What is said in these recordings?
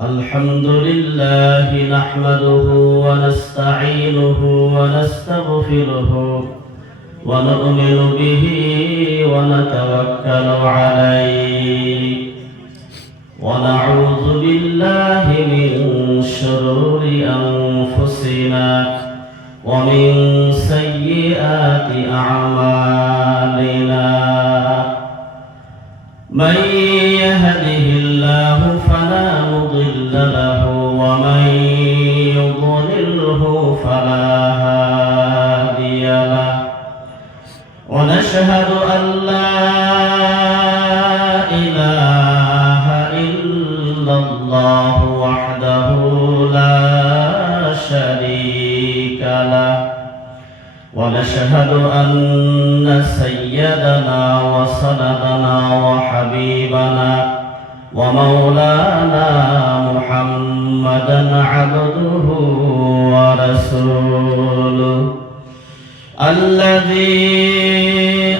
الحمد لله نحمده ونستعينه ونستغفره ونؤمن به ونتوكل عليه ونعوذ بالله من شرور أنفسنا ومن سيئات أعمالنا من يهده الله فلا مضل له ومن يضلله فلا هادي له ونشهد أن لا إله إلا الله وحده لا شريك له ونشهد أن سيدنا وسندنا وحبيبنا ومولانا محمدا عبده ورسوله الذي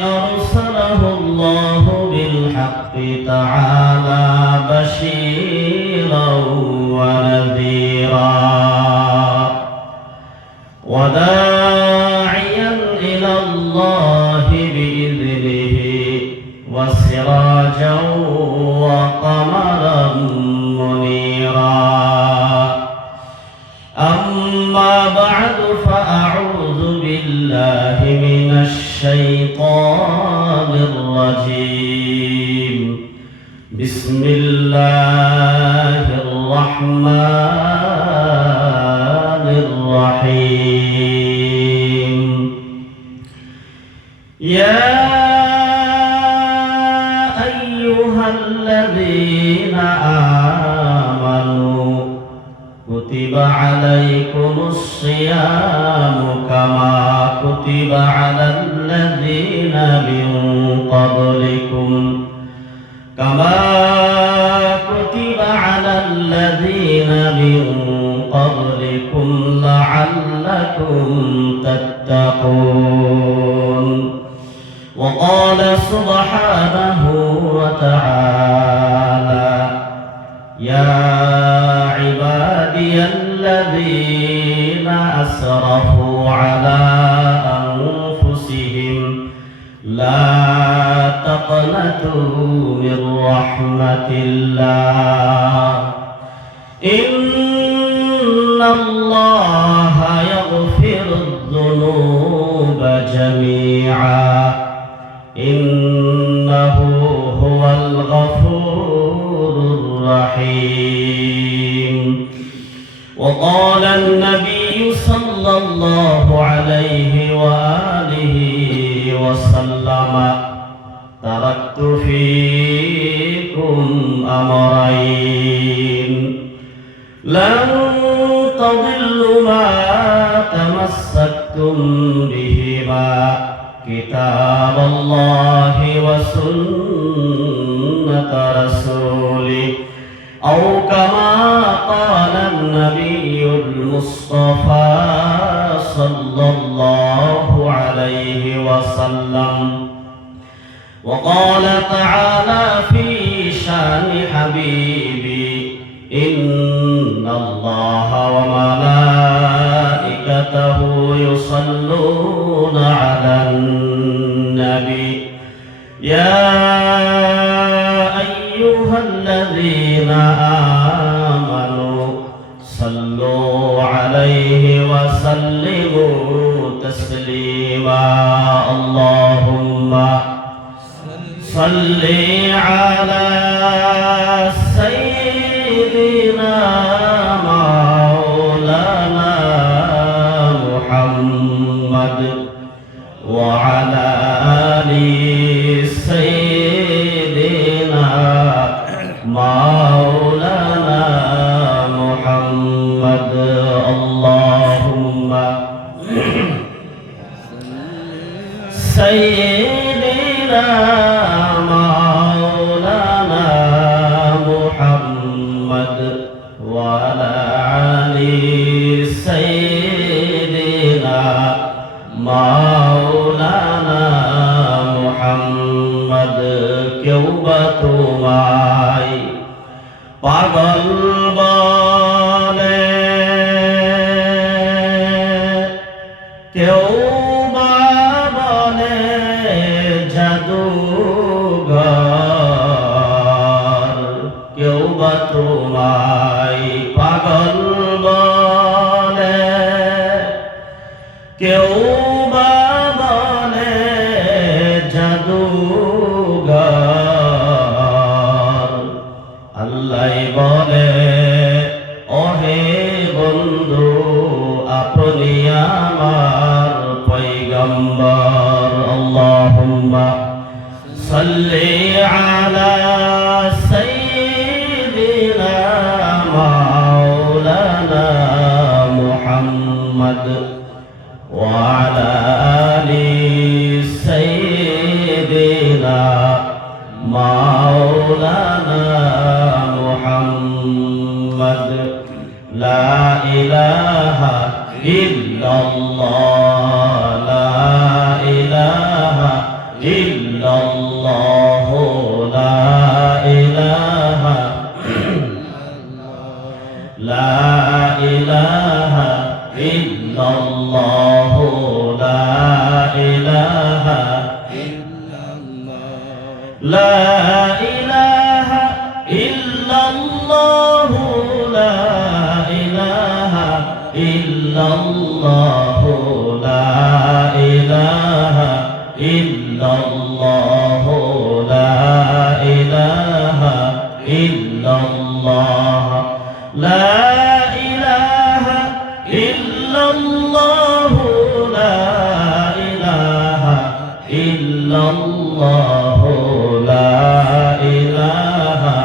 أرسله الله بالحق تعالى بشيرا ونذيرا وداعيا إلى الله بإذنه وسراجا وقمرا منيرا أما بعد فأعوذ بالله من الشيطان الرجيم بسم الله الرحمن الرحيم يا أيها الذين آمنوا كتب عليكم الصيام كما كتب على الذين من قبلكم لعلكم تتقون وقال سبحانه وتعالى يا عبادي الذين أسرفوا على أنفسهم لا تقنطوا من رحمة الله إن الله يغفر الذنوب جميعا إنه هو الغفور الرحيم وقال النبي صلى الله عليه وآله وسلم تركت فيكم أمرين لن تضلوا ما تمسكتم بهما كتاب الله وسنة رسوله أو كما قال النبي المصطفى صلى الله عليه وسلم وقال تعالى في شان حبيبي إن الله وملائكته يصلون على النبي يا أيها الذين آمنوا صلوا عليه وسلموا تسليما اللهم صل على سيدنا مولانا محمد وعلى آل سيدنا مولانا محمد اللهم سيدنا مولانا محمد وعلى آل سيدنا مولانا محمد কেউ বা তোমায় পাগল বলে, কেউ বা বলে জাদুঘর, কেউ বা তোমায় পাগল বলে, কেউ বা বলে জাদুঘর। আল্লাহ বলে ওহে বন্ধু আপনি আমার পয়গম্বর। আল্লাহুম্মা সাল্লি আলা সাইয়্যিদিনা মাওলানা মুহাম্মদ ওয়া আলা আলি সাইয়্যিদিনা মাওলানা মুহাম্মদ। লা ইলাহা ইল্লাল্লাহ, লা ইলাহা ইল্লাল্লাহ, লা ইলাহা লা ইলাহা ইল্লাল্লাহ, লা ইলাহা লা ইলাহা ইল্লাল্লাহ, লা ইলাহা ইল্লাল্লাহ, লা ইলাহা ইল্লাল্লাহ, লা ইলাহা ইল্লাল্লাহ, লা ইলাহা ইল্লাল্লাহ, লা ইলাহা ইল্লাল্লাহ, লা ইলাহা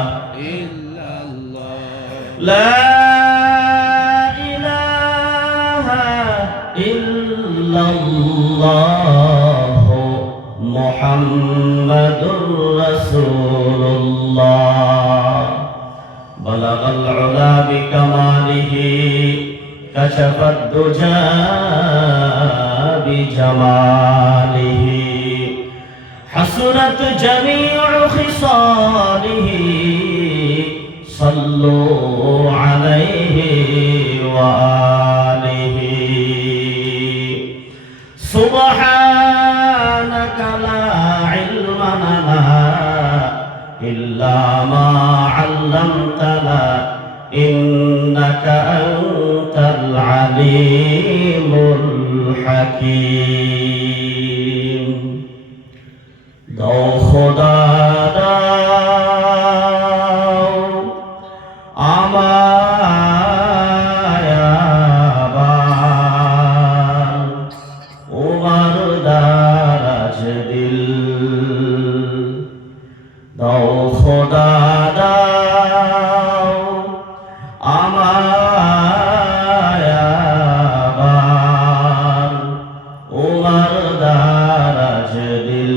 ইল্লাল্লাহ, লা ইলাহা ইল্লাল্লাহ মুহাম্মাদুর রাসূলুল্লাহ। বালাগাল উলা বিকামালিহি কাশাফাদ দুজা বিজামালিহি হাসুনাত জামিউ খিসালিহি সাল্লু আলাইহি ওয়া আলিহি। সুবহানাকা লা ইলমা লানা ইল্লা মা আল্লামতানা ইন্নাকা আনতাল আলিমুল হাকীম। দাও খোদা দাও আমায় আবার, ওমর দারাজ দিল। দাও খোদা দাও আমায় আবার, ওমর দারাজ দিল।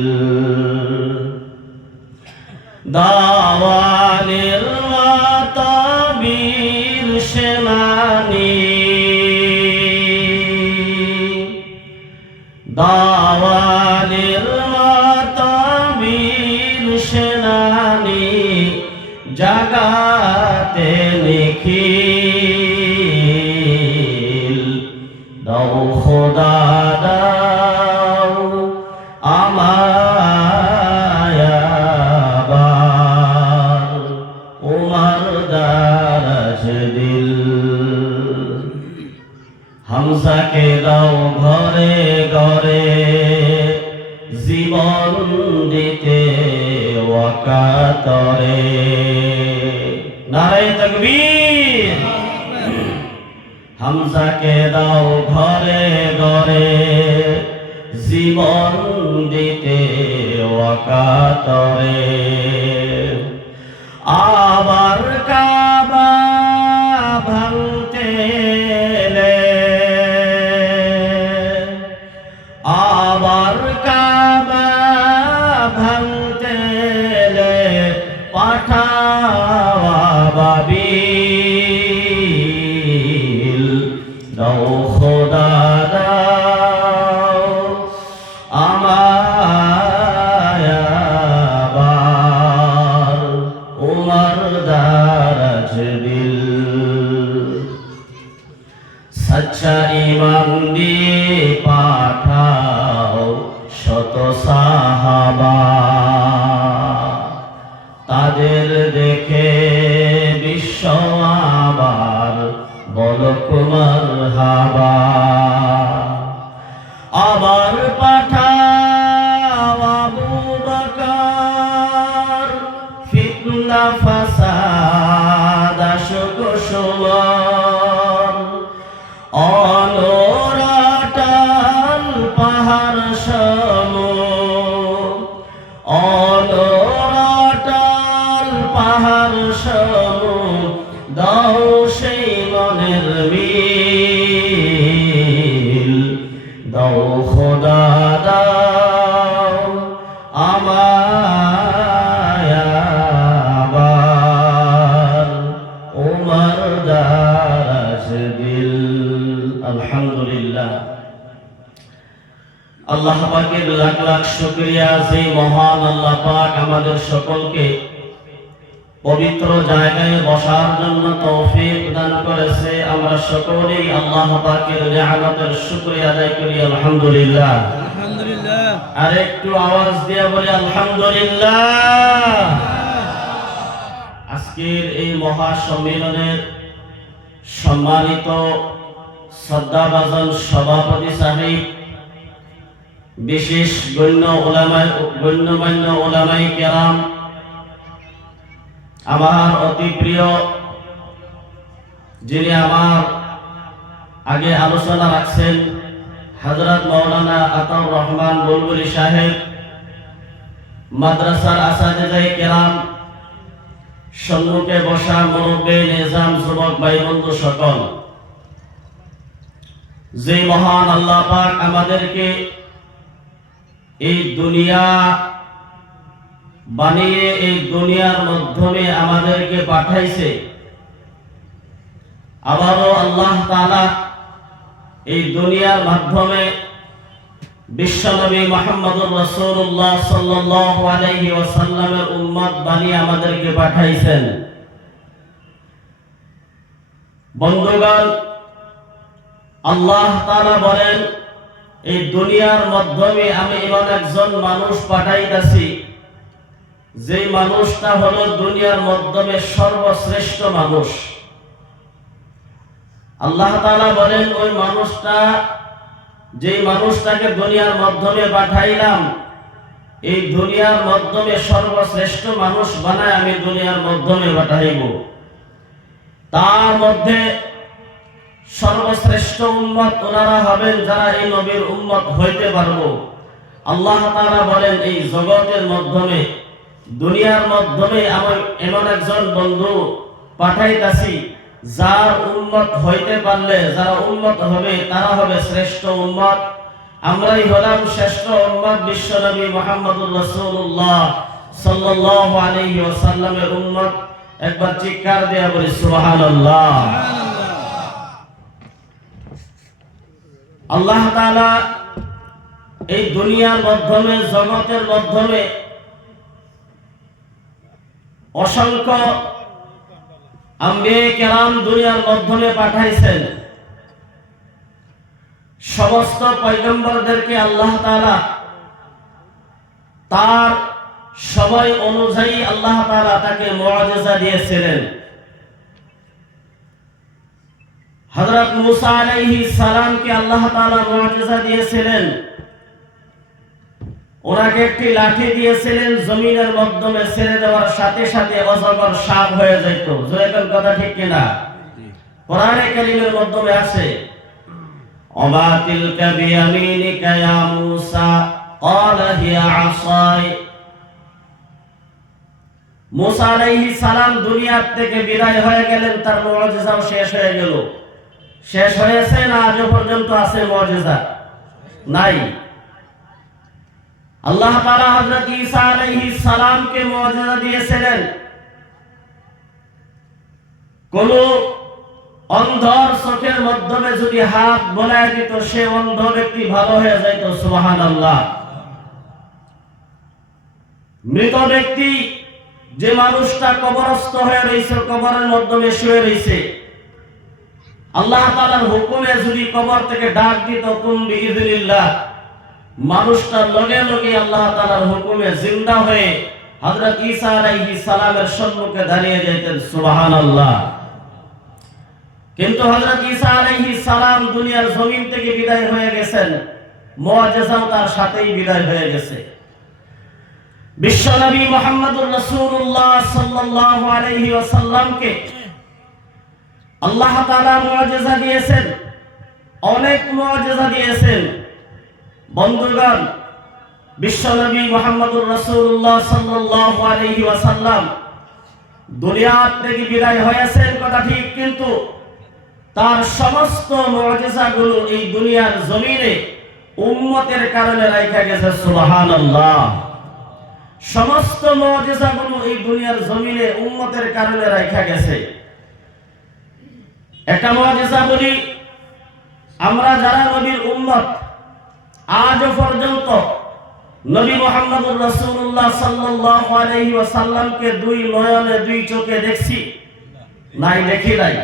দাওয়ানের মাতাবীর সেনানি, দাওয়ানের মাতাবীর সেনানি জাগাতে নিখিল। দাও খোদা দাও আমায় আবার, ওমর দারাজ দিল। হামজাকে দাও ঘরে ঘরে জীবন দিতে ওয়াকাতরে। নারে তাকবীর। হামজাকে দাও ঘরে ঘরে জীবন দিতে ওয়াকাতরে। আবার কাবা ভাঙতে এলে, আবার কাবা ভাঙতে এলে পাঠাওয়া বাবিল। দাও খোদা দাও আমায় আবার, সাহাবা, তাদের দেখে বিশ্ব আবার বলক মারহাবা। আবার পাঠাও আবু বকর, ফিতনা ফাসাদ আসুক সুমন। অনরাটাল পাহাড় সম, অনরাটাল পাহাড় সম, দাও সেই মনের মিল। দাও খোদা দাও আমায় আবার, ওমর দারাজ দিল। আলহামদুলিল্লাহ, আল্লাহ পাকের লাখ লাখ শুকরিয়া যে মহান আল্লাহ পাক আমাদের সকলকে পবিত্র জায়গায় বসার জন্য তৌফিক দান করেছে। আমরা সকলেই আল্লাহ পাকের নিয়ামতের শুকরিয়া আদায় করি আলহামদুলিল্লাহ। আলহামদুলিল্লাহ, আর একটু আওয়াজ দিয়ে বলি আলহামদুলিল্লাহ। আজকের এই মহা সম্মেলনের সম্মানিত শ্রদ্ধাভাজন সভাপতি সাহেব, বিশেষ গণ্যমান্য ওলামায়ে কেরাম, আমার অতি প্রিয় যিনি আমার আগে আলোচনা রাখছেন, হযরত মাওলানা আতাউর রহমান বুলবুলি সাহেব, মাদ্রাসার আসাতিজায়ে কেরাম, সম্মুখে বসা মুরব্বী নিজাম, যুবক ভাই বন্ধু সকল, যে মহান আল্লাহ পাক আমাদেরকে এই দুনিয়া বানিয়ে এই দুনিয়ার মাধ্যমে আমাদেরকে পাঠাইছে, আবারও আল্লাহ তাআলা এই দুনিয়ার মাধ্যমে বিশ্বনবী মুহাম্মদুর রাসূলুল্লাহ সাল্লাল্লাহু আলাইহি ওয়াসাল্লামের উম্মত বানিয়ে আমাদেরকে পাঠাইছেন। বন্ধুগণ, আল্লাহ তাআলা বলেন, এই দুনিয়ার মাধ্যমে আমি এমন একজন মানুষ পাঠাইতাছি, যে মানুষটা হলো দুনিয়ার মাধ্যমে সর্বশ্রেষ্ঠ মানুষ। আল্লাহ তাআলা বলেন, ওই মানুষটা, যে মানুষটাকে দুনিয়ার মাধ্যমে পাঠাইলাম, এই দুনিয়ার মাধ্যমে সর্বশ্রেষ্ঠ মানুষ বানায় আমি দুনিয়ার মাধ্যমে পাঠাইব। তার মধ্যে সর্বশ্রেষ্ঠ উম্মত ওনারা হবেন যারা এই নবীর উম্মত হইতে পারবো। আল্লাহ তাআলা বলেন, এই জগতের মাধ্যমে, দুনিয়ার মাধ্যমে আমি এমন একজন বন্ধু পাঠাইতাছি, যার উম্মত হইতে পারলে, যারা উম্মত হবে তারা হবে শ্রেষ্ঠ উম্মত। আমরাই হলাম শ্রেষ্ঠ উম্মত, বিশ্বনবী মুহাম্মদুর রাসূলুল্লাহ সাল্লাল্লাহু আলাইহি ওয়াসাল্লামের উম্মত। একবার চিৎকার দিয়ে বলি সুবহানাল্লাহ। আল্লাহ তাআলা এই দুনিয়ার মাধ্যমে, জগতের মাধ্যমে অসংখ্য আম্বিয়া কেরাম দুনিয়ার মাধ্যমে পাঠাইছেন। সমস্ত পয়গম্বরদেরকে আল্লাহ তাআলা তার সময় অনুযায়ী আল্লাহ তাআলা তাকে মুআজিজা দিয়েছিলেন। হযরত মুসা আলাইহিস সালামকে আল্লাহ তাআলা মুআজিজা দিয়েছিলেন। ওনাকে একটি লাঠি দিয়েছিলেন, জমিনের মাধ্যমে ছেড়ে দেওয়ার সাথে সাথে অজগর সাপ হয়ে যেত। জয়কাল কথা ঠিক কিনা? কোরআনে কারীমের মাধ্যমে আছে, ওমা তিলকা বিয়ামিনিকা ইয়া মুসা ক্বালা হিয়া আসাই। মুসা আলাইহিস সালাম দুনিয়ার থেকে বিদায় হয়ে গেলেন, তার মুআজিজাও শেষ হয়ে গেল। শেষ হয়েছে না আজও পর্যন্ত আছে মুআজিজা? নাই। আল্লাহ তাআলা হযরত ঈসা আলাইহিস সালামকে মুআজিজা দিয়েছিলেন। কোন অন্ধর চোখের মাধ্যমে যদি হাত বোলায় দিত, সে অন্ধ ব্যক্তি ভালো হয়ে যাইত। সুবহানাল্লাহ। মৃত ব্যক্তি, যে মানুষটা কবরস্থ হয়ে রয়েছে, কবরের মাধ্যমে শুয়ে রয়েছে, আল্লাহ তাআলার হুকুমে যদি কবর থেকে ডাক দিত, কুম বিইذনিল্লাহ, মানুষটা লগে লগে আল্লাহ তাআলার হুকুমে জিন্দা হয়ে হযরত ঈসা আলাইহিস সালামের সম্মুখে দাঁড়িয়ে যেতেন। সুবহানাল্লাহ। কিন্তু হযরত ঈসা আলাইহিস সালাম দুনিয়ার জমিন থেকে বিদায় হয়ে গেছেন, মুআজিজাও তার সাথেই বিদায় হয়ে গেছে। বিশ্বনবী মুহাম্মদুর রাসূলুল্লাহ সাল্লাল্লাহু আলাইহি ওয়াসাল্লামকে আল্লাহ তাআলা মুআজিজা দিয়েছেন, অনেক মুআজিজা দিয়েছেন। বন্ধুগণ, বিশ্বনবী মুহাম্মদুর রাসূলুল্লাহ সাল্লাল্লাহু আলাইহি ওয়াসাল্লাম দুনিয়া থেকে বিদায় হয়েছেন কথা ঠিক, কিন্তু তার সমস্ত মুআজিজাগুলো এই দুনিয়ার জমিনে উম্মতের কারণে রাখা গেছে। সুবহানাল্লাহ। সমস্ত মুআজিজাগুলো এই দুনিয়ার জমিনে উম্মতের কারণে রাখা গেছে। একটা মুআজিজা বলি, আমরা যারা নবীর উম্মত আজ পর্যন্ত নবী মুহাম্মদুর রাসূলুল্লাহ সাল্লাল্লাহু আলাইহি ওয়াসাল্লামকে দুই নয়নে দুই চোখে দেখছি নাই, দেখি নাই।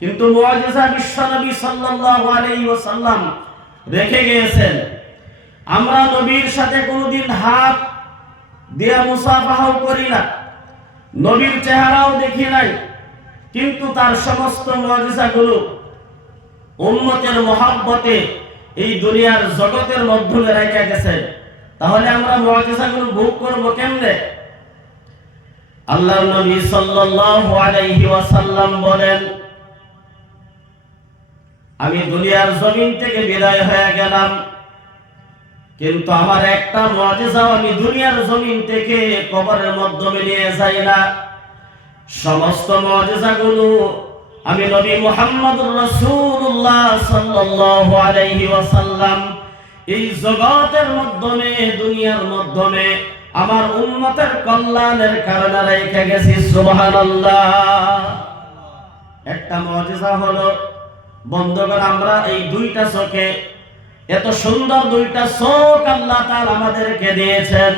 কিন্তু মুআজিজা বিশ্বনবী সাল্লাল্লাহু আলাইহি ওয়াসাল্লাম রেখে গিয়েছেন। আমরা নবীর সাথে কোনোদিন হাত দিয়ে মুসাফাহাও করি না, নবীর চেহারাও দেখি নাই, কিন্তু তার সমস্ত মুআজিজাগুলো উম্মতের মহব্বতে এই দুনিয়ার জগতের মাধ্যমে রাখা গেছে। তাহলে আমরা মুআজিজাগুলো ভোগ করব কেমনে? আল্লাহর নবী সাল্লাল্লাহু আলাইহি ওয়াসাল্লাম বলেন, আমি দুনিয়ার জমিন থেকে বিদায় হয়ে গেলাম, কিন্তু আমার একটা মুআজিজাও আমি দুনিয়ার জমিন থেকে কবরের মাধ্যমে নিয়ে যাই না। সমস্ত মুআজিজাগুলো আমি নবী মুহাম্মদুর রাসূলুল্লাহ সাল্লাল্লাহু আলাইহি ওয়াসাল্লাম এই জগতের মাধ্যমে, দুনিয়ার মাধ্যমে আমার উম্মতের কল্যাণের কারণে রেখে গেছি। সুবহানাল্লাহ। একটা মুআজিজা হলো, বন্ধুগণ, আমরা এই দুইটা চোখে, এত সুন্দর দুইটা চোখ আল্লাহ তাআলা আমাদেরকে দিয়েছেন,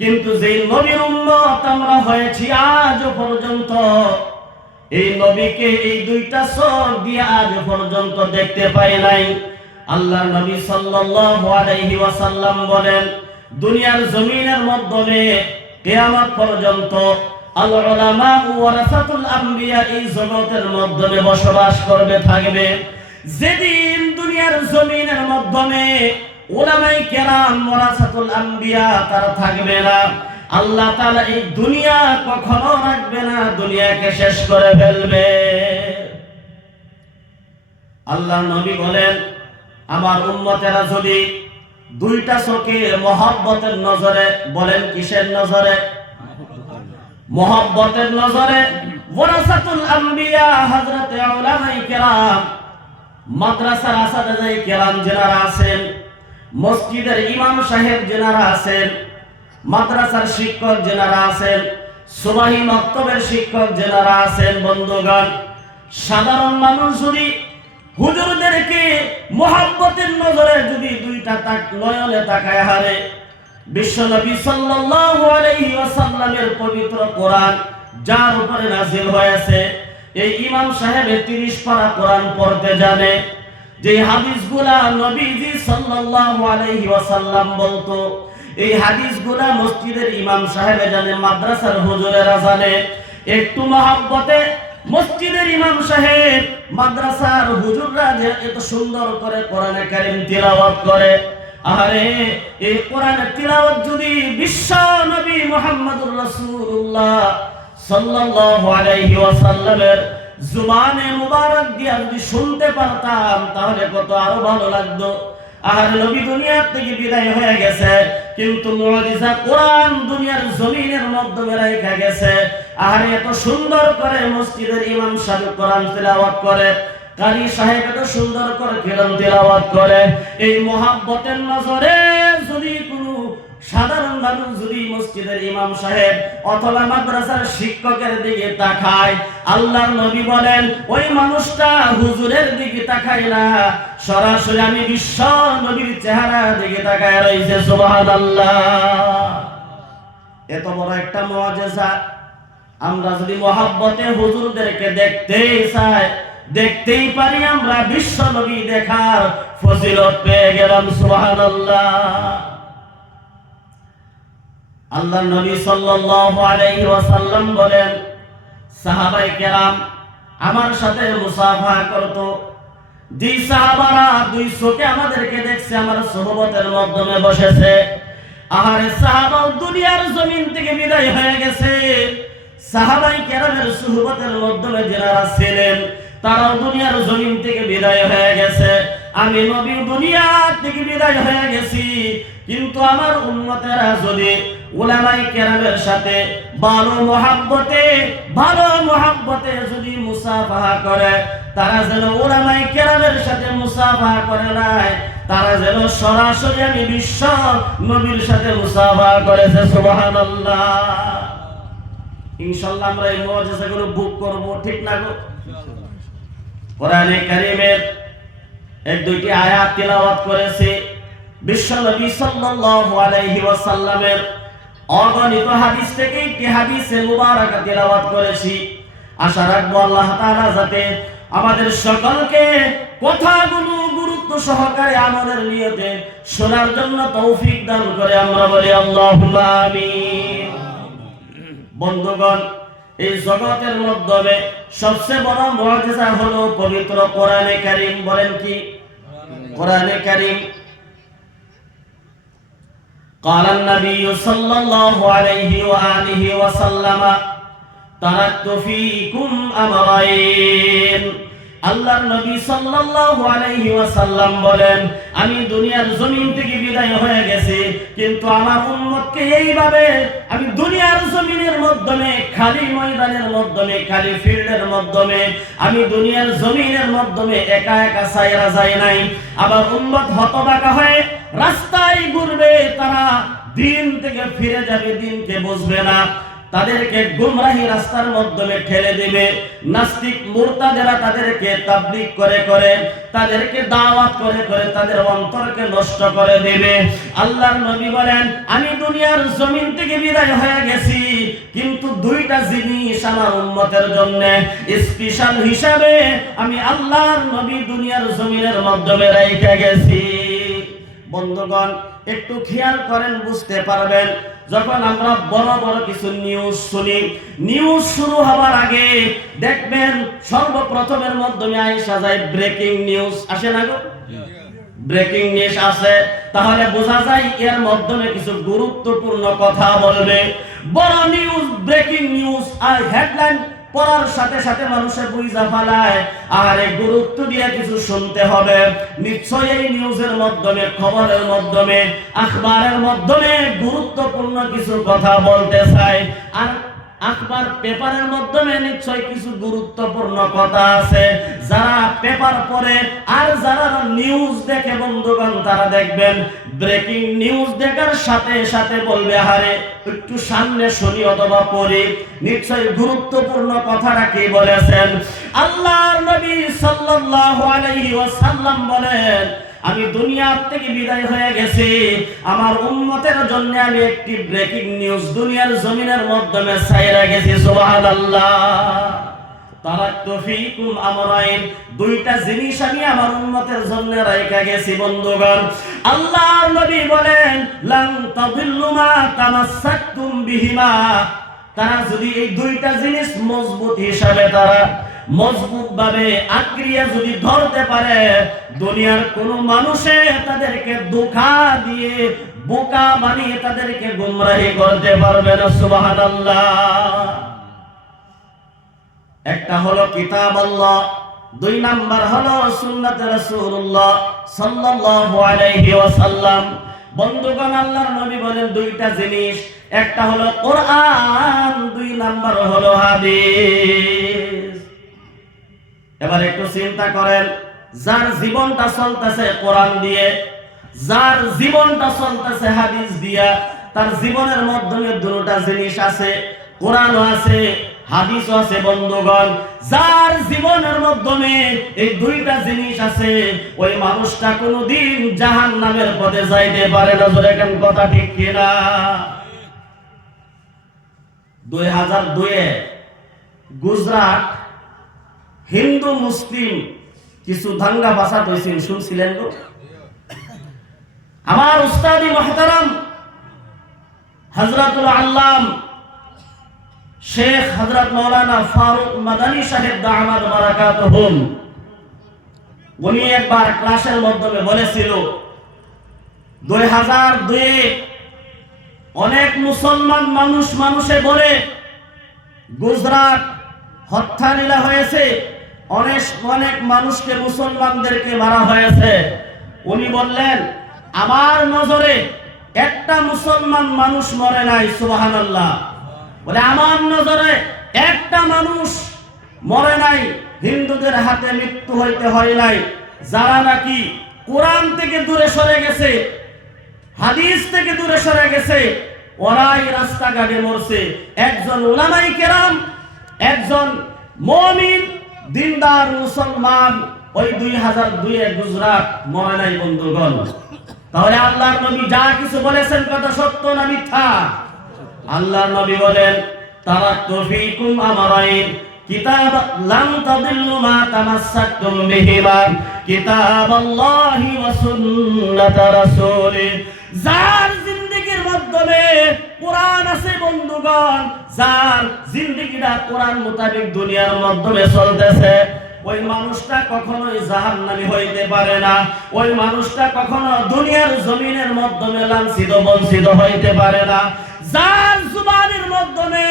কিন্তু যেই নবীর উম্মত আমরা হয়েছি আজ পর্যন্ত এই নবীকে এই দুইটা চোখ দিয়ে আজ পর্যন্ত দেখতে পাই নাই। আল্লাহর নবী সাল্লাল্লাহু আলাইহি ওয়াসাল্লাম বলেন, দুনিয়ার জমিনের মাধ্যমে কিয়ামত পর্যন্ত আল উলামা ওয়ারাসাতুল আম্বিয়া এই জগতের মাধ্যমে বসবাস করবে, থাকবে। যেদিন দুনিয়ার জমিনের মাধ্যমে উলামায়ে কেরাম ওয়ারাসাতুল আম্বিয়া তারা থাকবে না, আল্লাহ তাআলা এই দুনিয়া কখনো রাখবে না, দুনিয়াকে শেষ করে ফেলবে। আল্লাহ নবী বলেন, আমার উম্মতেরা যদি দুইটা চোখে মহব্বতের নজরে, বলেন কিসের নজরে? মহব্বতের নজরে ওয়ারাসাতুল আম্বিয়া হযরতে উলামায়ে কেরাম, মাদ্রাসার আসাদায়ে কেরাম যারা আছেন, মসজিদের ইমাম সাহেব যারা আছেন, মাদ্রাসার শিক্ষক যারা আছেন, সুবাহি মক্তবের শিক্ষক যারা আছেন, বন্ধুগণ, সাধারণ মানুষ যদি হুজুরদেরকে মহব্বতের নজরে যদি দুইটা নয়নে তাকায় হারে, বিশ্বনবী সাল্লাল্লাহু আলাইহি ওয়াসাল্লামের পবিত্র কোরআন যার উপরে নাযিল হয়েছে, এই ইমাম সাহেব 30 পারা কোরআন পড়তে জানে, যে হাদিসগুলা নবীজি সাল্লাল্লাহু আলাইহি ওয়াসাল্লাম বলতো, এই হাদিসগুলা মসজিদের ইমাম সাহেব জানে, মাদ্রাসার হুজুরেরা জানে। একটু মহব্বতে মসজিদের ইমাম সাহেব, মাদ্রাসার হুজুররা যে এত সুন্দর করে কোরআনে কারীম তিলাওয়াত করে, আরে এই কোরআনের তিলাওয়াত যদি বিশ্ব নবী মুহাম্মদুর রাসূলুল্লাহ সাল্লাল্লাহু আলাইহি ওয়াসাল্লামের জুবানে মুবারক দিয়ে যদি শুনতে পারতাম, তাহলে কত আরো ভালো লাগতো। আর নবী দুনিয়া থেকে বিদায় হয়ে গেছে, কিন্তু মুআজিজা কোরআন দুনিয়ার জমিনের মাধ্যমে রাখা গেছে। আর এত সুন্দর করে মসজিদের ইমাম সাহেব কোরআন তেলাওয়াত করে, কারি সাহেব এত সুন্দর করে কোরআন তেলাওয়াত করে। এই মহব্বতের নজরে যদি কোনো সাধারণ মানুষ যদি মসজিদের ইমাম সাহেব অথবা মাদ্রাসার শিক্ষকের দিকে তাকায়, আল্লাহর নবী বলেন ওই মানুষটা হুজুরের দিকে তাকায় না, সরাসরি আমি বিশ্ব নবীর চেহারার দিকে তাকায় রয়েছে। সুবহানাল্লাহ। এত বড় একটা মুআজিজা, আমরা যদি মহব্বতে হুজুরদেরকে দেখতে চাই, দেখতেই পারি আমরা বিশ্ব নবী দেখার ফজিলত পেয়ে গেলাম। সুবহানাল্লাহ। আল্লাহর নবী সাল্লাল্লাহু আলাইহি ওয়াসাল্লাম বলেন, সাহাবায়ে কেরাম আমার সাথে মুসাফা করত। যে সাহাবারা দুই চোখে আমাদেরকে দেখছে, আমার সুহবতের মাধ্যমে বসেছে, আহারে সাহাবাও দুনিয়ার জমিন থেকে বিদায় হয়ে গেছে। সাহাবায়ে কেরামের সুহবতের মাধ্যমে যারা ছিলেন তারাও দুনিয়ার জমিন থেকে বিদায় হয়ে গেছে। আমি নবী দুনিয়া থেকে বিদায় হয়ে গেছি, কিন্তু আমার উম্মতেরা যদি উলামায়ে কেরামের সাথে ভালো মহব্বতে যদি মুসাফাহা করে, তারা যেন উলামায়ে কেরামের সাথে মুসাফাহা করে নাই, তারা যেন সরাসরি আমি বিশ্ব নবীর সাথে মুসাফাহা করেছে। সুবহানাল্লাহ। ইনশাআল্লাহ আমরা এই মুআজিজাগুলো বুক করব, ঠিক না গো? কোরআনে কারীমের এক দুইটি আয়াত তেলাওয়াত করেছি। বিশ্ব নবী সাল্লাল্লাহু আলাইহি ওয়াসাল্লামের অগণিত হাদিস থেকে একটি হাদিসে মুবারাকা তেলাওয়াত করেছি। আশা রাখবো আল্লাহ তাআলা যাতে আমাদের সকলকে কথাগুলো গুরুত্ব সহকারে আমাদের নিয়তে শোনার জন্য তৌফিক দান করে। আমরা বলি আল্লাহুম্মা আমিন। বন্ধুগণ, এই জগতের মাধ্যমে সবচেয়ে বড় মুআজিজা হলো পবিত্র কোরআনে কারীম। বলেন কি? কোরআনে কারীম। قال النبي صلى الله عليه وآله وسلم تركت فيكم أمرين। আল্লাহর নবী সাল্লাল্লাহু আলাইহি ওয়াসাল্লাম বলেন, আমি দুনিয়ার জমিন থেকে বিদায় হয়ে গেছি, কিন্তু আমার উম্মতকে এইভাবে আমি দুনিয়ার জমিনের মাধ্যমে, খালি ময়দানের মাধ্যমে, খালি ফিল্ডের মাধ্যমে, আমি দুনিয়ার জমিনের মাধ্যমে একা একা ছাইরা যাই নাই। আবার উম্মত হতবাকা হয়ে রাস্তায় ঘুরবে, তারা দিন থেকে ফিরে যাবে, দিনকে বুঝবে না, তাদেরকে গুমরাহি রাস্তার মাধ্যমে ঠেলে দিবে। নাস্তিক মুরতাদেরা তাদেরকে তাবলীগ করে করে, তাদেরকে দাওয়াত করে করে তাদের অন্তরকে নষ্ট করে দিবে। আল্লাহর নবী বলেন, আমি দুনিয়ার জমিন থেকে বিদায় হয়ে গেছি, কিন্তু দুইটা জিনিস আমার উম্মতের জন্য স্পেশাল হিসাবে আমি আল্লাহর নবী দুনিয়ার জমিনের মাধ্যমে রেখে গেছি। বন্ধুগণ, একটু খেয়াল করেন, বুঝতে পারবেন। যখন আমরা বড় বড় কিছু নিউজ শুনি, নিউজ শুরু হওয়ার আগে দেখবেন সর্বপ্রথমের মাধ্যমে আইসা যায় ব্রেকিং নিউজ। আসে না গো? ব্রেকিং নিউজ আছে, তাহলে বোঝা যায় এর মাধ্যমে কিছু গুরুত্বপূর্ণ কথা বলবে। বড় নিউজ, ব্রেকিং নিউজ আর হেডলাইন পড়ার সাথে সাথে মানুষের বুঝা ফেলায়, আর গুরুত্ব দিয়ে কিছু শুনতে হবে। নিশ্চয়ই এই নিউজের মাধ্যমে, খবরের মাধ্যমে, আখবারের মাধ্যমে গুরুত্বপূর্ণ কিছু কথা বলতে চাই। আর আখবার পেপারের মাধ্যমে নিশ্চয় কিছু গুরুত্বপূর্ণ কথা আছে। যারা পেপার পড়ে আর যারা নিউজ দেখে বন্ধুগণ, তারা দেখবেন ব্রেকিং নিউজ দেখার সাথে সাথে বলবে, হারে একটু সামনে শুনি অথবা পড়ি, নিশ্চয় গুরুত্বপূর্ণ কথাটা কি বলেছেন। আল্লাহর নবী সাল্লাল্লাহু আলাইহি ওয়াসাল্লাম বলেন, আমি দুনিয়া থেকে বিদায় হয়ে গেছি, আমার উম্মতের জন্য আমি একটি ব্রেকিং নিউজ দুনিয়ার জমিনের মাধ্যমে ছাইরা গেছি। সুবহানাল্লাহ। তারাকতু ফীকুম আমরাইন, দুইটা জিনিস আমি আমার উম্মতের জন্য রাইখা গেছি। বন্ধুগণ, আল্লাহর নবী বলেন, লান তাদিল্লু মা তামাসসাকতুম বিহিমা, তারা যদি এই দুইটা জিনিস মজবুত হিসাবে, তারা মজবুত ভাবে আঁকড়িয়ে যদি ধরতে পারে, দুনিয়ার কোন মানুষে তাদেরকে ধোঁকা দিয়ে, বোকা বানিয়ে তাদেরকে গুমরাহি করতে পারবে না। সুবহানাল্লাহ। একটা হলো কিতাব আল্লাহ, দুই নাম্বার হলো সুন্নাত রাসূলুল্লাহ সাল্লাল্লাহু আলাইহি ওয়াসাল্লাম। বন্ধুগণ, আল্লাহর নবী বলেন দুইটা জিনিস, একটা হলো কোরআন, দুই নাম্বার হলো হাদিস। এবার একটু চিন্তা করেন, যার জীবনটা চলতেছে কোরআন দিয়ে, যার জীবনটা চলতেছে হাদিস দিয়া, তার জীবনের মাধ্যমে দুটো জিনিস আছে, কোরআনও আছে, হাদিসও আছে। বন্ধুগণ, যার জীবনের মাধ্যমে এই দুইটা জিনিস আছে, ওই মানুষটা কোনোদিন জাহান্নামের পথে যাইতে পারে না। জোরে কেন কথা ঠিক কিনা? 2002 গুজরাট হিন্দু মুসলিম কিছু দাঙ্গা ফাসাদ হয়েছিল, শুনছিলেন তো? আমার উস্তাদি মুহতারাম হযরতুল আল্লাম শেখ হযরত মাওলানা ফারুক মাদানী সাহেব দামাত বারাকাতুহুম, উনি একবার ক্লাসের মাধ্যমে বলেছিল 2002 অনেক মুসলমান মানুষে বলে গুজরাট হত্যালীলা হয়েছে, অনেক মানুষকে মুসলমানদেরকে মারা হয়েছে। উনি বললেন আমার নজরে একটা মুসলমান মানুষ মরে নাই, সুবহানাল্লাহ। বলে আমার নজরে একটা মানুষ মরে নাই, হিন্দুদের হাতে মৃত্যু হইতে হয় নাই, যারা নাকি কোরআন থেকে দূরে সরে গেছে, হাদিস থেকে দূরে সরে গেছে, ওরাই রাস্তাঘাটে মরছে। একজন উলামায়ে কেরাম, একজন মুমিন দিনদার মুসলমান ওই 2002 গুজরাট মরে নাই বন্ধুগণ। তাহলে আল্লাহর নবী যা কিছু বলেছেন কথা সত্য না মিথ্যা? আল্লাহর নবী বলেন তারাক্তু ফীকুম আমরাইন কিতাব লাম তাদিল্লু মা তামাসসাকতুম বিহিমা কিতাবাল্লাহি ওয়া সুন্নাত রাসূলি। যার জিন্দেগীর মাধ্যমে কোরআন আছে বন্ধুগণ, যার জিন্দেগীটা কোরআন মোতাবেক দুনিয়ার মাধ্যমে চলতেছে, ওই মানুষটা কখনোই জাহান্নামী হইতে পারে না। ওই মানুষটা কখনো দুনিয়ার জমিনের মাধ্যমে লাঞ্ছিত বঞ্চিত হইতে পারে না। যার জুবানের মাধ্যমে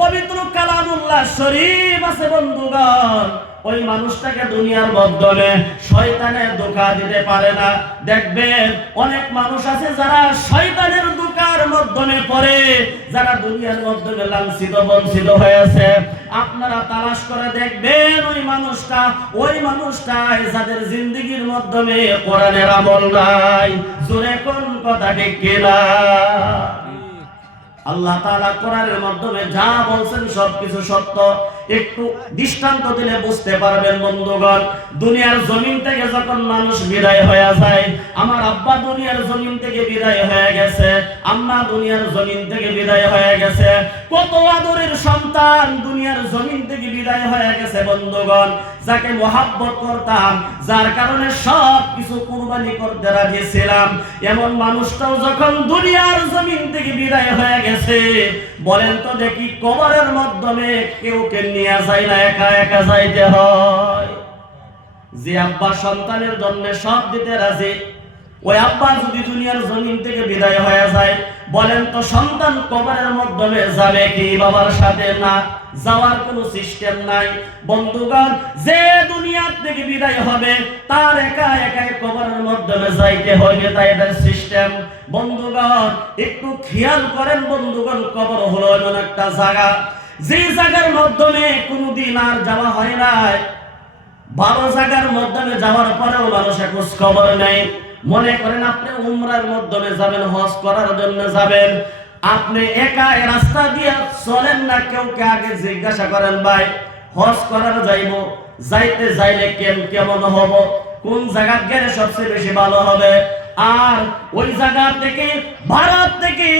পবিত্র কালামুল্লাহ শরীফ আছে বন্ধুগণ, ওই মানুষটাকে দুনিয়ার মাধ্যমে শয়তানের ধোঁকা দিতে পারে না। দেখবেন অনেক মানুষ আছে যারা শয়তানের ধোঁকার মাধ্যমে পড়ে, যারা দুনিয়ার মাধ্যমে লাঞ্ছিত বঞ্চিত হয়েছে। আপনারা তালাশ করে দেখবেন ওই মানুষটাই যাদের জিন্দেগীর মাধ্যমে কোরআনের আমল নাই। জোরে কোন কথা ঠিক কিনা? আল্লাহ তাআলা কোরআনের মাধ্যমে যা বলছেন সবকিছু সত্য। একটু দৃষ্টান্ত দিলে বুঝতে পারবেন বন্ধুগণ। দুনিয়ার জমিন থেকে যখন মানুষ বিদায় হয়ে যায়, আমার আব্বা দুনিয়ার জমিন থেকে বিদায় হয়ে গেছে, আম্মা দুনিয়ার জমিন থেকে বিদায় হয়ে গেছে, কত আদরের সন্তান দুনিয়ার জমিন থেকে বিদায় হয়ে গেছে বন্ধুগণ। যাকে মহব্বত করতাম, যার কারণে সব কিছু কুরবানি করতে রাজি ছিলাম, এমন মানুষটাও যখন দুনিয়ার জমিন থেকে বিদায় হয়ে গেছে, বলেন তো দেখি কবরের মাধ্যমে কেউ নিয়ে যায় না, একা একা যাইতে হয়। যে আব্বা সন্তানের জন্য সব দিতে রাজি, ওই আব্বা যদি দুনিয়ার জমিন থেকে বিদায় হয়ে যায়, বলেন তো সন্তান কবরের মাধ্যমে যাবে কি বাবার সাথে? না, যাওয়ার কোনো সিস্টেম নাই বন্ধুগণ। যে দুনিয়া থেকে বিদায় হবে তার একা একা কবরের মাধ্যমে যাইতে হবে, তাই এটার সিস্টেম বন্ধুগণ। একটু খেয়াল করেন বন্ধুগণ, কবর হলো এমন একটা জায়গা, যে জায়গার মাধ্যমে কোনোদিন আর যাওয়া হয় নাই। ভালো জায়গার মাধ্যমে যাওয়ার পরেও মানুষের খোঁজ খবর নেই। মনে করেন আপনি উমরার মাধ্যমে যাবেন, হজ করার জন্য যাবেন, আপনি একা রাস্তা দিয়ে চলেন না, কেউকে আগে জিজ্ঞাসা করেন ভাই হজ করার যাইতে যাইলে কেমন হব, কোন জায়গা গেলে সবচেয়ে বেশি ভালো হবে। আর ওই জায়গা থেকে ভারত থেকে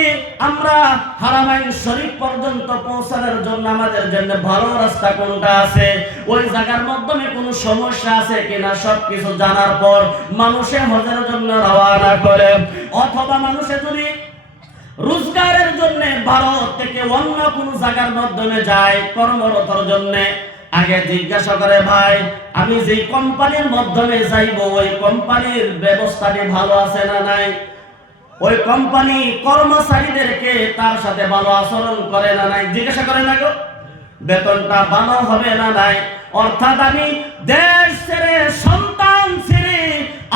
আমরা হারামাইন শরীফ পর্যন্ত পৌঁছানোর জন্য আমাদের জন্য ভালো রাস্তা কোনটা আছে, ওই জায়গার মাধ্যমে কোনো সমস্যা আছে কিনা, সবকিছু জানার পর মানুষে হজের জন্য রওনা করে। অথবা মানুষে যদি রোজগারের জন্য ভারত থেকে অন্য কোনো জায়গার মাধ্যমে যায় কর্মরতর জন্য, আগে জিজ্ঞাসা করে ভাই আমি যে কোম্পানির মাধ্যমে যাইব ওই কোম্পানির ব্যবস্থাটি ভালো আছে না নাই, ওই কোম্পানি কর্মচারীদেরকে তার সাথে ভালো আচরণ করে না নাই, জিজ্ঞাসা করে না গো, বেতনটা ভালো হবে না নাই। অর্থাৎ আমি দেশ ছেড়ে, সন্তান ছেড়ে,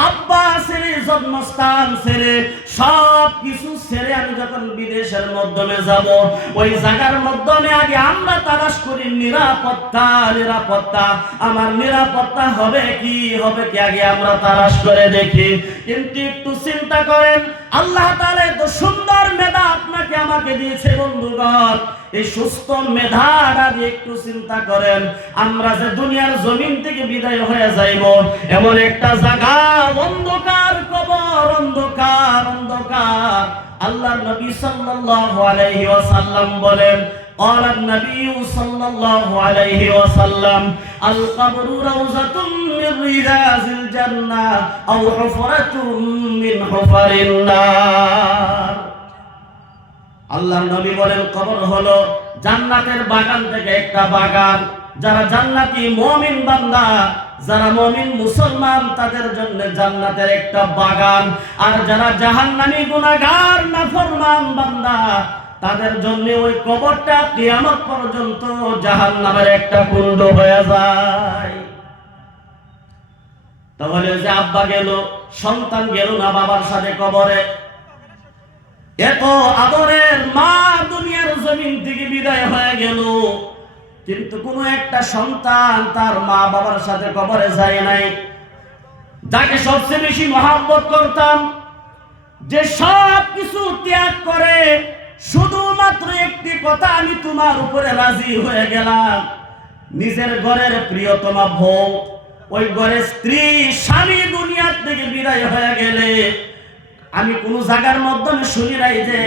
আব্বা ছেড়ে, জন্মস্থান ছেড়ে, সব কিছু ছেড়ে আমি যখন বিদেশের মাধ্যমে যাব, ওই জায়গার মাধ্যমে আগে আমরা তালাশ করি নিরাপত্তা। আমার নিরাপত্তা হবে কি আগে আমরা তালাশ করে দেখি। কিন্তু একটু চিন্তা করেন, আল্লাহ তাআলা এত সুন্দর মেধা আপনাকে আমাকে দিয়েছে বন্ধুগণ, এই সুস্থ মেধাটা দিয়ে একটু চিন্তা করেন, আমরা যে দুনিয়ার জমিন থেকে বিদায় হয়ে যাইব, এমন একটা জায়গা অন্ধকার কবর, অন্ধকার। আল্লাহর নবী সাল্লাল্লাহু আলাইহি ওয়াসাল্লাম বলেন قال النبي صلى الله عليه وسلم القبر روضة من رياض الجنة أو حفرة من حفر النار আল্লাহর নবী বলেন কবর হলো জান্নাতের বাগান থেকে একটা বাগান। যারা জান্নাতি মুমিন বান্দা, যারা মুমিন মুসলমান, তাদের জন্য জান্নাতের একটা বাগান। আর যারা জাহান্নামী গুনাহগার নাফরমান বান্দা, তাদের জন্য ওই কবরটা কিয়ামত পর্যন্ত জাহান্নামের একটা কুণ্ড হয়ে যায়। তাহলে যে আব্বা গেল, সন্তান গেল না বাবার সাথে কবরে, এত আদরের মা দুনিয়ার জমিন থেকে বিদায় হয়ে গেল, কিন্তু কোনো একটা সন্তান তার মা বাবার সাথে কবরে যায় নাই। যাকে সবচেয়ে বেশি মহব্বত করতাম, যে সব কিছু ত্যাগ করে শুধুমাত্র একটি কথা, আমি তোমার উপরে রাজি হয়ে গেলাম। নিজের ঘরের প্রিয়তমা বউ, ওই ঘরের স্ত্রী স্বামী দুনিয়ার থেকে বিদায় হয়ে গেলে, আমি কোন জায়গার মাধ্যমে শুনি নাই যে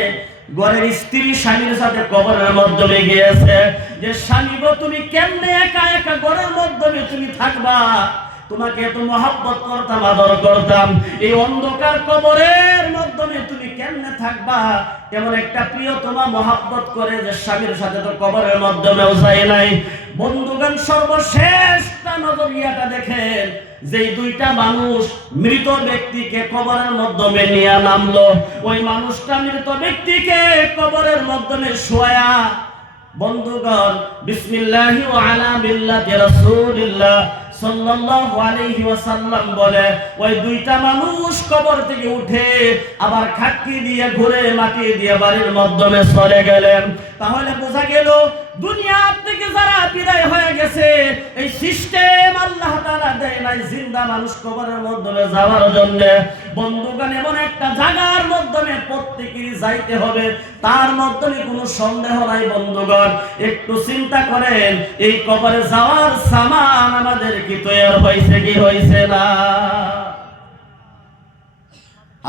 ঘরের স্ত্রী স্বামীর সাথে কবরের মাধ্যমে গিয়েছে যে স্বামী গো তুমি কেমনে একা একা ঘরের মাধ্যমে তুমি থাকবা, তোমাকে এত মহব্বত করতাম, আদর করতাম, এই অন্ধকার কবরের মাধ্যমে তুমি কেমনে থাকবা। এমন একটা প্রিয়তমা মহব্বত করে যে স্বামীর সাথে তো কবরের মাধ্যমেও যায় নাই। বন্ধুগণ, সর্বশেষ নজরিয়াটা দেখেন, যে দুইটা মানুষ মৃত ব্যক্তিকে কবরের মাধ্যমে নিয়ে নামলো, ওই মানুষটা মৃত ব্যক্তিকে কবরের মাধ্যমে শোয়া। বন্ধুগণ, বিসমিল্লাহি ওয়া আলা মিল্লাতি রাসূলিল্লাহ সাল্লাল্লাহু আলাইহি ওয়াসাল্লাম বলে, ওই দুইটা মানুষ কবর থেকে উঠে আবার খাটকি দিয়ে ঘুরে মাটি দিয়ে বাড়ির মাধ্যমে চলে গেলেন। তাহলে বোঝা গেল দুনিয়া থেকে যারা বিদায় হয়ে গেছে, এই সিস্টেম আল্লাহ তাআলা দেয় নাই জিন্দা মানুষ কবরের মাধ্যমে যাওয়ার জন্য। বন্ধুগণ, এমন একটা জায়গার মাধ্যমে প্রত্যেকেরই যাইতে হবে, তার মাধ্যমে কোনো সন্দেহ নাই। বন্ধুগণ, একটু চিন্তা করেন, এই কবরে যাওয়ার সামান আমাদের কি তৈরি হয়েছে কি হয়েছে না?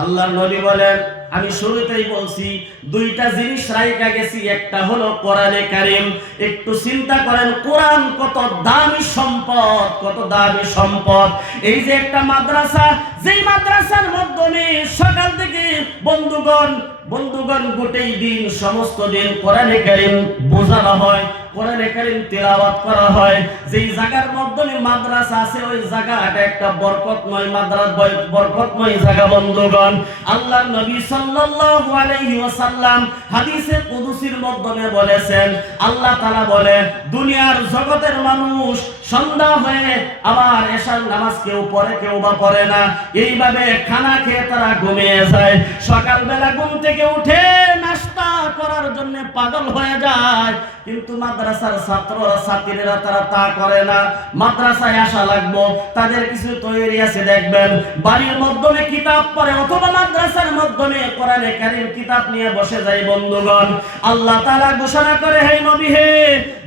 আল্লাহর নবী বলেন, আমি শুরুতেই বলছি দুইটা জিনিস রাইখা গেছি, একটা হলো কোরআনে কারীম। একটু চিন্তা করেন কোরআন কত দামি সম্পদ, কত দামি সম্পদ। এই যে একটা মাদ্রাসা, যেই মাদ্রাসার মাধ্যমে সকাল থেকে বন্ধুগণ গোটেই দিন, সমস্ত দিন কোরআনে কারীম বোঝানো হয়, কোরআনে কারীম তেলাওয়াত করা হয়। যেই জায়গার মাধ্যমে মাদ্রাসা আছে, ওই জায়গাটা একটা বরকতময় মাদ্রাসা, বরকতময় জায়গা। বন্ধুগণ, আল্লাহর নবী সাল্লাল্লাহু আলাইহি ওয়াসাল্লাম হাদিসে কুদসির মাধ্যমে বলেছেন, আল্লাহ তাআলা বলে, দুনিয়ার জগতের মানুষ সন্ধ্যা হয়ে আবার এশার নামাজ কেউ পড়ে, কেউ বা পড়ে না, এইভাবে খানা খেয়ে তারা ঘুমিয়ে যায়। সকালবেলা ঘুম থেকে উঠে নাস্তা করার জন্য পাগল হয়ে যায়, কিন্তু মাদ্রাসার ছাত্ররা ছাত্রীরা তারা তা করে না। মাদ্রাসায় আসা লাগবো, তাদের কিছু তৈরি আছে, দেখবেন বাড়ির মাধ্যমে কিতাব পড়ে অথবা মাদ্রাসার মাধ্যমে কোরআনে কারীম কিতাব নিয়ে বসে যায়। বন্ধুগণ, আল্লাহ তাআলা ঘোষণা করে, হে নবী হে,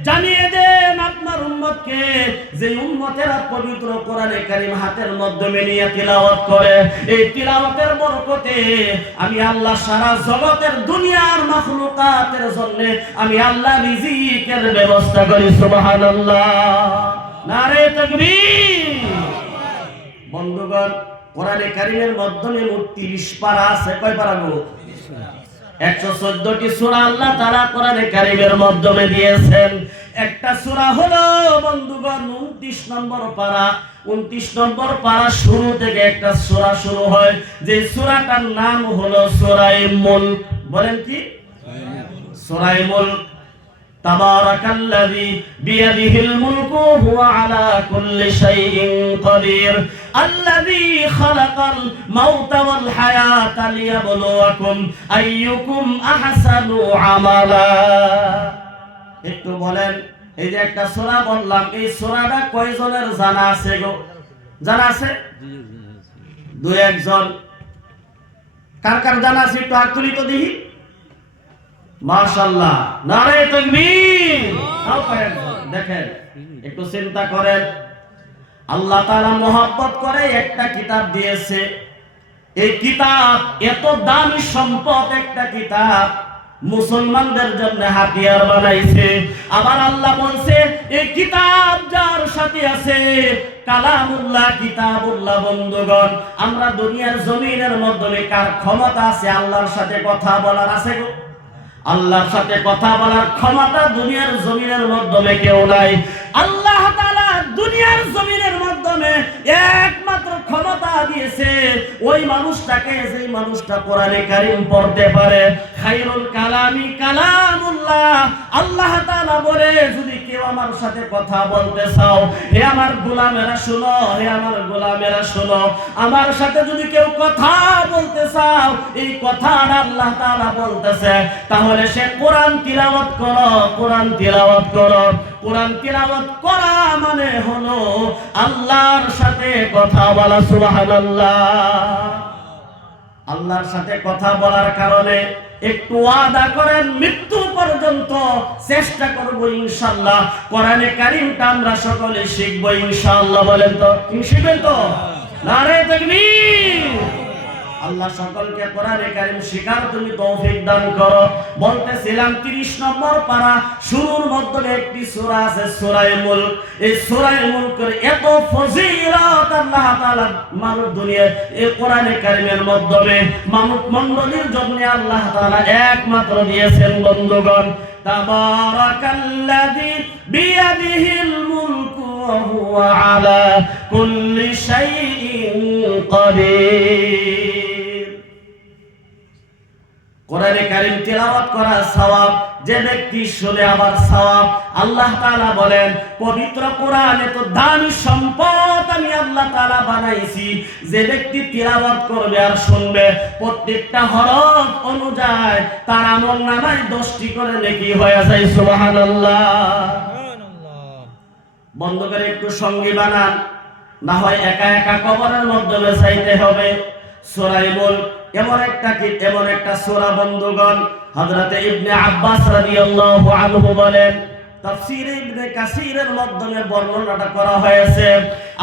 জানিয়ে দেন আপনার উম্মতকে, যে উম্মতেরা পবিত্র কোরআনে কারীম হাতের মাধ্যমে নিয়ে তিলাওয়াত করে, এই তিলাওয়াতের বরকতে আমি আল্লাহ সারা জগতের দুনিয়ার মাখলুকাতের জন্য আমি আল্লাহ রিজিকের ব্যবস্থা করি। সুবহানাল্লাহ, নারে তাকবীর। বন্ধুগণ, কোরআনে কারীমের মাধ্যমে ৩০ পারা আছে। কয় পারা গো? 114টি সূরা আল্লাহ তাআলা কোরআনে কারীমের মাধ্যমে দিয়েছেন। একটা সূরা হলো বন্ধুগণ 29 নম্বর পারা। 29 নম্বর পারা শুরু থেকে একটা সূরা শুরু হয়, যে সূরাটার নাম হলো সূরায়ে মুলক। বলেন কি? সূরায়ে মুলক। তাবারাকাল্লাযী বিয়াদিহিল মুলকু হুয়া আলা কুল্লি শাইইন কাদির আল্লাযী খালাকাল মাউতা ওয়াল হায়াতা লিয়াবলুয়াকুম আইয়ুকুম আহসানু আমালা। একটু বলেন, এই যে একটা সূরা বললাম, এই সূরাটা কয়জনের জানা আছে গো? জানা আছে? দুই একজন। কার কার জানা আছে একটু হাত তুলি তো দেখি। মাশাআল্লাহ, নারে তাকবীর। দেখেন, একটু চিন্তা করেন, আল্লাহ তাআলা মহব্বত করে একটা কিতাব দিয়েছে। এই কিতাব এত দামি সম্পদ, একটা কিতাব মুসলমানদের জন্য হাতিয়ার বানাইছে। আবার আল্লাহ বলছে এই কিতাব যার সাথে আছে কালামুল্লাহ কিতাবুল্লাহ। বন্ধুগণ, আমরা দুনিয়ার জমিনের মধ্যে কার ক্ষমতা আছে আল্লাহর সাথে কথা বলার? আছে গো? আল্লাহর সাথে কথা বলার ক্ষমতা দুনিয়ার জমিনের মাধ্যমে কেউ নাই। আল্লাহ তাআলা দুনিয়ার জমিনের মাধ্যমে একমাত্র ক্ষমতা দিয়েছে ওই মানুষটাকে, যে মানুষটা কোরআনে কারীম পড়তে পারে। খায়রুল কালামি কালামুল্লাহ। আল্লাহ তাআলা বলে যদি কেউ আমার সাথে কথা বলতে চাও, হে আমার গোলামেরা শুনো, হে আমার গোলামেরা শুনো, আমার সাথে যদি কেউ কথা বলতে চাও, এই কথাটা আল্লাহ তাআলা বলতেছে, তাহলে সে কোরআন তিলাওয়াত করো, কোরআন তিলাওয়াত করো। কোরআন তিলাওয়াত করা মানে হলো আল্লাহর সাথে কথা বলা। সুবহানাল্লাহ। আল্লাহর সাথে কথা বলার কারণে একটু ওয়াদা করেন, মৃত্যু পর্যন্ত চেষ্টা করব ইনশাআল্লাহ কোরআনে কারীমটা আমরা সকলে শিখব ইনশাআল্লাহ। বলেন তো শিখবেন তো? নারে তাকবীর। আল্লাহ সকলকে কোরআনে কারীম শিখার তুমি তৌফিক দান করো। বলতেছিলাম 30 নম্বর পারা শুরুর মধ্যে একটি সূরা আছে সূরা মুলক। এই সূরা মুলকের এত ফজিলত আল্লাহ তাআলা মানব দুনিয়া এই কোরআনে কারীমের মাধ্যমে মানব মণ্ডলীর জন্য আল্লাহ তাআলা একমাত্র দিয়েছেন। বন্ধুগণ, তাবারাকাল্লাযী বিয়াদিহিল মুলকু ওয়া হুয়া আলা কুল্লি শাইইন কাদির। কোরআনে কারীম তেলাওয়াত করা সওয়াব, যে ব্যক্তি শুনে আবার সওয়াব। আল্লাহ তাআলা বলেন পবিত্র কোরআনে তো দামি সম্পদ আমি আল্লাহ তাআলা বানাইছি, যে ব্যক্তি তেলাওয়াত করবে আর শুনবে প্রত্যেকটা হরফ অনুযায়ী তার আমলনামায় 10টি করে নেকি হয়ে যায়। সুবহানাল্লাহ। বন্ধ করে একটু সঙ্গী বানান, না হয় একা একা কবরের মধ্যে যাইতে হবে। সূরা মুলক এমন একটা সূরা বন্ধুগণ, হযরতে ইবনে আব্বাস রাদিয়াল্লাহু আনহু বলেন, তাফসীর ইবনে কাসীরের মাধ্যমে বর্ণনাটা করা হয়েছে।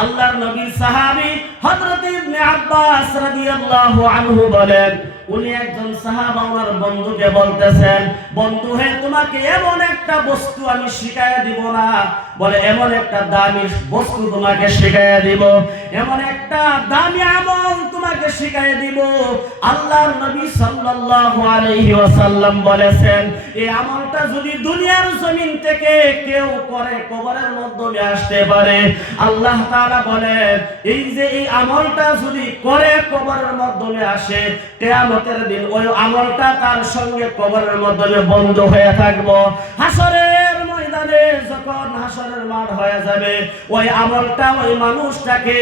আল্লাহর নবীর সাহাবী হযরতে ইবনে আব্বাস রাদিয়াল্লাহু আনহু বলেন, উনি একজন সাহাবা ওনার বন্ধুকে বলতেছেন, বন্ধু হে তোমাকে এমন একটা বস্তু আমি শিখাইয়া দিব না? বলে এমন একটা দামি বস্তু তোমাকে শিখাইয়া দিব, এমন একটা দামি আমল তোমাকে শিখাইয়া দিব। আল্লাহর নবী সাল্লাল্লাহু আলাইহি ওয়াসাল্লাম বলেছেন, এই আমলটা যদি দুনিয়ার জমিন থেকে কেউ করে কবরের মধ্যে আসতে পারে, আল্লাহ তাআলা বলেন এই যে এই আমলটা যদি করে কবরের মধ্যে আসে, কিয়ামতের দিন ওই আমলটা তার সঙ্গে কবরের মধ্যে বন্ধ হয়ে থাকবে। হাসরের ময়দানে যখন হাসরের মাঠ হয়ে যাবে, ওই আমলটা ওই মানুষটাকে,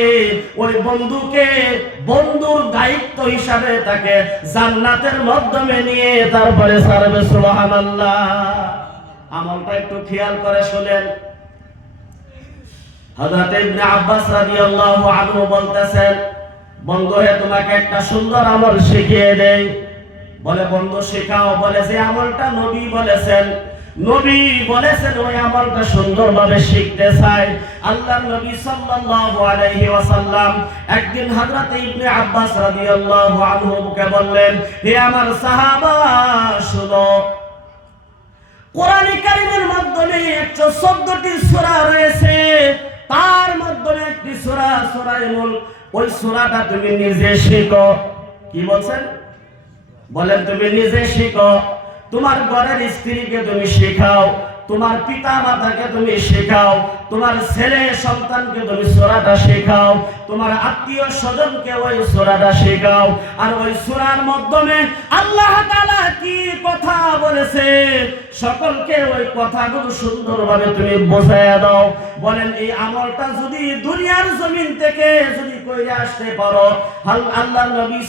ওই বন্ধুকে, বন্ধুর দায়িত্ব হিসাবে তাকে জান্নাতের মাধ্যমে নিয়ে তারপরে ছাড়বে। সুবহানাল্লাহ। আমলটা একটু খেয়াল করে শুনেন। হযরত ইবনে আব্বাস রাদিয়াল্লাহু আনহু বলতেছেন, বন্ধু হে তোমাকে একটা সুন্দর আমল শিখিয়ে দেই। বলে বন্ধু শেখাও। বলে যে আমলটা নবী বলেছেন, নবী বলেছেন ওই আমলটা সুন্দরভাবে শিখতে চাই। আল্লাহর নবী সাল্লাল্লাহু আলাইহি ওয়াসাল্লাম একদিন হযরত ইবনে আব্বাস রাদিয়াল্লাহু আনহুকে বললেন, হে আমার সাহাবা শুনো, কোরআনে কারীমের মাধ্যমে 114টি সূরা রয়েছে, তার মাধ্যমে একটি সূরা সূরা মুলক। ওই সূরাটা তুমি নিজে শিখো। কি বলছেন? বলেন তুমি নিজে শিখো, তোমার ঘরের স্ত্রীকে তুমি শেখাও, তোমার পিতা মাতাকে তুমি শেখাও, তোমার ছেলে সন্তানকে তুমি সূরাটা শেখাও, তোমার আত্মীয় স্বজনকে ওই সূরাটা শেখাও। আর ওই সূরার মাধ্যমে আল্লাহ তাআলা কি কথা বলেছে সকলকে ওই কথাগুলো সুন্দরভাবে তুমি বোঝায়া দাও। বলেন এই আমলটা যদি দুনিয়ার জমিন থেকে যদি কইরা আসতে পারো, আল্লাহর নবী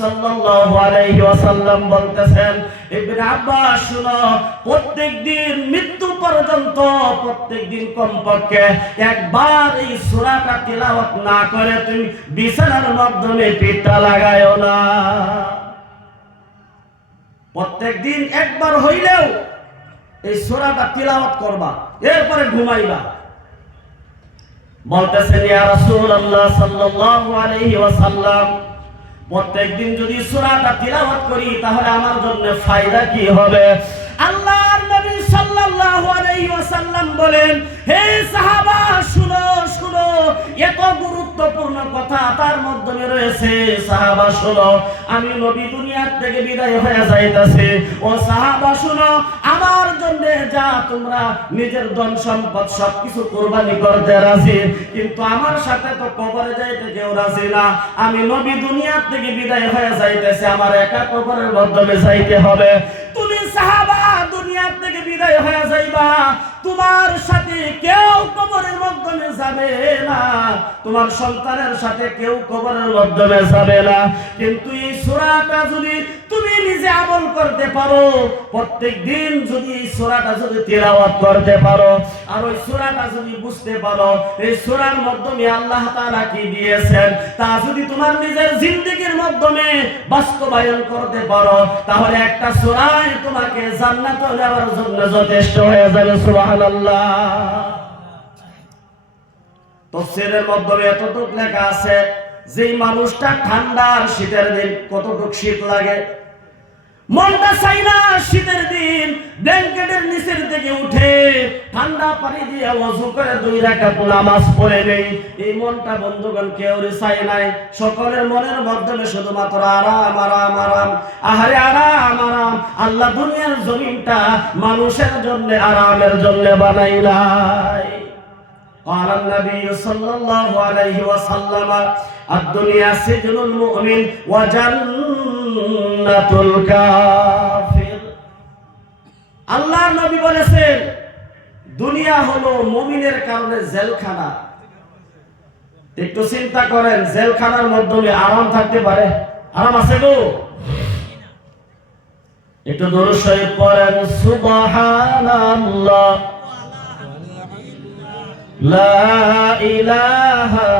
সাল্লাল্লাহু আলাইহি ওয়াসাল্লাম বলতেছেন, ইবনে আব্বাস শুনো, প্রত্যেকদিন মৃত্যু পর্যন্ত প্রত্যেকদিন কমপক্ষে একবার এই সূরাটা তিলাওয়াত না করে তুমি বিছানার মাধ্যমে পিঠটা লাগায়ও না। প্রত্যেকদিন একবার হইলেও এই সূরাটা তিলাওয়াত করবা, এরপরে ঘুমাইবা। বলতেছেন ইয়া রাসূলুল্লাহ সাল্লাল্লাহু আলাইহি ওয়াসাল্লাম, প্রত্যেকদিন যদি সূরাটা তিলাওয়াত করি তাহলে আমার জন্য ফায়দা কি হবে? আল্লাহর নবী সাল্লাল্লাহু আলাইহি ওয়াসাল্লাম বলেন, হে সাহাবা শুনো শুনো, এত গুরুত্বপূর্ণ কথা তার মধ্যে রয়েছে। সাহাবা শুনো, আমি নবী দুনিয়া থেকে বিদায় হয়ে যাইতাছি। ও সাহাবা শুনো, আমার জন্য যা তোমরা নিজের ধন সম্পদ সবকিছু কুরবানি করতে রাজি, কিন্তু আমার সাথে তো কবরে যাইতে কেউ রাজি না। আমি নবী দুনিয়া থেকে বিদায় হয়ে যাইতেছি, আমার একা কবরের মাধ্যমে যাইতে হবে। তুমি সাহাবা দুনিয়া থেকে বিদায় হয়ে যাইবা, তোমার সাথে কেউ কবরের মাধ্যমে যাবে না, তোমার সন্তানের সাথে কেউ কবরের মাধ্যমে যাবে না। কিন্তু এই সূরাটা যদি তুমি নিজে আমল করতে পারো, প্রত্যেক দিন যদি এই সূরাটা যদি তিলাওয়াত করতে পারো, আর ওই সূরাটা যদি বুঝতে পারো, এই সূরার মাধ্যমে আল্লাহ তাআলা কি দিয়েছেন তা যদি তোমার নিজের জিন্দেগীর মাধ্যমে বাস্তবায়ন করতে পারো, তাহলে একটা সূরাই তোমাকে জান্নাতে নেওয়ার জন্য যথেষ্ট হয়ে যাবে। সুবহানাল্লাহ। তাফসীরের মাধ্যমে এতটুকু লেখা আছে, যেই মানুষটা ঠান্ডার শীতের দিন কতটুকু শীত লাগে, মনটা চাই না শীতের দিন ব্ল্যাঙ্কেটের নিচের থেকে উঠে ঠান্ডা পানি দিয়ে ওযু করে 2 রাকাত নামাজ পড়ে নেই, এই মনটা বন্ধুগণ কেউ চাই নাই। সকলের মনের মাধ্যমে শুধুমাত্র আরাম আরাম আরাম, আহারে আরাম আরাম। আল্লাহ দুনিয়ার জমিনটা মানুষের জন্য আরামের জন্য বানাইলাই। قال النبي صلى الله عليه وسلم الدنيا سجن المؤمن وجنة الكافر। আল্লাহর নবী বলেছেন, দুনিয়া হলো মুমিনের কারণে জেলখানা। একটু চিন্তা করেন, জেলখানার মাধ্যমে আরাম থাকতে পারে? আরাম আছে গো? একটু দরুদ শরীফ পড়েন, সুবহানাল্লাহ লা ইলাহা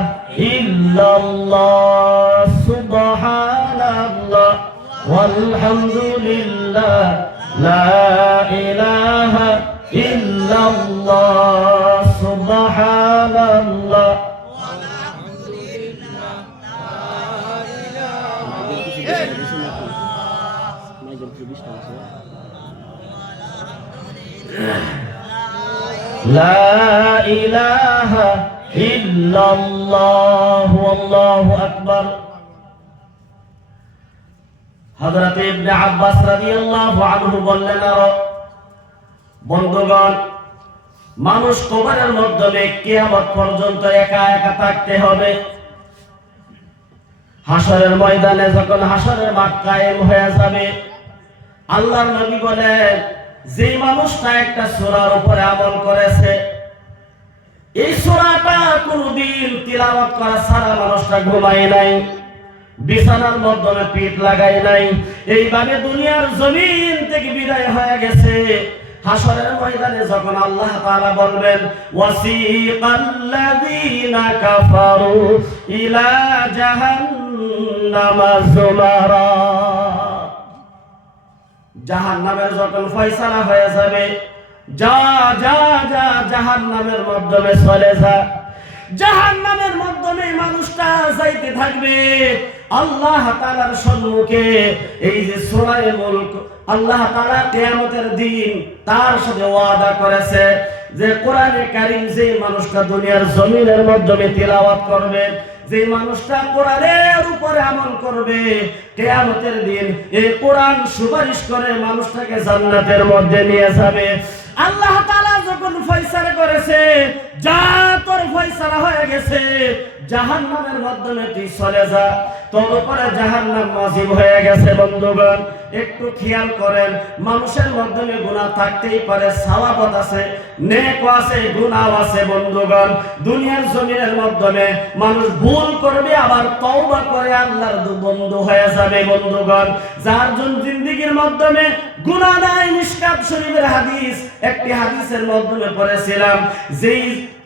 ইল্লাল্লাহ সুবহানাল্লাহ ওয়ালহামদুলিল্লাহ লা ইলাহা ইল্লাল্লাহ সুবহানাল্লাহ ওয়ালহামদুলিল্লাহ লা ইলাহা ইল্লাল্লাহু আল্লাহু আকবার। হযরত ইবনে আব্বাস রাদিয়াল্লাহু আনহু বললেন, বন্ধুগণ, মানুষ কবরের মাধ্যমে কিয়ামত পর্যন্ত একা একা থাকতে হবে। হাসরের ময়দানে যখন হাসরের মাঠ কায়েম হয়ে যাবে, আল্লাহর নবী বলেন, যে মানুষটা একটা সূরার উপরে আমল করেছে, এই সূরাটা কোনদিন তিলাওয়াত করা ছাড়া মানুষটা ঘুমায় নাই, বিছানার মাধ্যমে পিঠ লাগায় নাই, এইভাবে দুনিয়ার জমিন থেকে বিদায় হয়ে গেছে। হাসরের ময়দানে যখন আল্লাহ তাআলা বলবেন, ওয়াসিকাল্লাযীনা কাফারু ইলা জাহান্নামা যুমারা, জাহান্নামের যখন ফয়সালা হয়ে যাবে, যা যা যা জাহান্নামের মাধ্যমে চলে যা, জাহান্নামের মাধ্যমে মানুষটা যাইতে থাকবে আল্লাহ তাআলার সম্মুখে। এই যে সূরা মুলক, আল্লাহ তাআলা কিয়ামতের দিন তার সাথে ওয়াদা করেছে যে কোরআনে কারীম যে মানুষটা দুনিয়ার জমিনের মাধ্যমে তিলাওয়াত করবে, যে মানুষটা কোরআনের উপরে আমল করবে, কিয়ামতের দিন এই কোরআন সুপারিশ করে মানুষটাকে জান্নাতের মধ্যে নিয়ে যাবে। আল্লাহ তাআলা যখন ফয়সালা করেছে, যা তোর ফয়সালা হয়ে গেছে, জাহান্নামের মাধ্যমে তুই চলে যা, তোর উপরে জাহান্নাম ওয়াজিব হয়ে গেছে। বন্ধুগণ, একটু খেয়াল করেন, মানুষের মাধ্যমে গুনাহ থাকতেই পারে, সাওয়াবত আছে, নেক আছে, গুনাহ আছে। বন্ধুগণ, দুনিয়ার জমিনের মাধ্যমে মানুষ ভুল করবে, আবার তওবা করে আল্লাহর বন্ধু হয়ে যাবে। বন্ধুগণ, যার জন জিন্দেগীর মাধ্যমে গুনাহ নাই, মিশকাত শরীফের হাদিস, একটি হাদিসের মাধ্যমে পড়েছিলাম, যেই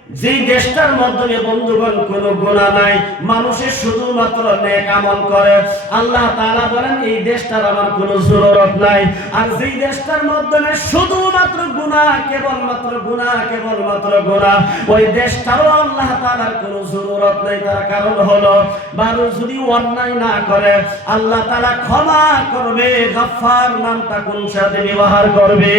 যে দেশটার মাধ্যমে বন্ধুগণ কোনো গুনাহ নাই, মানুষের শুধুমাত্র নেক আমল করে, আল্লাহ তাআলা বলেন এই দেশটার আমার কোনো জরুরত নাই। আর যে দেশটার মাধ্যমে শুধুমাত্র গুনাহ, কেবলমাত্র গুনাহ, কেবলমাত্র গুনাহ, ওই দেশটারও আল্লাহ তাআলার কোনো জরুরত নাই। তার কারণ হলো মানুষ যদি অন্যায় না করে আল্লাহ তাআলা ক্ষমা করবে, গফফার নামটা কোন সাথে ব্যবহার করবে।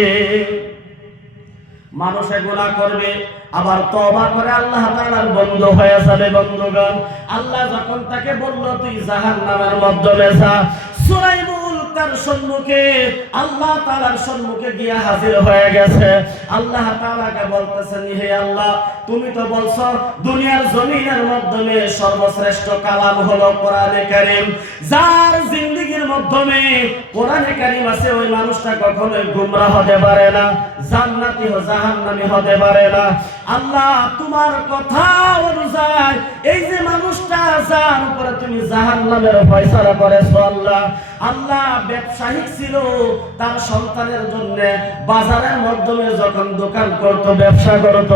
মানুষে গুনাহ করবে আবার তওবা করে আল্লাহ তাআলার বন্ধু হয়ে যাবে। বন্ধুগণ, আল্লাহ যখন তাকে বলল তুই জাহান্নামের মাধ্যমে যা, সুলাইমুল তার সম্মুখে আল্লাহ তাআলার সম্মুখে গিয়ে হাজির হয়ে গেছে। আল্লাহ তাআলাকে বলতেছেন, হে আল্লাহ, তুমি তো বলছো দুনিয়ার জমিনের মাধ্যমে সর্বশ্রেষ্ঠ কালাম হলো কোরআনে কারীম, যার জিন্দেগীর মাধ্যমে কোরআনে কারীম আছে ওই মানুষটা কখনোই গোমরাহ হতে পারে না, জান্নাতি ও জাহান্নামী হতে পারে না। আল্লাহ তোমার কথা অনুযায়ী এই যে মানুষটা যার উপরে তুমি জাহান্নামের ফয়সালা করেছো আল্লাহ, আল্লাহ ব্যবসায়িক ছিল, তার সন্তানের জন্য বাজারের মাধ্যমে যখন দোকান করত, ব্যবসা করত,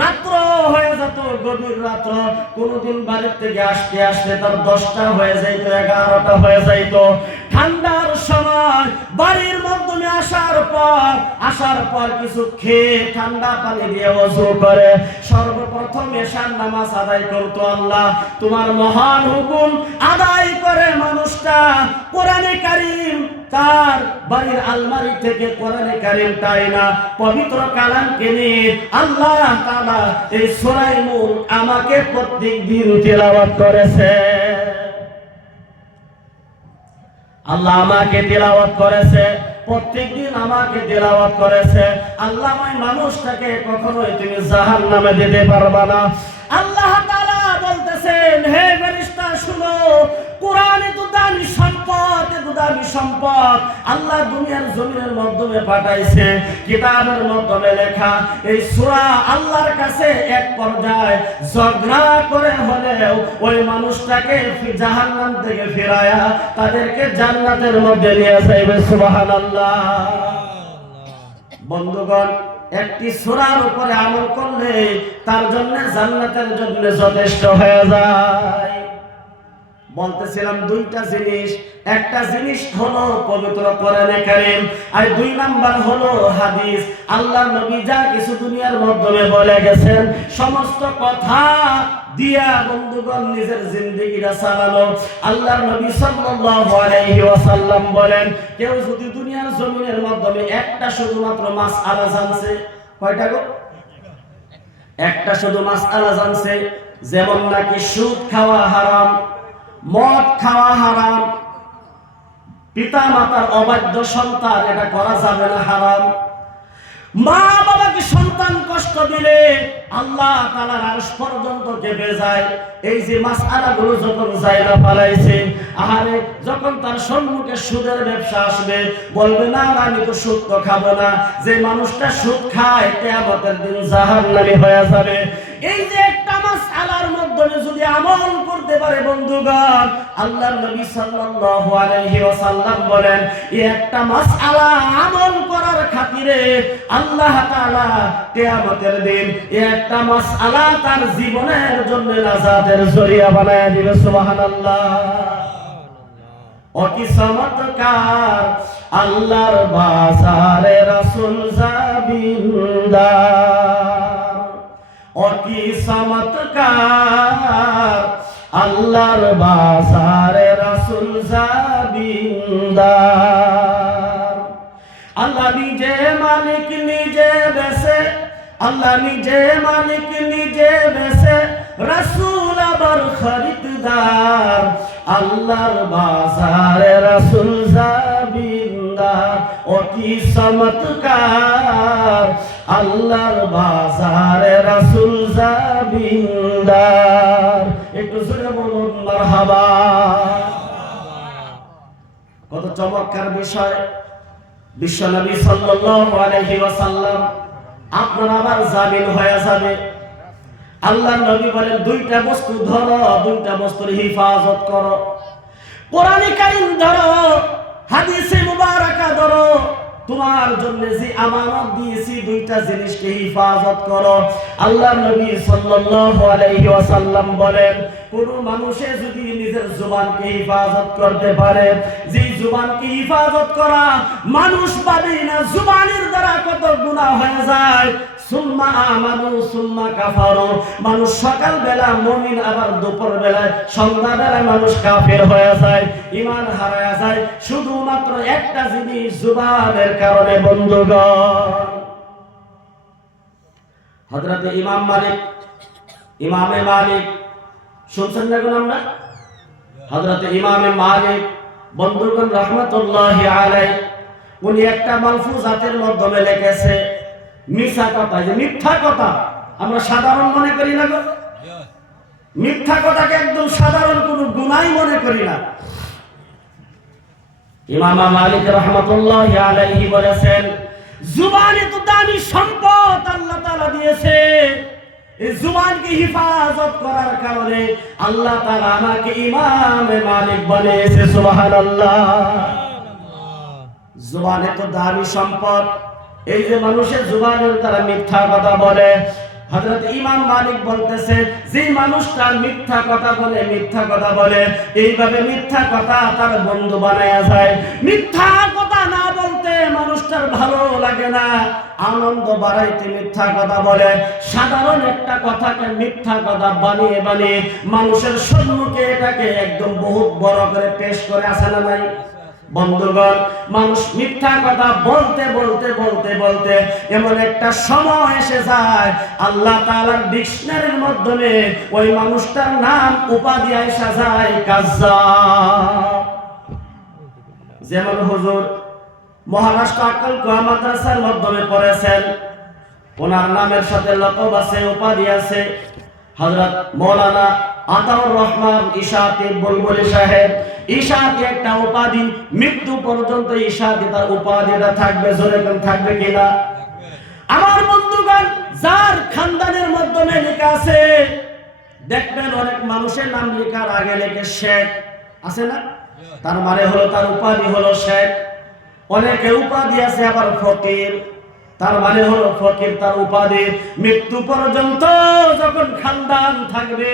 রাত্র হয়ে যেত, গভীর রাত্র, কোনদিন বাড়ির থেকে আসতে আসতে তার 10টা হয়ে যাইত, 11টা হয়ে যাইত। ঠান্ডার সময় বাড়ির মাধ্যমে আসার পর কিছু খেয়ে ঠান্ডা পানি দিয়ে ওযু করে সর্বপ্রথম এশার নামাজ আদায় করত। আল্লাহ তোমার মহান হুকুম আদায় করে মানুষটা কোরআনে কারীম তার বাড়ির আলমারি থেকে কোরআনে কারীম টাইনা পবিত্র কালামকে নিয়ে আল্লাহ তাআলা এই সূরা মুলক আমাকে প্রত্যেকদিন তেলাওয়াত করেছে। আল্লাহ আমাকে তেলাওয়াত করেছে, প্রত্যেকদিন আমাকে তেলাওয়াত করেছে। আল্লাহ ওই মানুষটাকে কখনোই তুমি জাহান্নামে দিতে পারবা না। আল্লাহ তাআলা বলতেছেন, হে ফেরেশতা শুনো, কোরআন এত দামি সম্পদ, এত দামি সম্পদ আল্লাহ দুনিয়ার জমিনের মাধ্যমে পাঠাইছে, কিতাবের মাধ্যমে লেখা। এই সূরা আল্লাহর কাছে এক পর্যায়ে ঝগড়া করে হলেও ওই মানুষটাকে জাহান্নাম থেকে ফিরায়া তাদেরকে জান্নাতের মধ্যে নিয়ে যাইবে। সুবহানাল্লাহ। বন্ধুগণ, একটি সূরার উপরে আমল করলে তার জন্য জান্নাতের জন্য যথেষ্ট হয়ে যায়। বলতেছিলাম দুইটা জিনিস, একটা জিনিস হলো পবিত্র কোরআনে কারীম, আর 2 নাম্বার হলো হাদিস। আল্লাহ নবী যা কিছু দুনিয়ার মাধ্যমে বলে গেছেন সমস্ত কথা দিয়া বন্ধুগণ নিজের জিন্দেগিটা চালানো। আল্লাহ নবী সাল্লাল্লাহু আলাইহি ওয়াসাল্লাম বলেন, কেউ যদি দুনিয়ার জমিনের মাধ্যমে একটা শুধুমাত্র মাসআলা জানছে, কয়টা গো? একটা শুধু মাসআলা জানছে, যেমন নাকি সুদ খাওয়া হারাম, মদ খাওয়া হারাম, পিতা মাতার অবাধ্য সন্তান এটা করা যাবে না, হারাম, মা বাবাকে সন্তান কষ্ট দিলে আল্লাহ তাআলার আরশ পর্যন্ত কেঁপে যায়। এই যে মাসআলাগুলো যখন জায়গা পালাইছে, আহারে যখন তার সম্মুখে সুদের ব্যবসা আসবে বলবে না আমি তো সুদ তো খাবো না। যে মানুষটা সুদ খায় কিয়ামতের দিন জাহান্নামী হয়ে যাবে। এই যে একটা মাসআলার মাধ্যমে যদি আমল করতে পারে বন্ধুগণ, আল্লাহর নবী সাল্লাল্লাহু আলাইহি ওয়াসাল্লাম বলেন, এই একটা মাসআলা আমল করার খাতিরে আল্লাহ তাআলা কিয়ামতের দিন এই একটা মাসআলা তার জীবনের জন্য নাজাতের জরিয়া বানায় দিবে। সুবহানাল্লাহ। অতি চমৎকার আল্লাহর বাজারে রাসূল জাবিন্দার, অতি চমৎকার আল্লাহর বাজারে রাসূল জাবিন্দার। আল্লাহ নিজে মালিক নিজে বেচে, আল্লাহ নিজে মালিক নিজে বেচে, রাসূল আবার খরিদদার। আল্লাহর বাজারে রাসূল জাবিন্দার, অতি চমৎকার আল্লাহর বাজারে রাসূল জাবিন্দার। একটু জোরে বলুন মারহাবা। কত চমৎকার বিষয়। বিশ্বনবী সাল্লাল্লাহু আলাইহি ওয়াসাল্লাম আপনার আবার জামিন হয়ে যাবে। আল্লাহর নবী বলেন, 2টা বস্তু ধরো, 2টা বস্তুর হিফাজত করো। কোরআনে কারীম ধরো, হাদিসে মুবারাকা ধরো, তোমার জন্য যে আমানত দিয়েছি দুইটা জিনিসকে হিফাজত করো। আল্লাহর নবী সাল্লাল্লাহু আলাইহি ওয়াসাল্লাম বলেন, কোন মানুষে যদি নিজের জবানকে হিফাজত করতে পারে, যে জবানকে হিফাজত করা মানুষ পাবে না জবানের দ্বারা কত গুনাহ হয়ে যায়। সুম্মা আমানু সুম্মা কাফারু, মানুষ সকাল বেলা মুমিন, আবার দুপুর বেলায় সন্ধ্যা বেলায় মানুষ কাফের হয়ে যায়, ঈমান হারায় যায় শুধুমাত্র একটা জিনিস, জবানের কারণে। বন্ধুগণ, হযরত ইমামে মালিক শুনছেন না কোন আমরা? হযরত ইমামে মালিক বন্ধুগণ রাহমাতুল্লাহি আলাইহি, উনি একটা মালফুজাতের মাধ্যমে লিখেছে মিথ্যা কথা, যে মিথ্যা কথা আমরা সাধারণ মনে করি না গো, মিথ্যা কথাকে একদম সাধারণ কোনো গুনাহ মনে করি না। ইমাম মালিক রাহমাতুল্লাহি আলাইহি বলেছেন, জুবানে তো দামি সম্পদ আল্লাহ তাআলা দিয়েছে, এই জুবানকে হিফাজত করার কারণে আল্লাহ তাআলা আমাকে ইমামে মালিক বানিয়েছে। সুবহানাল্লাহ। জুবানে তো দামি সম্পদ, এই যে মানুষের জুবানের দ্বারা মিথ্যা কথা বলে, হযরত ইমাম মালিক বলতেছে, যে মানুষটা মিথ্যা কথা বলে এইভাবে মিথ্যা কথা তার বন্ধু বানায়া যায়। মিথ্যা কথা না বলতে মানুষটার ভালো লাগে না, আনন্দ বাড়াইতে মিথ্যা কথা বলে। সাধারণ একটা কথাকে মিথ্যা কথা বানিয়ে বানিয়ে মানুষের সম্মুখে এটাকে একদম বহুত বড় করে পেশ করে, আসে না নাই? বন্ধুগণ, মানুষ মিথ্যা কথা বলতে বলতে বলতে বলতে এমন একটা সময় এসে যায়, আল্লাহ তাআলার ডিকশনারির মাধ্যমে ওই মানুষটার নাম উপাধি আসা যায় কাজ্জাব। যেমন হুজুর মহারাষ্ট্র আক্কালকুয়া মাদ্রাসার মাধ্যমে পড়েছেন, ওনার নামের সাথে লকব আছে, উপাধি আছে। হযরত মাওলানা আতাউর রহমান ইশাতি বুলবুলি সাহেব, ইশাতি একটা উপাধি, মৃত্যু পর্যন্ত ইশাতি তার উপাধিটা থাকবে। জোরে কোন থাকবে কিনা? আমার বন্ধুগণ, যার খানদানের মাধ্যমে লেখা আছে, দেখবেন অনেক মানুষের নাম লেখার আগে লেখে শেখ, আছে না? তার মানে হলো তার উপাধি হলো শেখ। অনেকের উপাধি আছে আবার ফকির, তার মানে হলো ফকির তার উপাধি। মৃত্যু পর্যন্ত যখন খানদান থাকবে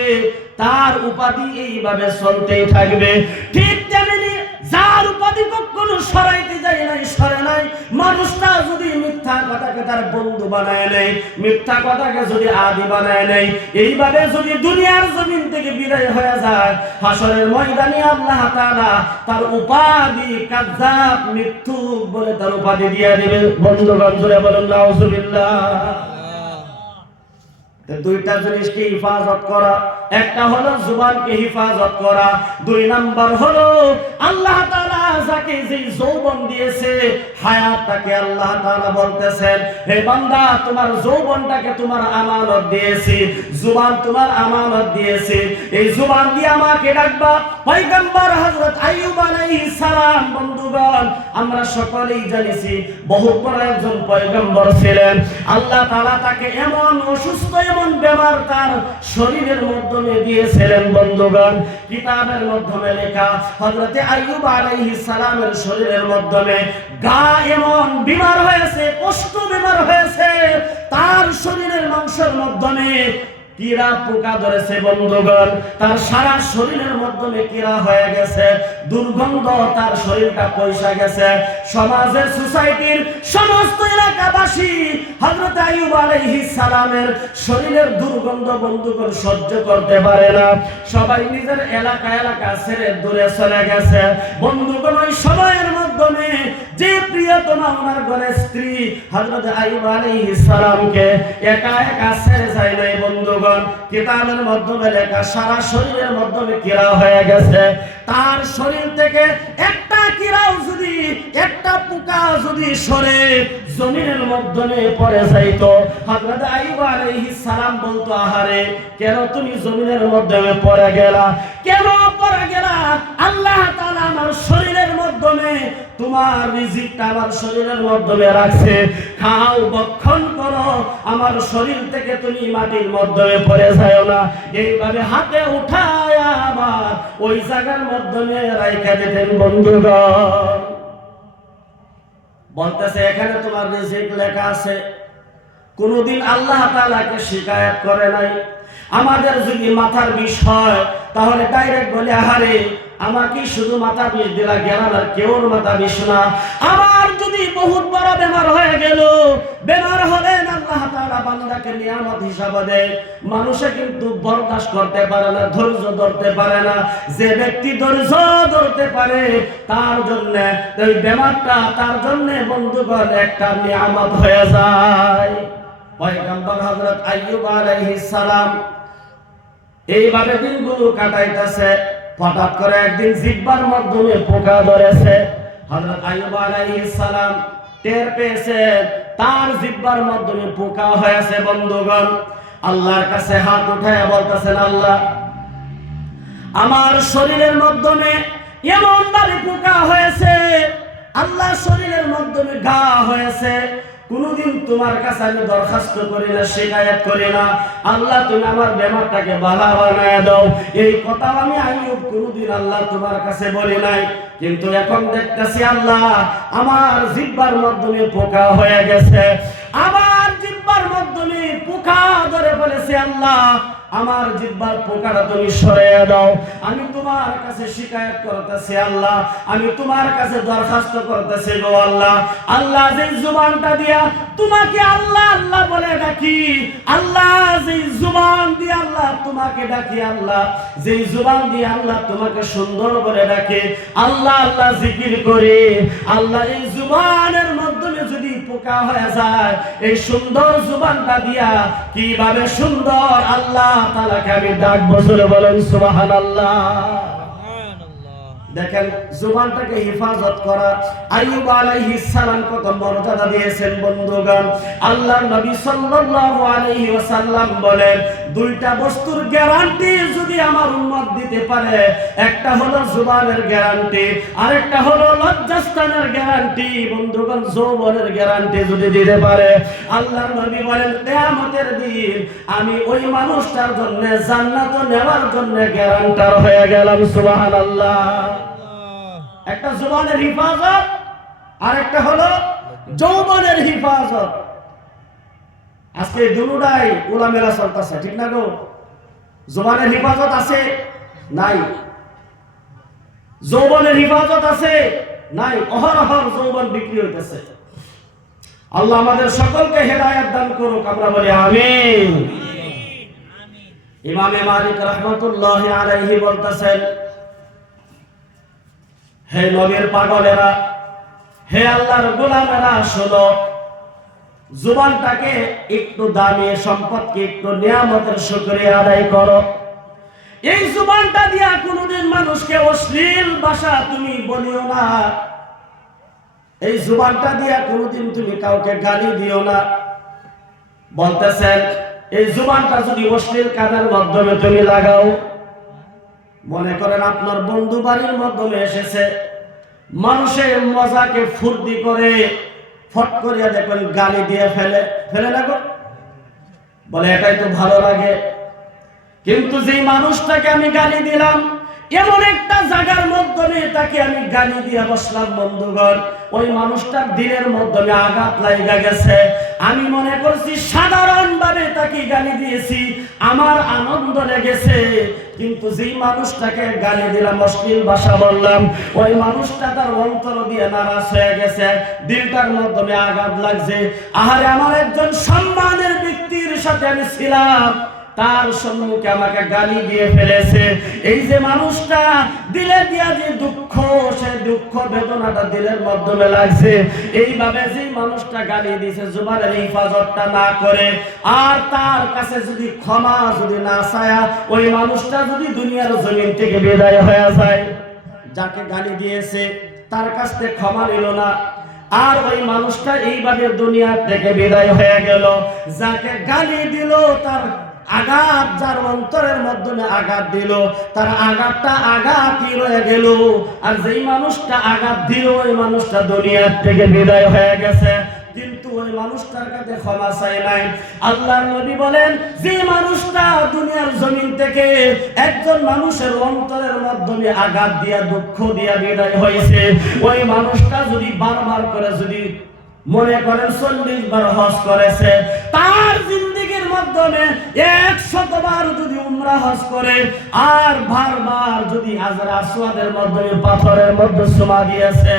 তার উপাধি এইভাবে চলতেই থাকবে। ঠিক তেমনি যার উপাধি কখনো সরাইতে যায় নাই, সরে নাই, মানুষটা যদি মিথ্যা কথাকে তার বন্ধু বানায় নেয়, মিথ্যা কথাকে যদি আদি বানায় নেয়, এইভাবে যদি দুনিয়ার জমিন থেকে বিদায় হয়ে যায়, হাসরের ময়দানে আল্লাহ তাআলা তার উপাধি কাজ্জাব, মৃত্যু বলে তার উপাধি দিয়ে দিবেন। বন্ধুগণ জোরে বলুন নাউজুবিল্লাহ। দুইটা জিনিসকে হিফাজত করা, একটা হলো জুবানকে হিফাজত করা, দুই নাম্বার হলো আল্লাহ তাআলা যাকে যে যৌবন দিয়েছে, হায়াতটাকে আল্লাহ তাআলা বলতেছেন, হে বান্দা তোমার যৌবনটাকে তোমার আমানত দিয়েছি, জুবান তোমার আমানত দিয়েছি, এই জুবান দিয়ে আমাকে ডাকবা। পয়গম্বর হযরত আইয়ুব আলাইহিস সালাম, বন্ধুগণ আমরা সকলেই জানিছি বহু বড় একজন পয়গম্বর ছিলেন। আল্লাহ তাআলা তাকে এমন অসুস্থ, এমন বেমার তার শরীরের মাধ্যমে দিয়েছিলেন। বন্ধুগণ, কিতাবের মাধ্যমে লেখা, হযরত আইয়ুব আলাইহিস সালামের শরীরের মাধ্যমে গা এমন বিমার হয়েছে, কষ্ট বিমার হয়েছে, তার শরীরের মাংসের মাধ্যমে কীড়া পোকা ধরেছে। বন্ধুগণ, তার সারা শরীরের মাধ্যমে কীড়া হয়ে গেছে, দুর্গন্ধ তার শরীরটা পয়সা গেছে। সমাজের, সোসাইটির সমস্ত এলাকাবাসী হযরত আইয়ুব আলাইহিস সালামের শরীরের দুর্গন্ধ বন্ধুগণ সহ্য করতে পারে না, সবাই নিজের এলাকা ছেড়ে দূরে চলে গেছে। বন্ধুগণ, ওই সময়ের মাধ্যমে যে প্রিয়তমা ওনার ঘরের স্ত্রী হযরত আইয়ুব আলাইহিস সালামকে একা একা ছেড়ে যায় নাই। বন্ধুগণ, কিতাবের মাধ্যমে লেখা সারা শরীরের মাধ্যমে কীড়া হয়ে গেছে। তার শরীর থেকে একটা কীড়াও যদি, একটা পোকা যদি সরে জমিনের মাধ্যমে পড়ে যাইতো, হযরত আইয়ুব আলাইহিস সালাম বলতো, আহারে কেন তুমি জমিনের মাধ্যমে পড়ে গেলা, কেন পড়ে গেলা? আল্লাহ তাআলা আমার শরীরের মাধ্যমে তোমার রিজিকটা আমার শরীরের মাধ্যমে রাখছে, খাও ভক্ষণ করো, আমার শরীর থেকে তুমি মাটির মাধ্যমে পড়ে যাও না। এইভাবে হাতে উঠায় আবার ওই জায়গার মাধ্যমে রাইখা দিতেন। বন্ধুগণ, বলতেছে এখানে তোমার রিজিক লেখা আছে। কোনদিন আল্লাহ তাআলাকে শিকায়াত করে নাই। আমাদের যদি মাথার বিষ হয় তাহলে ডাইরেক্ট বলে আহারে আমাকে শুধু মাথা বিষ দিলা, গেলাম আর কেউর মাথা বিষ না। আমার যদি বহুত বড় বেমার হয়ে গেল, বেমার হলে আল্লাহ তাআলা বান্দাকে নিয়ামত হিসাবে দেয়। মানুষে কিন্তু বরদাস্ত করতে পারে না, ধৈর্য ধরতে পারে না। যে ব্যক্তি ধৈর্য ধরতে পারে তার জন্য এই বেমারটা তার জন্য বন্ধুগণ একটা নিয়ামত হয়ে যায়। পয়গম্বর হযরত আইয়ুব আলাইহিস সালাম এইভাবে দিনগুলো কাটাইতেছে। হঠাৎ করে একদিন জিহ্বার মাধ্যমে পোকা ধরেছে। হযরত আইয়ুব আলাইহিস সালাম টের পেয়েছে তার জিহ্বার মাধ্যমে পোকা হয়েছে। বন্ধুগণ আল্লাহর কাছে হাত উঠায় বলতেছেন, আল্লাহ আমার শরীরের মাধ্যমে এমন ভাবে পোকা হয়েছে, আল্লাহ শরীরের মাধ্যমে ঘা হয়েছে, কোনদিন তোমার কাছে আমি দরখাস্ত করি না, শিকায়াত করি না। আল্লাহ তুমি আমার বেমারটাকে ভালো বানায় দাও। এই কথা আমি আইয়ুব কোনদিন আল্লাহ তোমার কাছে বলি নাই। কিন্তু এখন দেখতেছি আল্লাহ আমার জিহ্বার মাধ্যমে পোকা হয়ে গেছে, আমার জিহ্বার মাধ্যমে পোকা ধরে ফেলেছে। আল্লাহ আমার জিহ্বার পোকাটা তুমি সরিয়ে দাও। আমি তোমার কাছে শিকায়াত করতেছি আল্লাহ, আমি তোমার কাছে দরখাস্ত করতেছি গো আল্লাহ। আল্লাহ যে জুবানটা দিয়া তোমাকে আল্লাহ আল্লাহ বলে ডাকি, আল্লাহ যে জুবান দিয়ে আল্লাহ তোমাকে ডাকি, আল্লাহ যে জুবান দিয়ে আল্লাহ তোমাকে সুন্দর বলে ডাকে, আল্লাহ আল্লাহ জিকির করে, আল্লাহ এই জুবানের মাধ্যমে যদি পোকা হয়ে যায়, এই সুন্দর জুবানটা দিয়া কিভাবে সুন্দর আল্লাহ তাআলাকে আমি ডাকবো। বলেন সুবহানাল্লাহ। দেখেন জুবানটাকে হেফাজত করা আইয়ুব আলাইহিস সালাম কত মর্যাদা দিয়েছেন। বন্ধুগণ আল্লাহর নবী সাল্লাল্লাহু আলাইহি ওয়াসাল্লাম বলেন দুইটা বস্তুর গ্যারান্টি যদি আমার উম্মত দিতে পারে, একটা হলো জুবানের গ্যারান্টি, আরেকটা হলো লজ্জাস্থানের গ্যারান্টি। বন্ধুগণ যৌবনের গ্যারান্টি যদি দিতে পারে, আল্লাহর নবী বলেন কিয়ামতের দিন আমি ওই মানুষটার জন্য জান্নাত নেওয়ার জন্য গ্যারান্টার হয়ে গেলাম। সুবহানাল্লাহ। একটা জুবানের হিফাজত আর একটা হলো যৌবনের হিফাজত। আজকে দুটাই উলামেরা চলতেছে, ঠিক না গো? জুবানের হিফাজত আছে নাই, যৌবনের হিফাজত আছে নাই। অহরহর যৌবন বিক্রি হইতেছে। আল্লাহ আমাদের সকলকে হেদায়েত দান করুক, আমরা বলি আমিন। ইমামে মালিক রাহমাতুল্লাহি আলাইহি বলতেছেন, হে নবীর পাগলেরা, হে আল্লাহর গোলামেরা, শোনো, জুবানটাকে একটু দামি সম্পদকে একটু নিয়ামতের শুকরিয়া আদায় করো। এই জুবানটা দিয়া কোনোদিন মানুষকে অশ্লীল ভাষা তুমি বলিও না। এই জুবানটা দিয়া কোনোদিন তুমি কাউকে গালি দিও না। বলতেছেন এই জুবানটা যদি অশ্লীল কাজের মাধ্যমে তুমি লাগাও, মনে করেন আপনার বন্ধু বাড়ির মাধ্যমে এসেছে, মানুষের মজাকে ফুর্তি করে ফট করিয়া দেখবেন গালি দিয়ে ফেলে না গো, বলে এটাই তো ভালো লাগে। কিন্তু যেই মানুষটাকে আমি গালি দিলাম, এমন একটা জায়গার মাধ্যমে তাকে আমি গালি দিয়ে বসলাম, বন্ধুগণ ওই মানুষটার দিলের মাধ্যমে আঘাত লাগা গেছে। আমি মনে করছি সাধারণভাবে তাকে গালি দিয়েছি, আমার আনন্দ লেগেছে। কিন্তু যেই মানুষটাকে গালি দিলাম, অশ্লীল ভাষা বললাম, ওই মানুষটা তার অন্তর দিয়ে নারাজ হয়ে গেছে, দিলটার মাধ্যমে আঘাত লাগছে। আহারে আমার একজন সম্মানের ব্যক্তির সাথে আমি ছিলাম, তার সম্মুখে আমাকে গালি দিয়ে ফেলেছে। এই যে মানুষটা দিলে দিয়া যে দুঃখ, সে দুঃখ বেদনাটা দিলের মাধ্যমে লাগছে। এইভাবে যে মানুষটা গালি দিয়েছে, জুবানের হিফাজতটা না করে আর তার কাছে যদি ক্ষমা যদি না চায়, ওই মানুষটা যদি দুনিয়ার জমিন থেকে বিদায় হয়ে যায়, যাকে গালি দিয়েছে তার কাছ থেকে ক্ষমা নিল না, আর ওই মানুষটা এইভাবে দুনিয়া থেকে বিদায় হয়ে গেল। যাকে গালি দিল তার আঘাত, যার অন্তরের মাধ্যমে আঘাত দিল, তার আঘাতটা আঘাতই রয়ে গেল। আর যেই মানুষটা আঘাত দিল, ওই মানুষটা দুনিয়ার থেকে বিদায় হয়ে গেছে, কিন্তু ওই মানুষটার কাছে ক্ষমা চাই নাই। আল্লাহর নবী বলেন যে মানুষটা দুনিয়ার জমিন থেকে একজন মানুষের অন্তরের মাধ্যমে আঘাত দিয়া দুঃখ দিয়া বিদায় হয়েছে, ওই মানুষটা যদি বারবার করে যদি মনে করেন 40 বার হজ করেছে, তার জিন্দেগির মাধ্যমে 100 বার যদি উমরা হজ করে আর বারবার যদি হাজর আসওয়াদের মাধ্যমে পাথরের মধ্যে চুমা দিয়েছে,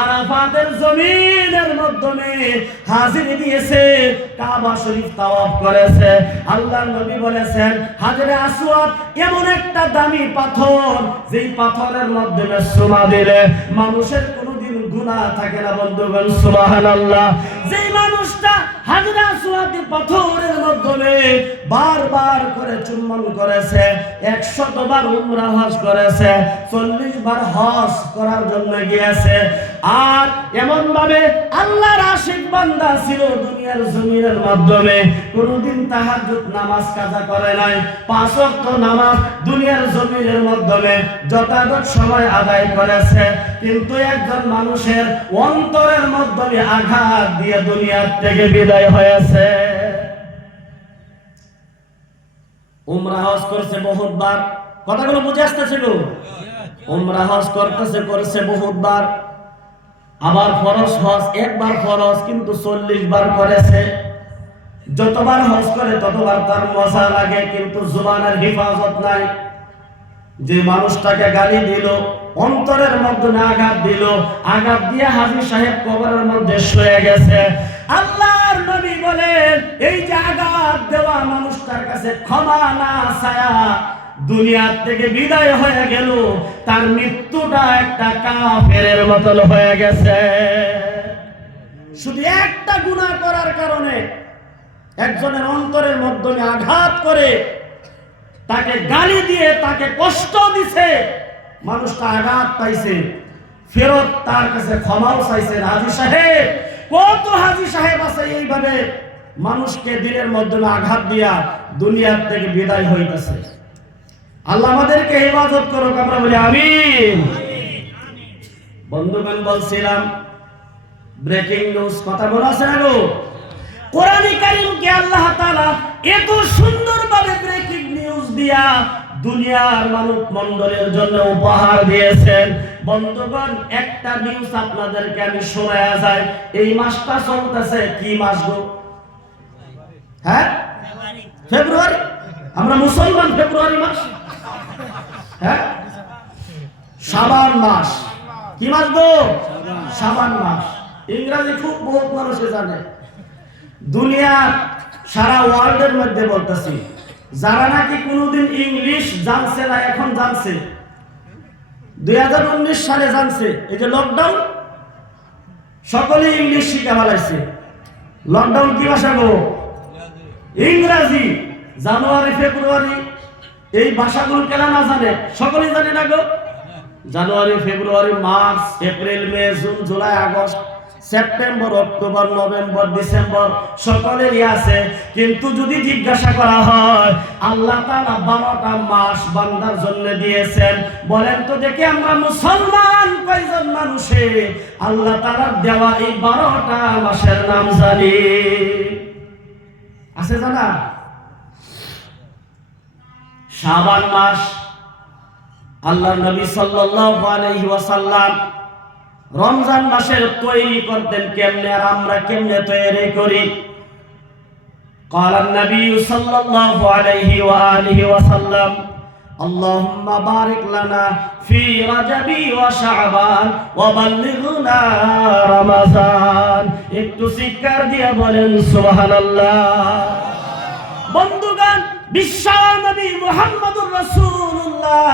আরাফাতের জমিনের মাধ্যমে হাজিরি দিয়েছে, কাবা শরীফ তাওয়াফ করেছে, আল্লাহর নবী বলেছেন হাজরে আসওয়াদ এমন একটা দামি পাথর যেই পাথরের মাধ্যমে চুমা দিলে মানুষের কোনোদিন গুনাহ থাকে না। বন্ধুগণ সুবহানাল্লাহ। যেই মানুষটা হাজরে আসওয়াদ পাথরের মাধ্যমে বারবার করে চুম্বন করেছে, 100 বার উমরা হজ করেছে, 40 বার হজ করার জন্য গিয়েছে, আর এমন ভাবে আল্লাহর আশিক বান্দা ছিল দুনিয়ার জমিনের মাধ্যমে কোনদিন তাহাজ্জুদ নামাজ কাজা করে নাই, 5 ওয়াক্ত নামাজ দুনিয়ার জমিনের মাধ্যমে যথাযথ সময় আদায় করেছে, কিন্তু একজন মানুষের অন্তরের মাধ্যমে আঘাত দিয়ে দুনিয়ার থেকে বিদায় হয়েছে। উমরা হজ করছে বহুতবার, কথাগুলো বুঝে আসতেছিল? উমরা হজ করেছে বহুতবার, আবার ফরজ হজ একবার ফরজ কিন্তু 40 বার করেছে। যতবার হজ করে ততবার তার মজা লাগে, কিন্তু জুবানের হেফাজত নাই। যে মানুষটাকে গালি দিল, অন্তরের মধ্যে আঘাত দিল, আঘাত দিয়ে হাজী সাহেব কবরের মধ্যে শুয়ে গেছে। আল্লাহর নবী বলেন এই যে আঘাত দেওয়া মানুষটার কাছে ক্ষমা না চায়া দুনিয়া থেকে বিদায় হয়ে গেল, তার মৃত্যুটা একটা কাফেরের মতন হয়ে গেছে। শুধু একটা গুনাহ করার কারণে একজনের অন্তরের মাধ্যমে আঘাত করে তাকে গালি দিয়ে তাকে কষ্ট দিছে, মানুষটা আঘাত পাইছে, ফেরত তার কাছে ক্ষমাও চাইছে। হাজী সাহেব, কত হাজী সাহেব আছে এইভাবে মানুষকে দিনের মাধ্যমে আঘাত দিয়া দুনিয়ার থেকে বিদায় হইতেছে। আল্লাহ আমাদেরকে হেফাজত করুক, আমরা বলি আমিন। বন্ধুগণ, বলছিলাম ব্রেকিং নিউজ, কথা বলা আছে না গো? কোরআন কারীমকে আল্লাহ তাআলা এত সুন্দরভাবে ব্রেকিং নিউজ দিয়া দুনিয়ার মানব মণ্ডলের জন্য উপহার দিয়েছেন। বন্ধুগণ, একটা নিউজ আপনাদেরকে আমি শোনায়া যাই। এই মাসটা চলতেছে কি মাস গো? হ্যাঁ, ফেব্রুয়ারি। আমরা মুসলমান, ফেব্রুয়ারি মাস, হ্যাঁ, শাবান মাস। কি মাস গো? শাবান মাস। ইংরেজি খুব বহুত মানুষে জানে। দুনিয়া সারা ওয়ার্ল্ডের মধ্যে বলতেছি, যারা নাকি কোনোদিন ইংলিশ জানছে না এখন জানছে, 2019 সালে জানছে। এই যে লকডাউন, সকলে ইংলিশ শিখে ফেলাইছে। লকডাউন কি ভাষা গো? ইংরেজি। জানুয়ারি ফেব্রুয়ারি এই ভাষাগুলো কেনা না জানে? সকলেই জানে না গো? January February March April May June July August September October November December সকলেরই আছে। কিন্তু যদি জিজ্ঞাসা করা হয় আল্লাহ তাআলা 12টা মাস বান্দার জন্য দিয়েছেন, বলেন তো দেখি আমরা মুসলমান কয়জন মানুষে আল্লাহ তাআলার দেওয়া এই 12টা মাসের নাম জানি? আছে জানা? শাবান মাস আল্লাহর নবী সাল্লাল্লাহু আলাইহি ওয়াসাল্লাম রমজান মাসের তৈরি করতেন কেমনে, আর আমরা কেমনে তৈরি করি? قال النبي صلى الله عليه وآله وسلم اللهم بارك لنا في رجب وشعبان وبلغنا رمضان। একটু চিৎকার দিয়ে বলেন সুবহানাল্লাহ। বন্ধুগণ, বিশ্ব নবী মুহাম্মদুর রাসূলুল্লাহ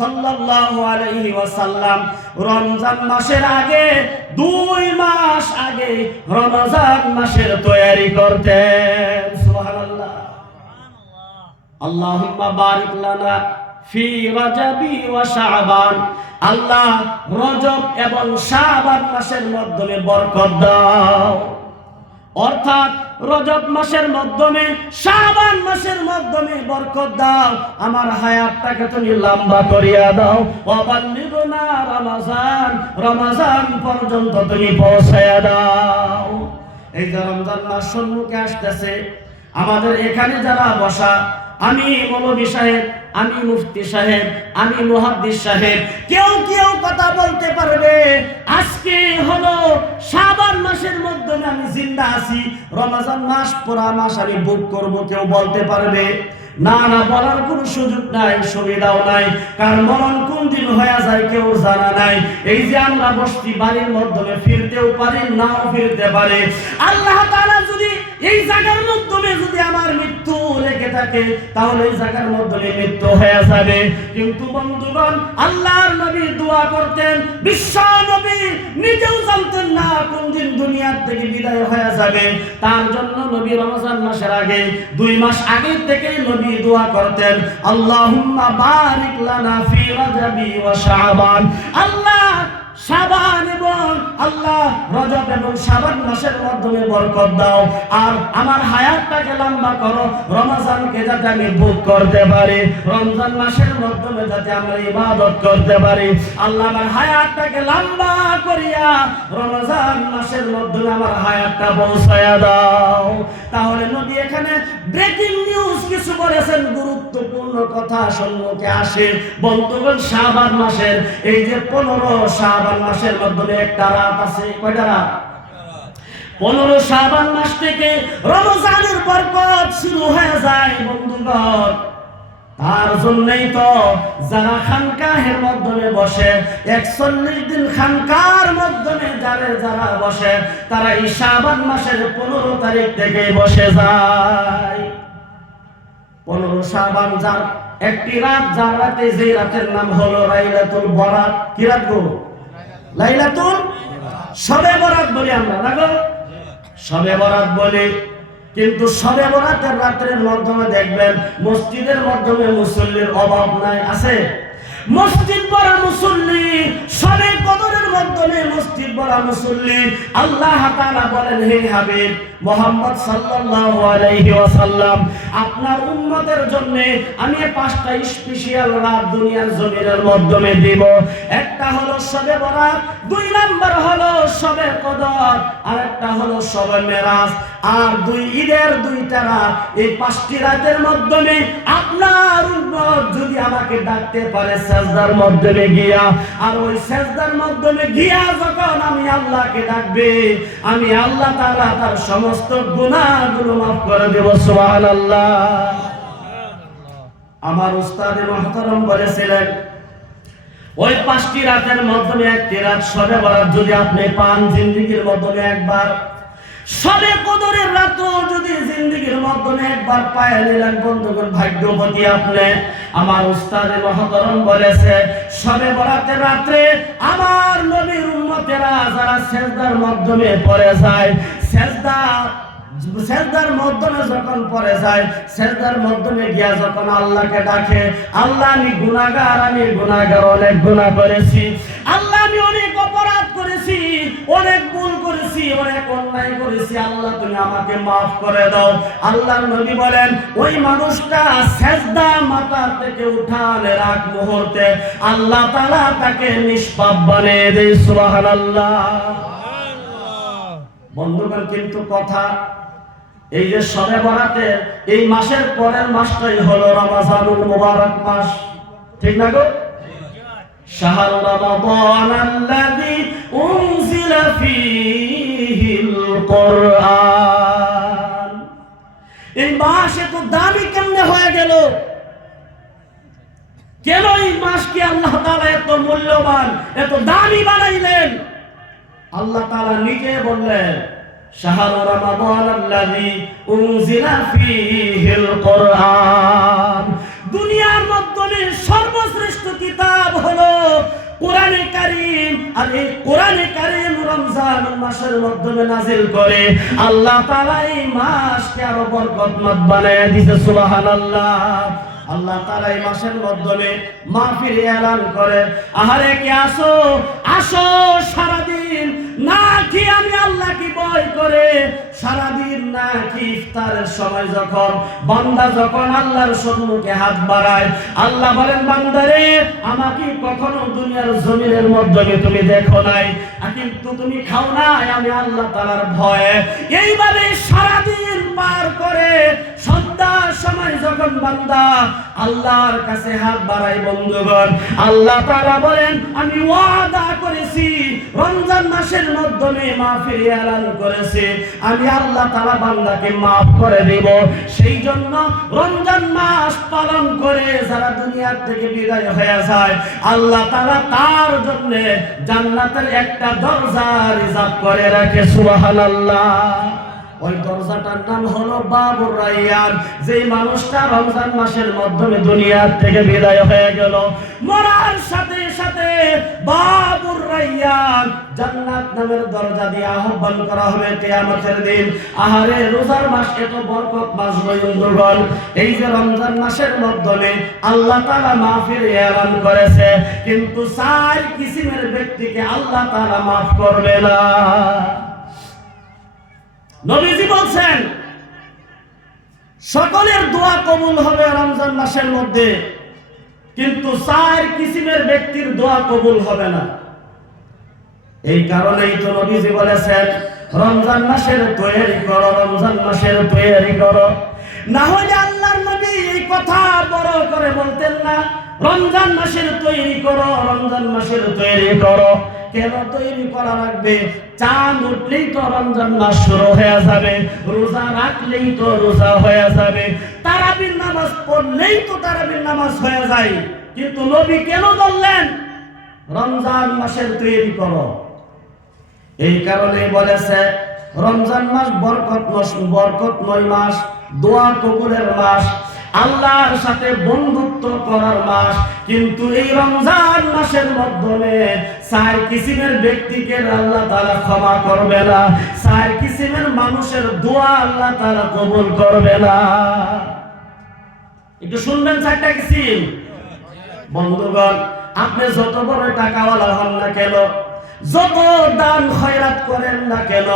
সাল্লাল্লাহু আলাইহি ওয়াসাল্লাম রমজান মাসের আগে 2 মাস আগে রমজান মাসের তৈরি করতেন। সুবহানাল্লাহ। আল্লাহুম্মা বারিক লানা ফি রাজাবি ওয়া শাবান। আল্লাহ রজব এবং শাবান মাসের মাধ্যমে বরকত দাও। অর্থাৎ রজব মাসের মাধ্যমে শাবান মাসের মাধ্যমে বরকত দাও, আমার হায়াতটাকে তুমি লম্বা করিয়া দাও। ওয়াবাল্লিগনা রমাজান, রমজান পর্যন্ত তুমি পৌঁছায়া দাও। এই যে রমজান মাস সম্মুখে আসতেছে, আমাদের এখানে যারা বসা, আমি মৌলভী সাহেব আমি মুফতি সাহেব, আমি মুহাদ্দিস সাহেব, কেউ কেউ কথা বলতে পারবে আজকে হলো শাবান মাসের মধ্যে আমি জিন্দা আছি, রমজান মাস পুরা মাস আমি ভোগ করব, কেউ বলতে পারবে? না না, বলার কোনো সুযোগ নাই, সুবিধাও নাই, কারণ মরণ কোন দিন হয়ে যায় কেউ জানা নাই। এই যে আমরা বসতি বাড়ির মাধ্যমে ফিরতেও পারি, নাও ফিরতে পারে। আল্লাহ তাআলা যদি এই জায়গার মাধ্যমে যদি আমার মৃত্যু লেগে থাকে তাহলে এই জায়গার মাধ্যমে মৃত্যু হয়ে যাবে। কিন্তু বন্ধুগণ, আল্লাহর নবী দোয়া করতেন, বিশ্ব নবী নিজেও জানতেন না কোন দিন দুনিয়া থেকে বিদায় হয়ে যাবে। তার জন্য নবী রমজান মাসের আগে 2 মাস আগে থেকেই নবী দোয়া করতেন, আল্লাহুম্মা বারিক লানা ফি রাজাবি ওয়া শাবান। আল্লাহ শাবান এবং আল্লাহ রজব এবং শাবান মাসের মাধ্যমে বরকত দাও, আর আমার হায়াতটাকে লম্বা করো, রমজানকে যাতে আমি ভোগ করতে পারি, রমজান মাসের মাধ্যমে যাতে আমরা ইবাদত করতে পারি। আল্লাহ আমার হায়াতটাকে লম্বা করিয়া রমজান মাসের মাধ্যমে আমার হায়াতটা পৌঁছায়া দাও। তাহলে নবী এখানে ব্রেকিং নিউজ কিছু বলেছেন, গুরুত্বপূর্ণ কথা সম্মুখে আসে। বন্ধুগণ, শাবান মাসের এই যে 15 শাবান মাসের মাধ্যমে একটা রাত আছে, কয়টা রাত? 15 শাবান মাস থেকে রমজানের বরকত শুরু হয়ে যায় বন্ধুগণ। তার জন্যই তো যারা খানকাহের মাধ্যমে বসে, 41 দিন খানকার মাধ্যমে যারা বসে, তারা এই শাবান মাসের 15 তারিখ থেকে বসে যায়। 15 শাবান, যার একটি রাত, যার রাতে, যে রাতের নাম হলো লাইলাতুল বরাত। কি রাত গো? লাইলাতুল শবে বরাত বলি আমরা, না গো? শবে বরাত বলি। কিন্তু শবে বরাতের রাতের মাধ্যমে দেখবেন মসজিদের মাধ্যমে মুসল্লির অভাব নাই, আছে? মসজিদ ভরা মুসল্লি, শবে কদরের মাধ্যমে মসজিদ ভরা মুসল্লি। আল্লাহ তাআলা বলেন, হে হাবিব মুহাম্মদ সাল্লাল্লাহু আলাইহি ওয়াসাল্লাম, আপনার উম্মতের জন্য আমি 5টা স্পেশাল রাত দুনিয়ার জমিনের মাধ্যমে দিব। একটা হলো শবে বরাত, 2 নাম্বার হলো শবে কদর, আর একটা হলো শবে মেরাজ। আর 2 ঈদের 2টা রাত, এই 5টি রাতের মাধ্যমে আপনার উম্মত যদি আমাকে ডাকতে পারে সেজদার মাধ্যমে গিয়া, আর ওই সেজদার মাধ্যমে গিয়া যখন আমি আল্লাহকে ডাকবে, আমি আল্লাহ তাআলা তার সমস্ত গুনাহগুলো মাফ করে দেব। সুবহানাল্লাহ। আমার উস্তাদ মুহতারাম বলেছিলেন, ওই 5টি রাতের মাধ্যমে একটি রাত শবে বরাত যদি আপনি পান জিন্দেগীর মাধ্যমে একবার, শবে কদরের রাত যদি জিন্দেগীর মাধ্যমে একবার পায় নিলেন, বন্ধুগণ ভাগ্যবতী আপনি। আমার উস্তাদ মুহতারাম বলেছে, শবে বরাতের রাতে আমার নবীর উম্মতেরা যারা সেজদার মাধ্যমে পড়ে যায়, সেজদার মাধ্যমে যখন পড়ে যায়, সেজদার মাধ্যমে গিয়া যখন আল্লাহকে ডাকে, আল্লাহ আমি গুনাহগার, অনেক গুনাহ করেছি, আল্লাহ আমি অনেক অপরাধ করেছি, অনেক ভুল করেছি, অনেক অন্যায় করেছি, আল্লাহ তুমি আমাকে মাফ করে দাও। আল্লাহর নবী বলেন, ওই মানুষটা সেজদা মাথা থেকে উঠানের আগ মুহূর্তে আল্লাহ তাআলা তাকে নিষ্পাপ বানিয়ে দেয়। সুবহানাল্লাহ। বন্ধুগণ, কিন্তু কথা এই যে শবে বরাতের এই মাসের পরের মাসটাই হলো রমজানুল মুবারক মাস, ঠিক না গো? শাহর রমাদান আল্লাযী উনজিলা ফীহিল কুরআন। এই মাস এত দামি কেমনে হয়ে গেল? কেন এই মাসকে আল্লাহ তাআলা এত মূল্যবান, এত দামি বানাইলেন? আল্লাহ তাআলা নিজে বললেন, শাহর রমাদান আল্লাযী উনজিলা ফীহিল কুরআন। দুনিয়ার মধ্যে সর্বশ্রেষ্ঠ কিতাব হলো কোরআনে কারীম, আর এই কোরআনে কারীম রমজান মাসের মাধ্যমে নাযিল করে আল্লাহ তাআলা এই মাসকে আরো বরকতময় বানায় দিয়েছে। সুবহানাল্লাহ। আল্লাহ তাআলা এই মাসের মাধ্যমে মাহফিল এলান করে, আহারে কে আসো, আসো সারাদিন না কি আমি আল্লাহকে ভয় করে, সারাদিন না কি ইফতারের সময় যখন বান্দা যখন আল্লাহর সম্মুখে হাত বাড়ায়, আল্লাহ বলেন, বান্দারে আমাকে কখনো দুনিয়ার জমিনের মাধ্যমে তুমি দেখো নাই, কিন্তু তুমি খাও নাই আমি আল্লাহ তাআলার ভয়ে। এইভাবে সারাদিন পার করে সন্ধ্যার সময় সময় যখন বান্দা আল্লাহর কাছে হাত বাড়ায় বন্ধুগণ, আল্লাহ তাআলা বলেন আমি ওয়াদা করেছি রমজান মাসের মাধ্যমে মাফের এলান করেছি, আমি আল্লাহ তাআলা বান্দাকে মাফ করে দেব। সেই জন্য রমজান মাস পালন করে যারা দুনিয়া থেকে বিদায় হয়ে যায়, আল্লাহ তাআলা তার জন্য জান্নাতের একটা দরজা রিজার্ভ করে রাখে। সুবহানাল্লাহ। ওই দরজাটার নাম হলো বাবুর রায়্যান। যেই মানুষটা রমজান মাসের মাধ্যমে দুনিয়া থেকে বিদায় হয়ে গেল, মরার সাথে সাথে বাবুর রায়্যান জান্নাত নামের দরজা দিয়ে আহ্বান করা হবে কিয়ামতের দিন। আহারে রোজার মাস এত বরকত মাস বন্ধুগণ, এই যে রমজান মাসের মাধ্যমে আল্লাহ তাআলা মাফের এলান করেছে, কিন্তু 4 কিসিমের ব্যক্তিকে আল্লাহ তাআলা মাফ করবে না। নবীজি বলছেন সকলের দোয়া কবুল হবে রমজান মাসের মধ্যে, কিন্তু 4 কিসিমের ব্যক্তির দোয়া কবুল হবে না। এই কারণেই তো নবীজি বলেছেন রমজান মাসের তৈরি করো, রমজান মাসের তৈরি করো। না হলে আল্লাহর নবী এই কথা বড় করে বলতেন না, রমজান মাসের তৈরি করো, রমজান মাসের তৈরি করো। কেন তৈরি করা লাগবে? চাঁদ উঠলেই তো রমজান মাস শুরু হয়ে যাবে, রোজা রাখলেই তো রোজা হয়ে যাবে, তারাবির নামাজ পড়লেই তো তারাবির নামাজ হয়ে যায়। কিন্তু নবী কেন বললেন রমজান মাসের তৈরি করো? এই কারণেই বলেছে রমজান মাস বরকতময় মাস, দোয়া কবুলের মাস, আল্লাহর সাথে বন্ধুত্ব করার মাস। কিন্তু এই রমজান মাসের মাধ্যমে 4 কিসিমের ব্যক্তিকে আল্লাহ তাআলা ক্ষমা করবে না, 4 কিসিমের মানুষের দোয়া আল্লাহ তাআলা কবুল করবে না। একটু শুনবেন 4টা কিসিম। বন্ধুগণ, আপনি যত বড় টাকাওয়ালা হন না কেন, যত দান খয়রাত করেন না কেন,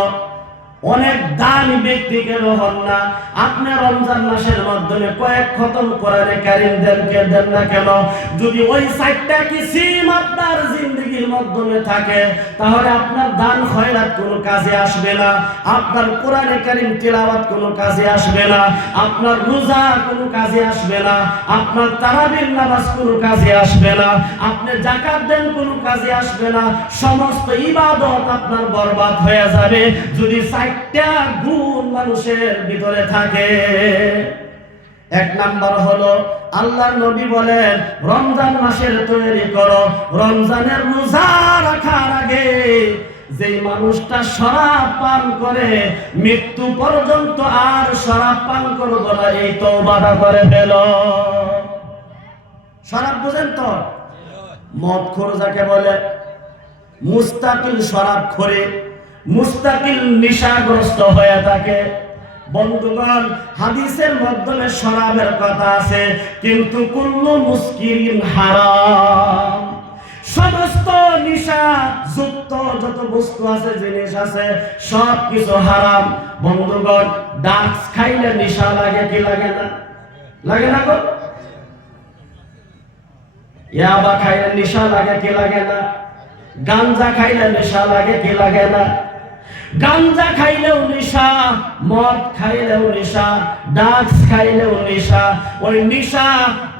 অনেক দানি ব্যক্তি কেন হন না, আপনি রমজান মাসের মাধ্যমে কয়েক খতম কোরআনে কারীম দেন না কেন, যদি ওই 4টা কিসিম আপনার জিন্দেগির মাধ্যমে থাকে, তাহলে আপনার দান খয়রাত কোনো কাজে আসবে না, আপনার কোরআনে কারীম তিলাওয়াত কোনো কাজে আসবে না, আপনার রোজা কোনো কাজে আসবে না, আপনার তারাবির নামাজ কোনো কাজে আসবে না, আপনি যাকাত দেন কোনো কাজে আসবে না। সমস্ত ইবাদত আপনার বরবাদ হয়ে যাবে যদি 4টা গুণ মানুষের ভিতরে থাকে। 1 নাম্বার হলো আল্লাহর নবী বলেন রমজান মাসের তৈরি করো। রমজানের রোজা রাখার আগে যেই মানুষটা শরাব পান করে মৃত্যু পর্যন্ত আর শরাব পান করব না, এই তওবাটা করে ফেল। শরাব বুঝেন তো? মদখোর যাকে বলে, মুস্তাকিল শরাব খোরে, মুস্তাকিল নেশাগ্রস্ত হয়ে থাকে। বন্ধুগণ, হাদিসের মাধ্যমে শরাবের কথা আছে, কিন্তু কুল্লু মুস্কিরিন হারাম। সমস্ত নেশা যুক্ত যত বস্তু আছে, জিনিস আছে, সব কিছু হারাম। বন্ধুগণ, ড্রাগস খাইলে নেশা লাগে কি লাগে না? লাগে না গো? ইয়াবা খাইলে নেশা লাগে কি লাগে না? গাঞ্জা খাইলে নেশা লাগে কি লাগে না? গাঞ্জা খাইলেও নেশা, মদ খাইলেও নেশা, ড্রাগস খাইলেও নেশা। ওই নেশা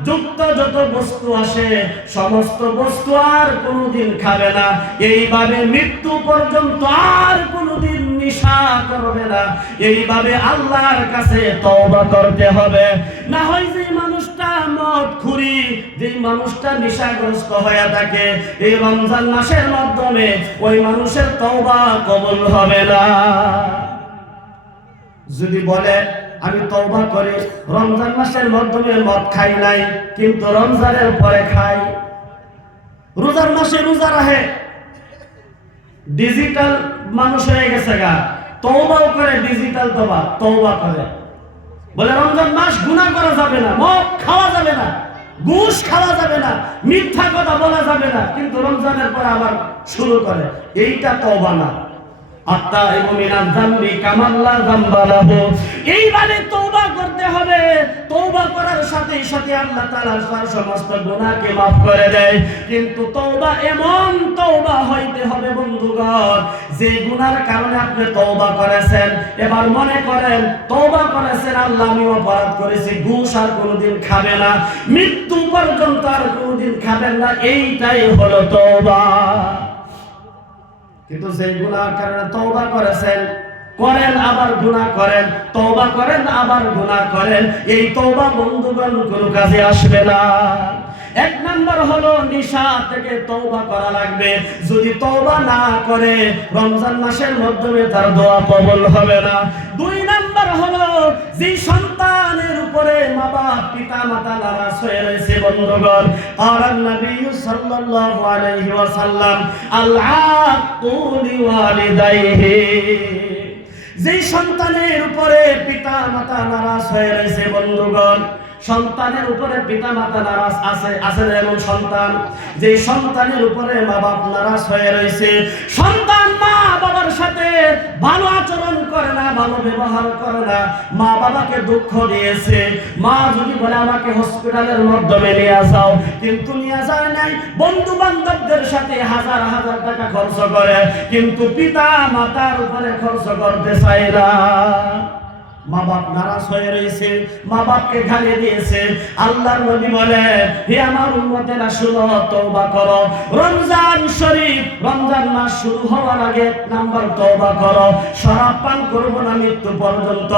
যুক্ত যত বস্তু আসে সমস্ত বস্তু আর কোনোদিন খাবে না। এইভাবে মৃত্যু পর্যন্ত আর কোনোদিন নেশা করবে না। এইভাবে আল্লাহর কাছে তওবা করতে হবে। না হয় যে মানুষটা মদখুরি, যে মানুষটা নেশাগ্রস্ত হয়ে থাকে, এই রমজান মাসের মাধ্যমে ওই মানুষের তওবা কবুল হবে না। যদি বলে আমি তওবা করি, রমজান মাসের মাধ্যমে মদ খাই নাই, কিন্তু রমজানের পরে খাই, রোজার মাসে রোজা রাখে, ডিজিটাল মানুষ হয়ে গেছে গা, তওবাও করে, ডিজিটাল তওবা করে, বলে রমজান মাস গুনাহ করা যাবে না, মদ খাওয়া যাবে না, ঘুষ খাওয়া যাবে না, মিথ্যা কথা বলা যাবে না, কিন্তু রমজানের পরে আবার শুরু করে। এইটা তওবা না। আত্তাইবু মিনাজ যামবি কামান লা যামবা লাহু। এইভাবে তওবা করতে হবে। তওবা করার সাথে সাথে আল্লাহ তাআলা তার সমস্ত গুনাহকে maaf করে দেয়। কিন্তু তওবা এমন তওবা হইতে হবে বন্ধুগণ, যে গুনার কারণে আপনি তওবা করেছেন, এবার মনে করেন তওবা করেছেন, আল্লাহ আমি অপরাধ করেছি, ঘুষ আর কোনোদিন খাবে না, মৃত্যু পর্যন্ত আর কোনোদিন খাবেন না, এইটাই হলো তওবা। কিন্তু যে গুনার কারণে তওবা করেছেন, করেন আবার গুনাহ করেন, তওবা করেন আবার গুনাহ করেন, এই তওবা বন্ধুগণ কোনো কাজে আসবে না। এক নাম্বার হলো নিশা থেকে তওবা করা লাগবে। যদি তওবা না করে রমজান মাসের মাধ্যমে তার দোয়া কবুল হবে না। দুই নাম্বার হলো যে সন্তানের উপরে মা-বাপ পিতা মাতা নারাজ হয়ে রয়েছে বন্ধুগণ, আর নবী সাল্লাল্লাহু আলাইহি ওয়াসাল্লাম আল-আক্কু লিওয়ালিদাইহি, যে সন্তানের উপরে পিতা মাতা নারাজ হয়ে রয়েছে বন্ধুগণ, সন্তানের উপরে পিতা মাতা নারাজ আছে এমন সন্তান, যে সন্তানের উপরে মা বাপ নারাজ হয়ে রয়েছে, সন্তান মা বাবার সাথে ভালো আচরণ করে না, ভালো ব্যবহার করে না, মা বাবাকে দুঃখ দিয়েছে, মা যদি বলে আমাকে হসপিটালের মাধ্যমে নিয়ে যাও, কিন্তু নিয়ে যায় নাই, বন্ধু বান্ধবদের সাথে হাজার হাজার টাকা খরচ করে, কিন্তু পিতা মাতার উপরে খরচ করতে চায় না। মা বাপ নারাজ হয়ে রয়েছে, মা বাপকে গালি দিয়েছে। আল্লাহর নবী বলেন, হে আমার উম্মতেরা শুনো, তওবা করো। রমজান শরীফ, রমজান মাস শুরু হওয়ার আগে এক নাম্বার তওবা করো, শরাব পান করবো না মৃত্যু পর্যন্ত।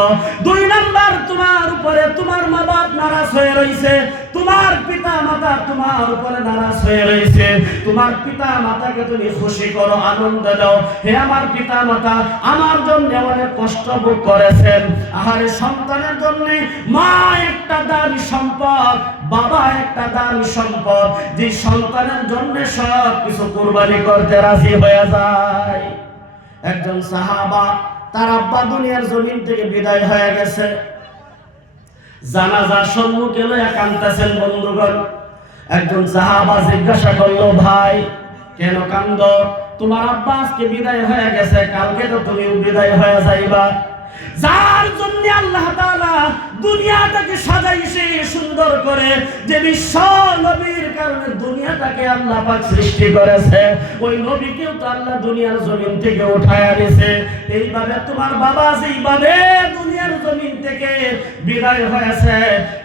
দুই নাম্বার, তোমার উপরে তোমার মা বাপ নারাজ হয়ে রয়েছে, তোমার পিতা মাতা তোমার উপরে নারাজ হয়ে রয়েছে, তোমার পিতা মাতাকে তুমি খুশি করো, আনন্দ দাও। হে আমার পিতা মাতা আমার জন্য অনেক কষ্ট ভোগ করেছেন, আহারে সন্তানের জন্য মা একটা দামি সম্পদ, বাবা একটা দামি সম্পদ, যে সন্তানের জন্য সব কিছু কুরবানি করতে রাজি হয়ে যায়। একজন সাহাবা, তার আব্বা দুনিয়ার জমিন থেকে বিদায় হয়ে গেছে, জানাজা সম্মুখে লইয়া কাঁদতেছেন বন্ধুগণ। একজন সাহাবা জিজ্ঞাসা করলো, ভাই কেন কান্দো? তোমার আব্বা আজকে বিদায় হয়ে গেছে, কালকে তো তুমি বিদায় হয়ে যাইবা। যার জন্য আল্লাহ তাআলা দুনিয়াটাকে সাজাইছে সুন্দর করে, যে বিশ্ব নবীর কারণে দুনিয়াটাকে আল্লাহ পাক সৃষ্টি করেছে, ওই নবীকেও তো আল্লাহ দুনিয়ার জমিন থেকে উঠায় আনেছে। এইভাবে তোমার বাবা যেইভাবে দুনিয়ার জমিন থেকে বিদায় হয়েছে,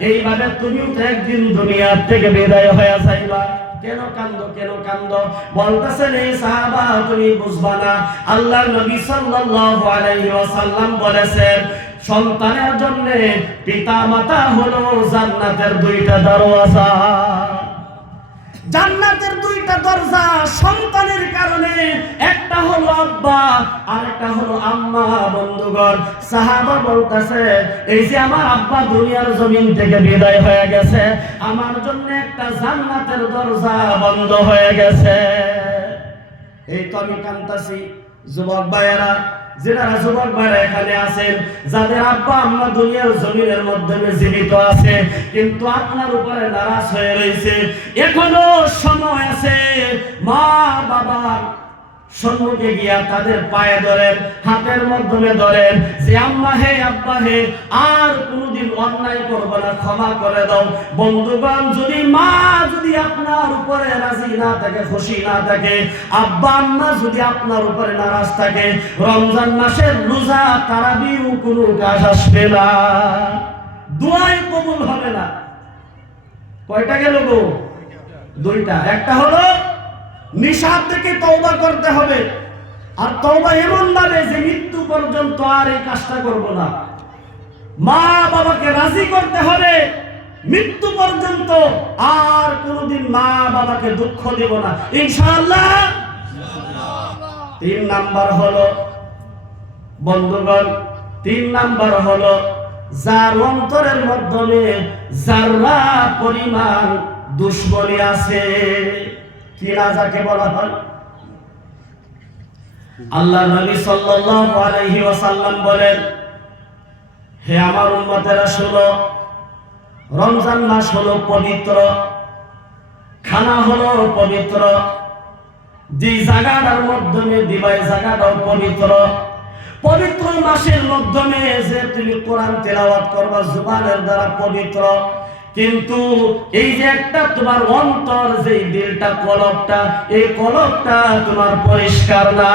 এইভাবে তুমিও তো একদিন দুনিয়ার থেকে বিদায় হয়ে যাইবা। কেন কান্দো, কেন কান্দো? বলতেছেন, এই সাহাবা তুমি বুঝবা না, আল্লাহর নবী সাল্লাল্লাহু আলাইহি ওয়াসাল্লাম বলেছেন, সন্তানের জন্য পিতা মাতা হলো জান্নাতের দুইটা দরওয়াজা। জান্নাতের দুইটা দরজা সন্তানের কারণে, একটা হলো আব্বা আর একটা হলো আম্মা। বন্ধুগণ, সাহাবা বলতেছে, এই যে আমার আব্বা দুনিয়ার জমিন থেকে বিদায় হয়ে গেছে, আমার জন্য একটা জান্নাতের দরজা বন্ধ হয়ে গেছে। এই তো আমি কাঁদতাছি। যুবক ভাইয়েরা, যারা যুবক ভাইরা এখানে আছেন, যাদের আব্বা আম্মা দুনিয়ার জমিনের মাধ্যমে জীবিত আছে, কিন্তু আপনার উপরে নারাজ হয়ে রয়েছে, এখনো সময় আছে। মা বাবার সম্মুখে গিয়া তাদের পায়ে ধরেন, হাতের মাধ্যমে ধরেন, যে আম্মা হে আব্বা হে, আর কোনোদিন অন্যায় করবো না, ক্ষমা করে দাও। বন্ধুগণ, যদি মা যদি আপনার উপরে রাজি না থাকে, খুশি না থাকে, আব্বা আম্মা যদি আপনার উপরে নারাজ থাকে, রমজান মাসের রোজা তারাবিও কোনো কাজ আসবে না, দোয়াই কবুল হবে না। কয়টা গেল গো? দুইটা। একটা হলো নিশাব থেকে তওবা করতে হবে, আর তওবা এমন ভাবে যে মৃত্যু পর্যন্ত আর এই কাজটা করব না। মা বাবাকে রাজি করতে হবে, মৃত্যু পর্যন্ত আর কোনোদিন মা বাবাকে দুঃখ দেব না, ইনশাআল্লাহ। তিন নাম্বার হলো বন্ধুগণ, তিন নাম্বার হলো যার অন্তরের মাধ্যমে যারা পরিমাণ দুশ্মনী আছে, কিনা যাকে বলা হয়। আল্লাহ নবী সাল্লাল্লাহু আলাইহি ওয়াসাল্লাম বলেন, হে আমার উম্মতেরা শুনো, রমজান মাস হলো পবিত্র, খানা হলো পবিত্র, যে জায়গাটার মাধ্যমে দিবাই জায়গাটাও পবিত্র, পবিত্র মাসের মাধ্যমে যে তুমি কোরআন তেলাওয়াত করবা জুবানের দ্বারা পবিত্র, কিন্তু এই যে একটা তোমার অন্তর, যে দিলটা, কলবটা, এই কলবটা তোমার পরিষ্কার না।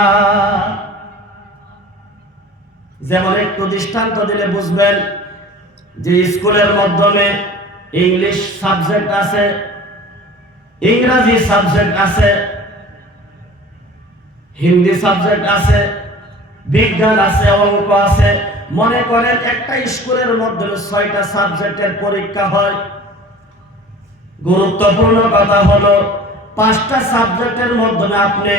যেমন একটু দৃষ্টান্ত দিলে বুঝবেন, যে স্কুলের মাধ্যমে ইংলিশ সাবজেক্ট আছে, ইংরেজি সাবজেক্ট আছে, হিন্দি সাবজেক্ট আছে, বিজ্ঞান আছে, অঙ্ক আছে। মনে করেন একটা স্কুলের মধ্যে 6টা সাবজেক্টের পরীক্ষা হয়। গুরুত্বপূর্ণ কথা হলো 5টা সাবজেক্টের মাধ্যমে আপনি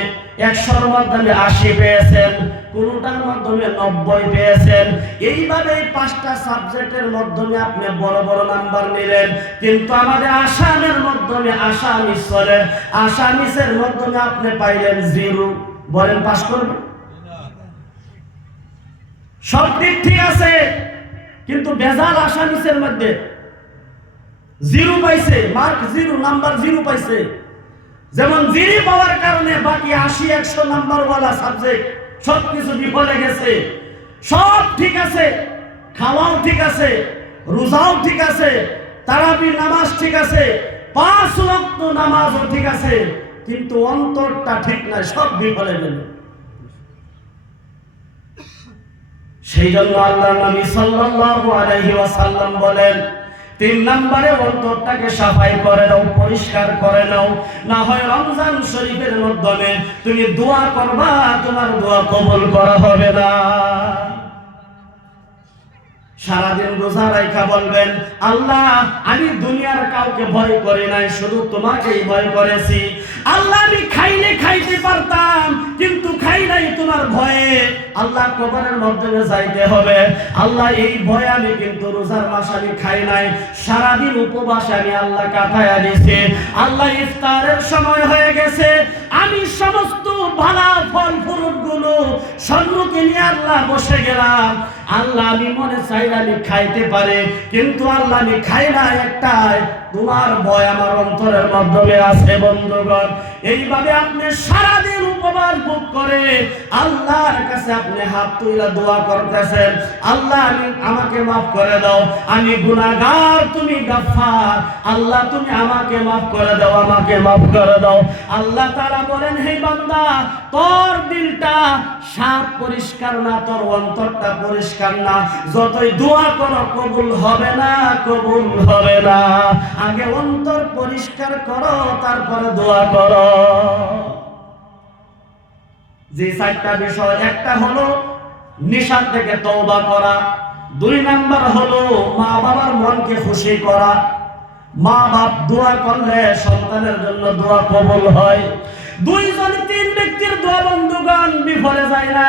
100-র মাধ্যমে 80 পেয়েছেন, কোনটার মাধ্যমে 90 পেয়েছেন। এইভাবে 5টা সাবজেক্টের মাধ্যমে আপনি বড় বড় নাম্বার নিলেন। কিন্তু আমাদের আসামের মাধ্যমে আসামিস চলে, আসামিসের মাধ্যমে আপনি পাইলেন 0। বলেন পাস করবেন? সব দিক ঠিক আছে, কিন্তু বেজাল আসামিসের মধ্যে 0 পাইছে, মার্ক 0, নাম্বার 0 পাইছে। যেমন 0 পাওয়ার কারণে বাকি 80-100 নাম্বারওয়ালা সাবজেক্ট সবকিছু বিফলে গেছে। সব ঠিক আছে, খাওয়াও ঠিক আছে, রোজাও ঠিক আছে, তারাবি নামাজ ঠিক আছে, 5 ওয়াক্ত নামাজও ঠিক আছে, কিন্তু অন্তরটা ঠিক নাই, সব বিফলে গেল। সেই জন্য আল্লাহর নবী সাল্লাল্লাহু আলাইহি ওয়াসাল্লাম বলেন, 3 নম্বরে অন্তরটাকে সাফাই করে নাও, পরিষ্কার করে নাও, না হয় রমজান শরীফের মাধ্যমে তুমি দোয়া করবা, তোমার দোয়া কবুল করা হবে না। সারাদিন রোজা রাখা বলবেন, আল্লাহ আমি দুনিয়ার কাউকে ভয় করি নাই, শুধু তোমাকেই ভয় করেছি। আল্লাহ আমি খাইলে খাইতে পারতাম, কিন্তু খাই নাই তোমার ভয়ে। আল্লাহ কবরের মাধ্যমে যাইতে হবে, আল্লাহ এই ভয়ে আমি কিন্তু রোজার মাস আমি খাই নাই, সারাদিন উপবাসে আমি আল্লাহ কাটায়া দিয়েছি। আল্লাহ ইফতারের সময় হয়ে গেছে, আমি সমস্ত ভালো ফল ফ্রুট গুলো সম্মুখে নিয়ে আল্লাহ বসে গেলাম। আল্লাহ আমি মনে চাই আমি খাইতে পারে, কিন্তু আল্লাহ আমি খাই না, একটাই তোমার ভয় আমার অন্তরের মাধ্যমে আছে। বন্ধুগণ, এইভাবে আপনি সারাদিন উপবাস ভোগ করে আল্লাহর কাছে আপনি হাত তুলে দোয়া করতেছেন, আল্লাহ আমাকে মাফ করে দাও, আমি গুনাহগার, তুমি গাফফার, আল্লাহ তুমি আমাকে মাফ করে দাও, আমাকে মাফ করে দাও। আল্লাহ তাআলা বলেন, হে বান্দা, তোর দিলটা সাফ পরিষ্কার না, তোর অন্তরটা পরিষ্কার না, যতই দোয়া করো কবুল হবে না, কবুল হবে না। আগে অন্তর পরিষ্কার করো, তারপরে দোয়া করো। যে 4টা বিষয়, একটা হলো নেশা থেকে তওবা করা, 2 নাম্বার হলো মা বাবার মনকে খুশি করা। মা বাপ দোয়া করলে সন্তানের জন্য দোয়া কবুল হয়। 2 জন 3 ব্যক্তির দোয়া বন্ধুগণ বিফলে যায় না।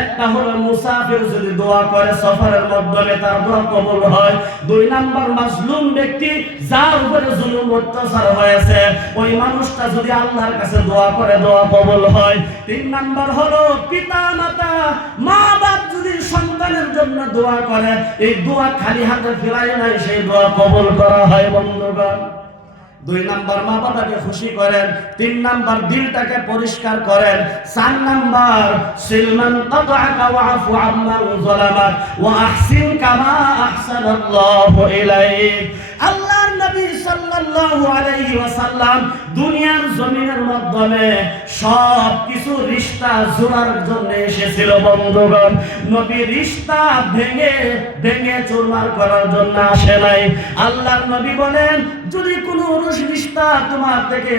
একটা হলো মুসাফির যদি দোয়া করে সফরের মাধ্যমে তার দোয়া কবুল হয়। 2 নাম্বার মাজলুম ব্যক্তি, যার উপরে জুলুম অত্যাচার হয়েছে, ওই মানুষটা যদি আল্লাহর কাছে দোয়া করে দোয়া কবুল হয়। 3 নাম্বার হলো পিতা মাতা, মা বাপ যদি সন্তানের জন্য দোয়া করে, এই দোয়া খালি হাতে ফেরায় নাই, সেই দোয়া কবুল করা হয়। বন্ধুগণ, 2 নাম্বার মা বাবাকে খুশি করেন, 3 নাম্বার দিলটাকে পরিষ্কার করেন, 4 নাম্বার সিলমান তাতআকা ওয়াফু আম্মান যালামাক ওয়া আহসিন কামা আহসানাল্লাহু ইলাইক। আল্লাহর নবী সাল্লাল্লাহু আলাইহি ওয়াসাল্লাম দুনিয়ার জমিনের মাধ্যমে সব কিছু রিশতা জোড়ার জন্য এসেছিল। বন্ধুগণ, নবী রিশতা ভেঙে ভেঙে চুরমার করার জন্য আসে নাই। আল্লাহর নবী বলেন, যদি কোনো রিশতা তোমার থেকে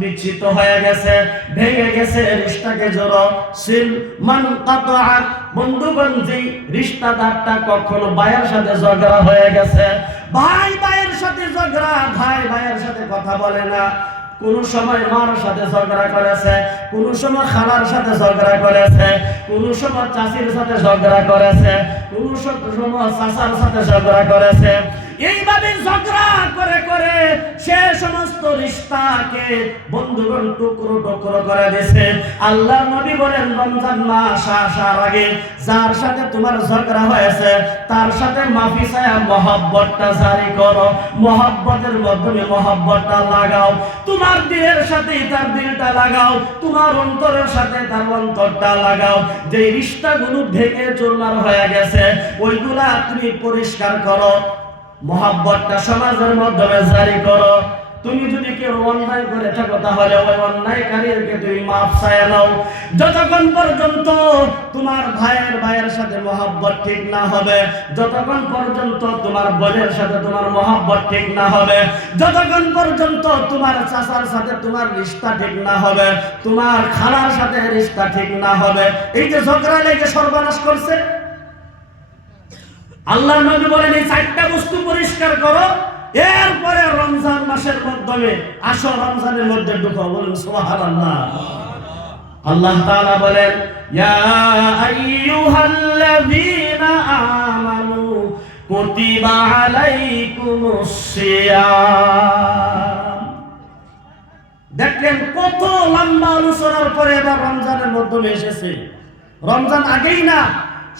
বিচ্ছিত হয়ে গেছে, ভেঙে গেছে, রিশতাকে জোড়ো। সিল মান কাতআক। বন্ধুগণ, যে রিশতাদারটা কখনো ভাইয়ের সাথে ঝগড়া হয়ে গেছে, ভাই ভাইয়ের সাথে ঝগড়া, ভাই ভাইয়ের সাথে কথা বলে না, কোন সময় মার সাথে ঝগড়া করেছে, কোন সময় খালার সাথে ঝগড়া করেছে, কোন সময় চাচির সাথে ঝগড়া করেছে, কোন সময় চাচার সাথে ঝগড়া করেছে, এইভাবে ঝগড়া করে করে সে সমস্ত রিশতাকে বন্ধুগণ টুকরো টুকরো করে দিয়েছে। আল্লাহ নবী বলেন রমজান মাস আসার আগে যার সাথে তোমার ঝগড়া হয়েছে তার সাথে মাফি চায়া মহব্বতটা জারি করো, মহব্বতের মাধ্যমে মহব্বতটা লাগাও, তোমার দিলের সাথে তার দিলটা লাগাও, তোমার অন্তরের সাথে তার অন্তরটা লাগাও। যে রিশতাগুলো ভেঙে চুরমার হয়ে গেছে ওইগুলা তুমি পরিষ্কার করো, মহব্বতটা সমাজের মাধ্যমে জারি করো। তুমি যদি কেউ অন্যায় করে থাকো তাহলে ওই অন্যায়কারীকে তুমি মাফ চাইয়া নাও। যতক্ষণ পর্যন্ত তোমার ভাইয়ের সাথে মহব্বত ঠিক না হবে, যতক্ষণ পর্যন্ত তোমার বোনের সাথে তোমার মহব্বত ঠিক না হবে, যতক্ষণ পর্যন্ত তোমার চাচার সাথে তোমার রিশতা ঠিক না হবে, তোমার খালার সাথে রিশতা ঠিক না হবে, এই যে ঝগড়া লেগে সর্বনাশ করছে। আল্লাহ নবী বলেন এই চারটা বস্তু পরিষ্কার করো, এরপরে রমজান মাসের মাধ্যমে আসো, রমজানের মধ্যে ঢুকো। বলুন সুবহানাল্লাহ। আল্লাহ তাআলা বলেন ইয়া আইয়ুহাল্লাযীনা আমানু কুতিবা আলাইকুমুস সিয়াম। দেখলেন কত লম্বা আলোচনার পরে এবার রমজানের মাধ্যমে এসেছে। রমজান আগেই না,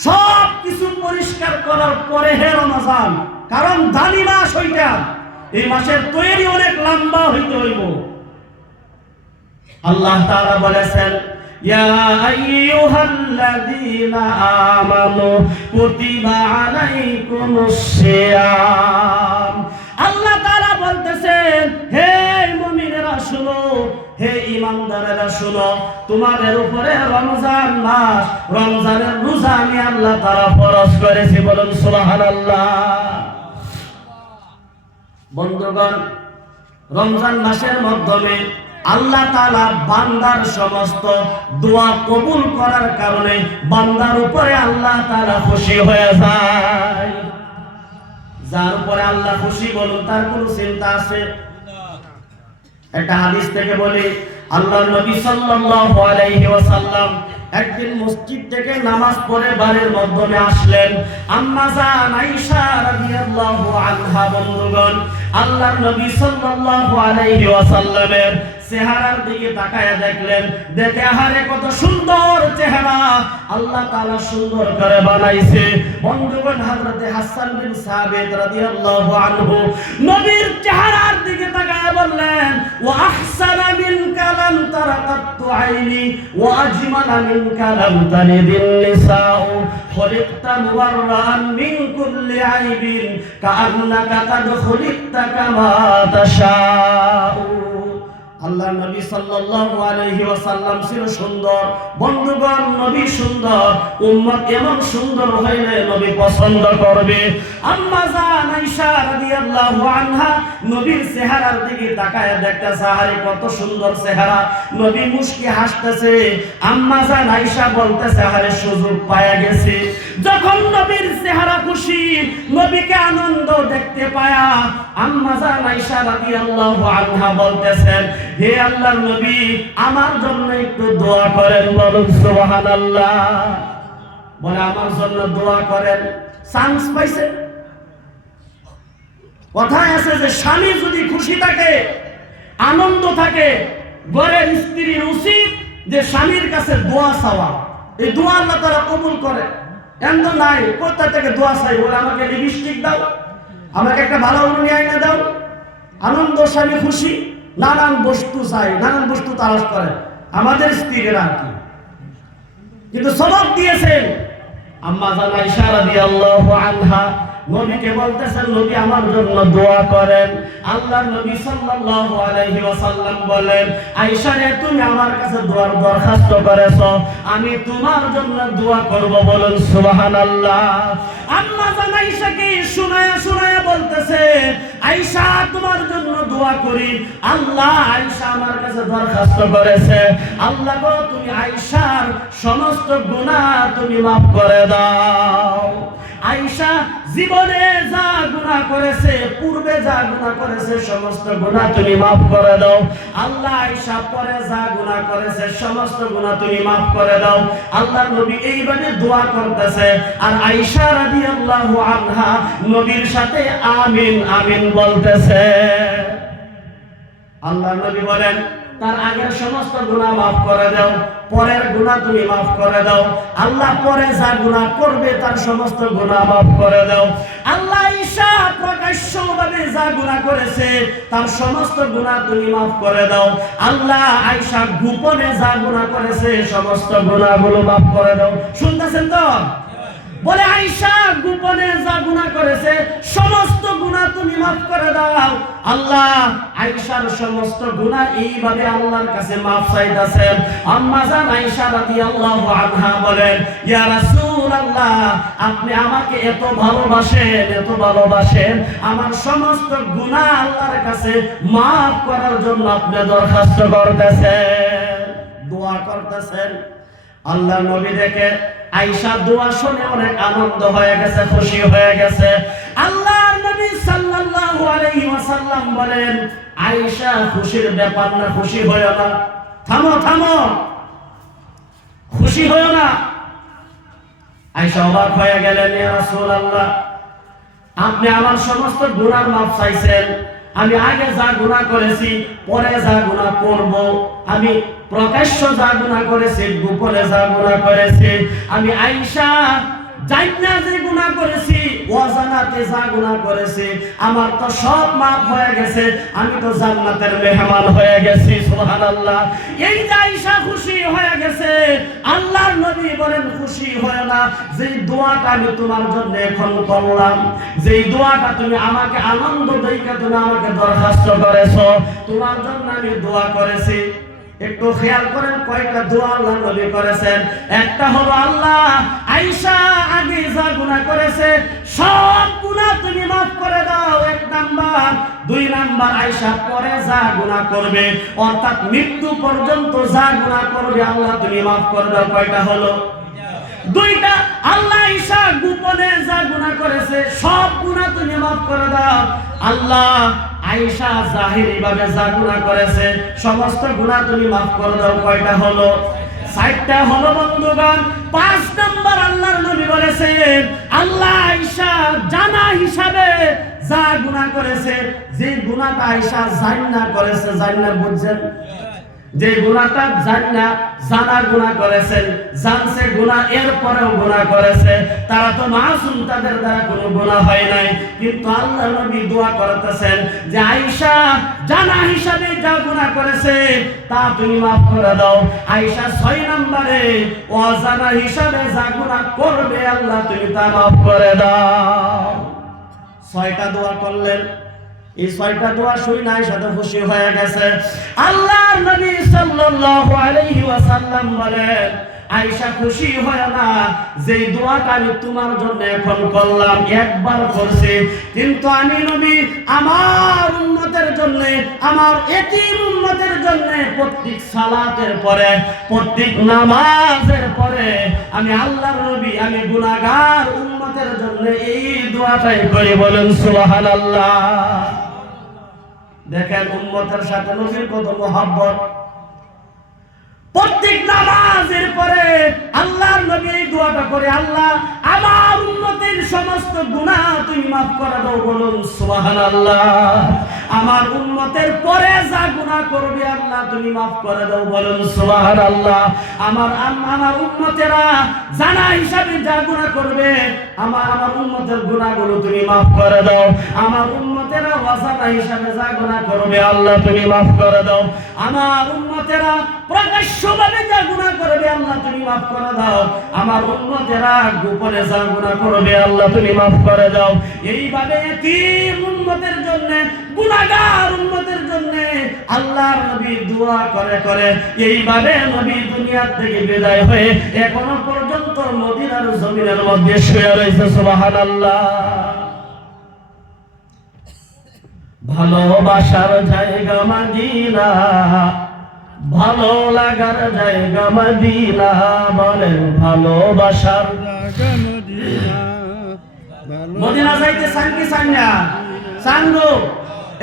সব কিছু পরিষ্কার করার পরে হে রমজান, কারণ দামি মাস হইটা, এই মাসের তৈরি অনেক লম্বা হইতে হইব। আল্লাহ তাআলা বলেছেন ইয়া আইয়ুহাল্লাযীনা আমানু কুতিবা আলাইকুমুস সিয়াম। আল্লাহ তাআলা বলতেছেন হে মুমিনেরা শুনো, হে ঈমানদারেরা শুনো, তোমাদের উপরে রমজান মাস, রমজানের রোজা আমি আল্লাহ তাআলা ফরজ করেছি। বলুন সুবহানাল্লাহ। বন্ধুগণ, রমজান মাসের মাধ্যমে আল্লাহ তাআলা বান্দার সমস্ত দোয়া কবুল করার কারণে বান্দার উপরে আল্লাহ তাআলা খুশি হয়ে যায়। যার উপরে আল্লাহ খুশি, বলুন তার কোনো চিন্তা আছে? একটা হাদিস থেকে বলি, আল্লাহর নবী সাল্লাল্লাহু আলাইহি ওয়াসাল্লাম একদিন মসজিদ থেকে নামাজ পড়ে বাড়ির মাধ্যমে আসলেন। আম্মা জান আয়েশা রাদিয়াল্লাহু আনহা, বন্ধুগণ, আল্লাহর নবী সাল্লাল্লাহু আলাইহি ওয়াসাল্লামের চেহারার দিকে তাকায়া দেখলেন, দেখে আহারে কত সুন্দর চেহারা, আল্লাহ তাআলা সুন্দর করে বানাইছে। বন্ধুগণ, হযরতে হাসান বিন সাবিত রাদিয়াল্লাহু আনহু নবীর চেহারার দিকে তাকায়া বললেন, ওয়া আহসানা মিনকা লাম তারাকাতু আইনি ওয়া আজমালা মিনকা লাম তালিদিন নিসাউ খুলিকতা মুবাররান মিন কুল্লি আইবিন কাআন্নাকা কাদ খুলিকতা কামা তাশাউ। আল্লাহ নবী সাল্লাল্লাহু আলাইহি ওয়াসাল্লাম ছিল সুন্দর। বন্ধুগণ, নবী সুন্দর, উম্মত এমন সুন্দর হইলে নবী পছন্দ করবে। আম্মা জান আয়েশা রাদিয়াল্লাহু আনহা নবীর চেহারার দিকে তাকায় দেখতেছে, আরে কত সুন্দর চেহারা, নবী মুস্কি হাসতেছে। আম্মা জান আয়েশা বলতেছে, আরে সুযোগ পায়া গেছে। যখন নবীর চেহারা খুশি, নবীকে আনন্দ দেখতে পায়া আম্মা জান আয়েশা রাদিয়াল্লাহু আনহা বলতেছেন, হে আল্লাহর নবী, আমার জন্য একটু দোয়া করেন। বলুন সুবহানাল্লাহ। বলে আমার জন্য দোয়া করেন। চান্স পাইছে। কথায় আছে যে স্বামী যদি খুশি থাকে, আনন্দ থাকে, ঘরের স্ত্রীর উচিত যে স্বামীর কাছে দোয়া চাওয়া। এই দোয়া আল্লাহ তাআলা কবুল করে। এমন নাই কোথা থেকে দোয়া চাই, বলে আমাকে লিপস্টিক দাও, আমাকে একটা ভালো উড়নি আইনা দাও। আনন্দ, স্বামী খুশি, নানান বস্তু চাই, নানান বস্তু তালাশ করে আমাদের স্ত্রীরা আর কি। কিন্তু সবক দিয়েছেন আম্মা জান আয়েশা রাদিয়াল্লাহু আনহা, নবীকে বলতেছেন, নবী আমার জন্য দোয়া করেন। আল্লাহর নবী সাল্লাল্লাহু আলাইহি ওয়াসাল্লাম বলেন, আয়েশা রে, তুমি আমার কাছে দোয়ার দরখাস্ত করেছো, আমি তোমার জন্য দোয়া করব। বলুন সুবহানাল্লাহ। আম্মা জান আয়েশাকে শোনায়া বলতেছে, আয়েশা তোমার জন্য দোয়া করি, আল্লাহ আয়েশা আমার কাছে দরখাস্ত করেছে, আল্লাহ গো তুমি আয়েশার সমস্ত গুনাহ তুমি মাফ করে দাও। আয়েশা জীবনে যা গুনাহ করেছে, পূর্বে যা গুনাহ করেছে সমস্ত গুনাহ তুমি maaf করে দাও। আল্লাহ আয়েশা পরে যা গুনাহ করেছে সমস্ত গুনাহ তুমি maaf করে দাও। আল্লাহর নবী এইভাবে দোয়া করতেছে, আর আয়েশা রাদিয়াল্লাহু আনহা নবীর সাথে আমিন আমিন বলতেছে। আল্লাহর নবী বলেন, তার আগের সমস্ত গুনাহ maaf করে দাও, পরের গুনাহ তুমি maaf করে দাও। আল্লাহ পরে যা গুনাহ করবে তার সমস্ত গুনাহ maaf করে দাও। আল্লাহ আয়েশা প্রকাশ্যভাবে যা গুনাহ করেছে তার সমস্ত গুনাহ তুমি maaf করে দাও। আল্লাহ আয়েশা গোপনে যা গুনাহ করেছে সমস্ত গুনাহগুলো maaf করে দাও। শুনতেছেন তো? বলে আয়েশা গোপনে যা গুনাহ করেছে সমস্ত গুনাহ তুমি maaf করে দাও। আল্লাহ আয়েশার সমস্ত গুনাহ এইভাবে আল্লাহর কাছে maaf চাইতেছেন। আম্মা জান আয়েশা রাদিয়াল্লাহু আনহা বলেন, ইয়া রাসূলুল্লাহ, আপনি আমাকে এত ভালোবাসেন, এত ভালোবাসেন, আমার সমস্ত গুনাহ আল্লাহর কাছে maaf করার জন্য আপনি দরখাস্ত করতেছেন, দোয়া করতেছেন। আল্লাহ নবী দেখে আয়েশা দোয়া শুনে অনেক আনন্দ হয়ে গেছে, খুশি হয়ে গেছে। আল্লাহর নবী সাল্লাল্লাহু আলাইহি ওয়াসাল্লাম বলেন, আয়েশা খুশির ব্যাপার না, খুশি হয়ো না, থামো থামো, খুশি হয়ো না। আয়েশা অবাক হয়ে গেলেন, ইয়া রাসূলুল্লাহ, আপনি আমার সমস্ত গুনাহ maaf চাইছেন, আমি আগে যা গুনাহ করেছি, পরে যা গুনাহ করব, আমি প্রকাশ্য যা গুনাহ করেছি, গোপনে যা গুনাহ করেছি, আমি আয়েশা জান্না যে গুনাহ করেছি, ওয়াজানাতে যা গুনাহ করেছি, আমার তো সব maaf হয়ে গেছে, আমি তো জান্নাতের মেহমান হয়ে গেছি। সুবহানাল্লাহ। এই যে আয়েশা খুশি হয়ে গেছে, আল্লাহর নবী বলেন, খুশি হয় না, যে দোয়াটা আমি তোমার জন্য এখন করলাম, যে দোয়াটা তুমি আমাকে আনন্দ দেইকা তুমি আমাকে দরখাস্ত করেছো, তোমার জন্য আমি দোয়া করেছি। একটু খেয়াল করেন কয়টা দোয়া আল্লাহর নবী করেছেন। একটা হলো, আল্লাহ আয়েশা আগে যা গুনাহ করেছে সব গুনাহ তুমি maaf করে দাও, এক নাম্বার। দুই নাম্বার, আয়েশা পরে যা গুনাহ করবে, অর্থাৎ মৃত্যু পর্যন্ত যা গুনাহ করবে আল্লাহ তুমি maaf করে দাও। কয়টা হলো? দুইটা। আল্লাহ আয়েশা গোপনে যা গুনাহ করেছে সব গুনাহ তুমি maaf করে দাও। আল্লাহ আয়েশা জাহিরি ভাবে যা গুনাহ করেছে সমস্ত গুনাহ তুমি maaf করে দাও। কয়টা হলো? 4টা হলো বন্ধুগণ। 5 নাম্বার আল্লাহর নবী বলেছেন, আল্লাহ আয়েশা জানা হিসাবে যা গুনাহ করেছে, যে গুনাহটা আয়েশা জান্না করেছে, জান্না বুঝছেন, যে গুনাহটা জানা গুনাহ করেছেন, জানছে গুনাহ এরপরেও গুনাহ করেছে, তারা তো মাসুম, তাদের দ্বারা কোনো গুনাহ হয় নাই। কিন্তু আল্লাহর নবী দোয়া করতেছেন যে আয়েশা জানা হিসাবে যা গুনাহ করেছে তা তুমি maaf করে দাও। আয়েশা 6 নম্বরে অজানা হিসাবে যা গুনাহ করবে আল্লাহ তুমি তা maaf করে দাও। 6টা দোয়া করলেন। এই 6টা দোয়া শুনে আয়েশা তো খুশি হয়ে গেছে। আল্লাহর নবী সাল্লাল্লাহু আলাইহি ওয়াসাল্লাম বলেন, আয়েশা খুশি হয় না, যে দোয়াটা আমি তোমার জন্য এখন করলাম, একবার করছি, কিন্তু আমি নবী আমার উম্মতের জন্য, আমার এতিম উম্মতের জন্য প্রত্যেক সালাতের পরে, প্রত্যেক নামাজের পরে আমি আল্লাহর নবী, আমি গুনাহগার উম্মতের জন্য এই দোয়াটাই করি। বলেন সুবহানাল্লাহ। দেখেন উম্মতের সাথে নবীর কত মহব্বত। প্রত্যেক নামাজের পরে আল্লাহর নবী এই দোয়াটা করে, আল্লাহ আমার উম্মতের সমস্ত গুনাহ তুমি maaf করে দাও। বলুন সুবহানাল্লাহ। আমার উম্মতের পরে যা গুনাহ করবে আল্লাহ তুমি maaf করে দাও। বলুন সুবহানাল্লাহ। আমার উম্মতেরা জানা হিসাবে যা গুনাহ করবে, আমার উম্মতের গুনাহগুলো তুমি maaf করে দাও। আমার উম্মতেরা ওয়াজানা হিসাবে যা গুনাহ করবে আল্লাহ তুমি maaf করে দাও। আমার উম্মতেরা প্রকাশ্যভাবে যা গুনাহ করবে আল্লাহ তুমি maaf করে দাও। আমার উম্মতেরা গোপনে যা গুনাহ করবে আল্লাহ তুমি maaf করে দাও। এইভাবে এতিম উম্মতের জন্য, গুনাহগার উম্মতের জন্য আল্লাহর নবী দোয়া করে করে এইভাবে নবী দুনিয়া থেকে বিদায় হয়ে এখনো পর্যন্ত মদিনার জমিনের মধ্যে শুয়ে রয়েছে। সুবহানাল্লাহ। ভালোবাসার জায়গা মদিনা, ভালো লাগার জায়গা মদিনা। বলেন ভালোবাসার জায়গা মদিনা, মদিনা যাইতে চান কি চান না? চান গো।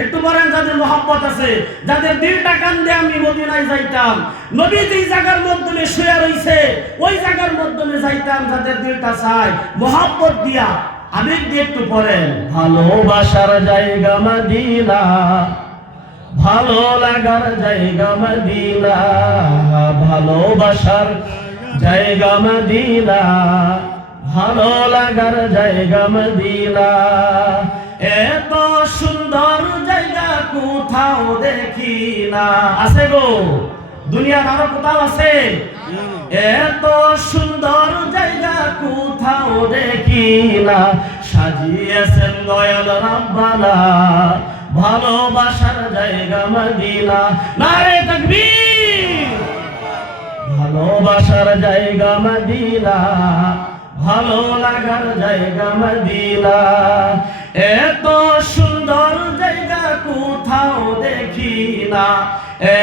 একটু বলেন যাদের মহব্বত আছে, যাদের দিলটা কান্দে আমি মদিনায় যাইতাম, নবী যেই জায়গার মাধ্যমে শুয়ে রইছে ওই জায়গার মাধ্যমে যাইতাম, যাদের দিলটা চায় মহব্বত দিয়া আবেগ দিয়ে একটু পড়েন। ভালোবাসার জায়গা মদিনা, ভালো লাগার জায়গা মদিনা, ভালোবাসার জায়গা মদিনা, ভালো লাগার জায়গা মদিনা। এত সুন্দর জায়গা কোথাও দেখি না। আছে গো, দুনিয়ার আরো কোথাও আছে? এত সুন্দর জায়গা কোথাও দেখি না, সাজিয়েছেন দয়াল রাব্বানা, ভালোবাসার জায়গা মদিনা। নারে তাকবীর। ভালোবাসার জায়গা মদিনা, ভালো লাগার জায়গা মদিনা। এত সুন্দর জায়গা কোথাও দেখি না,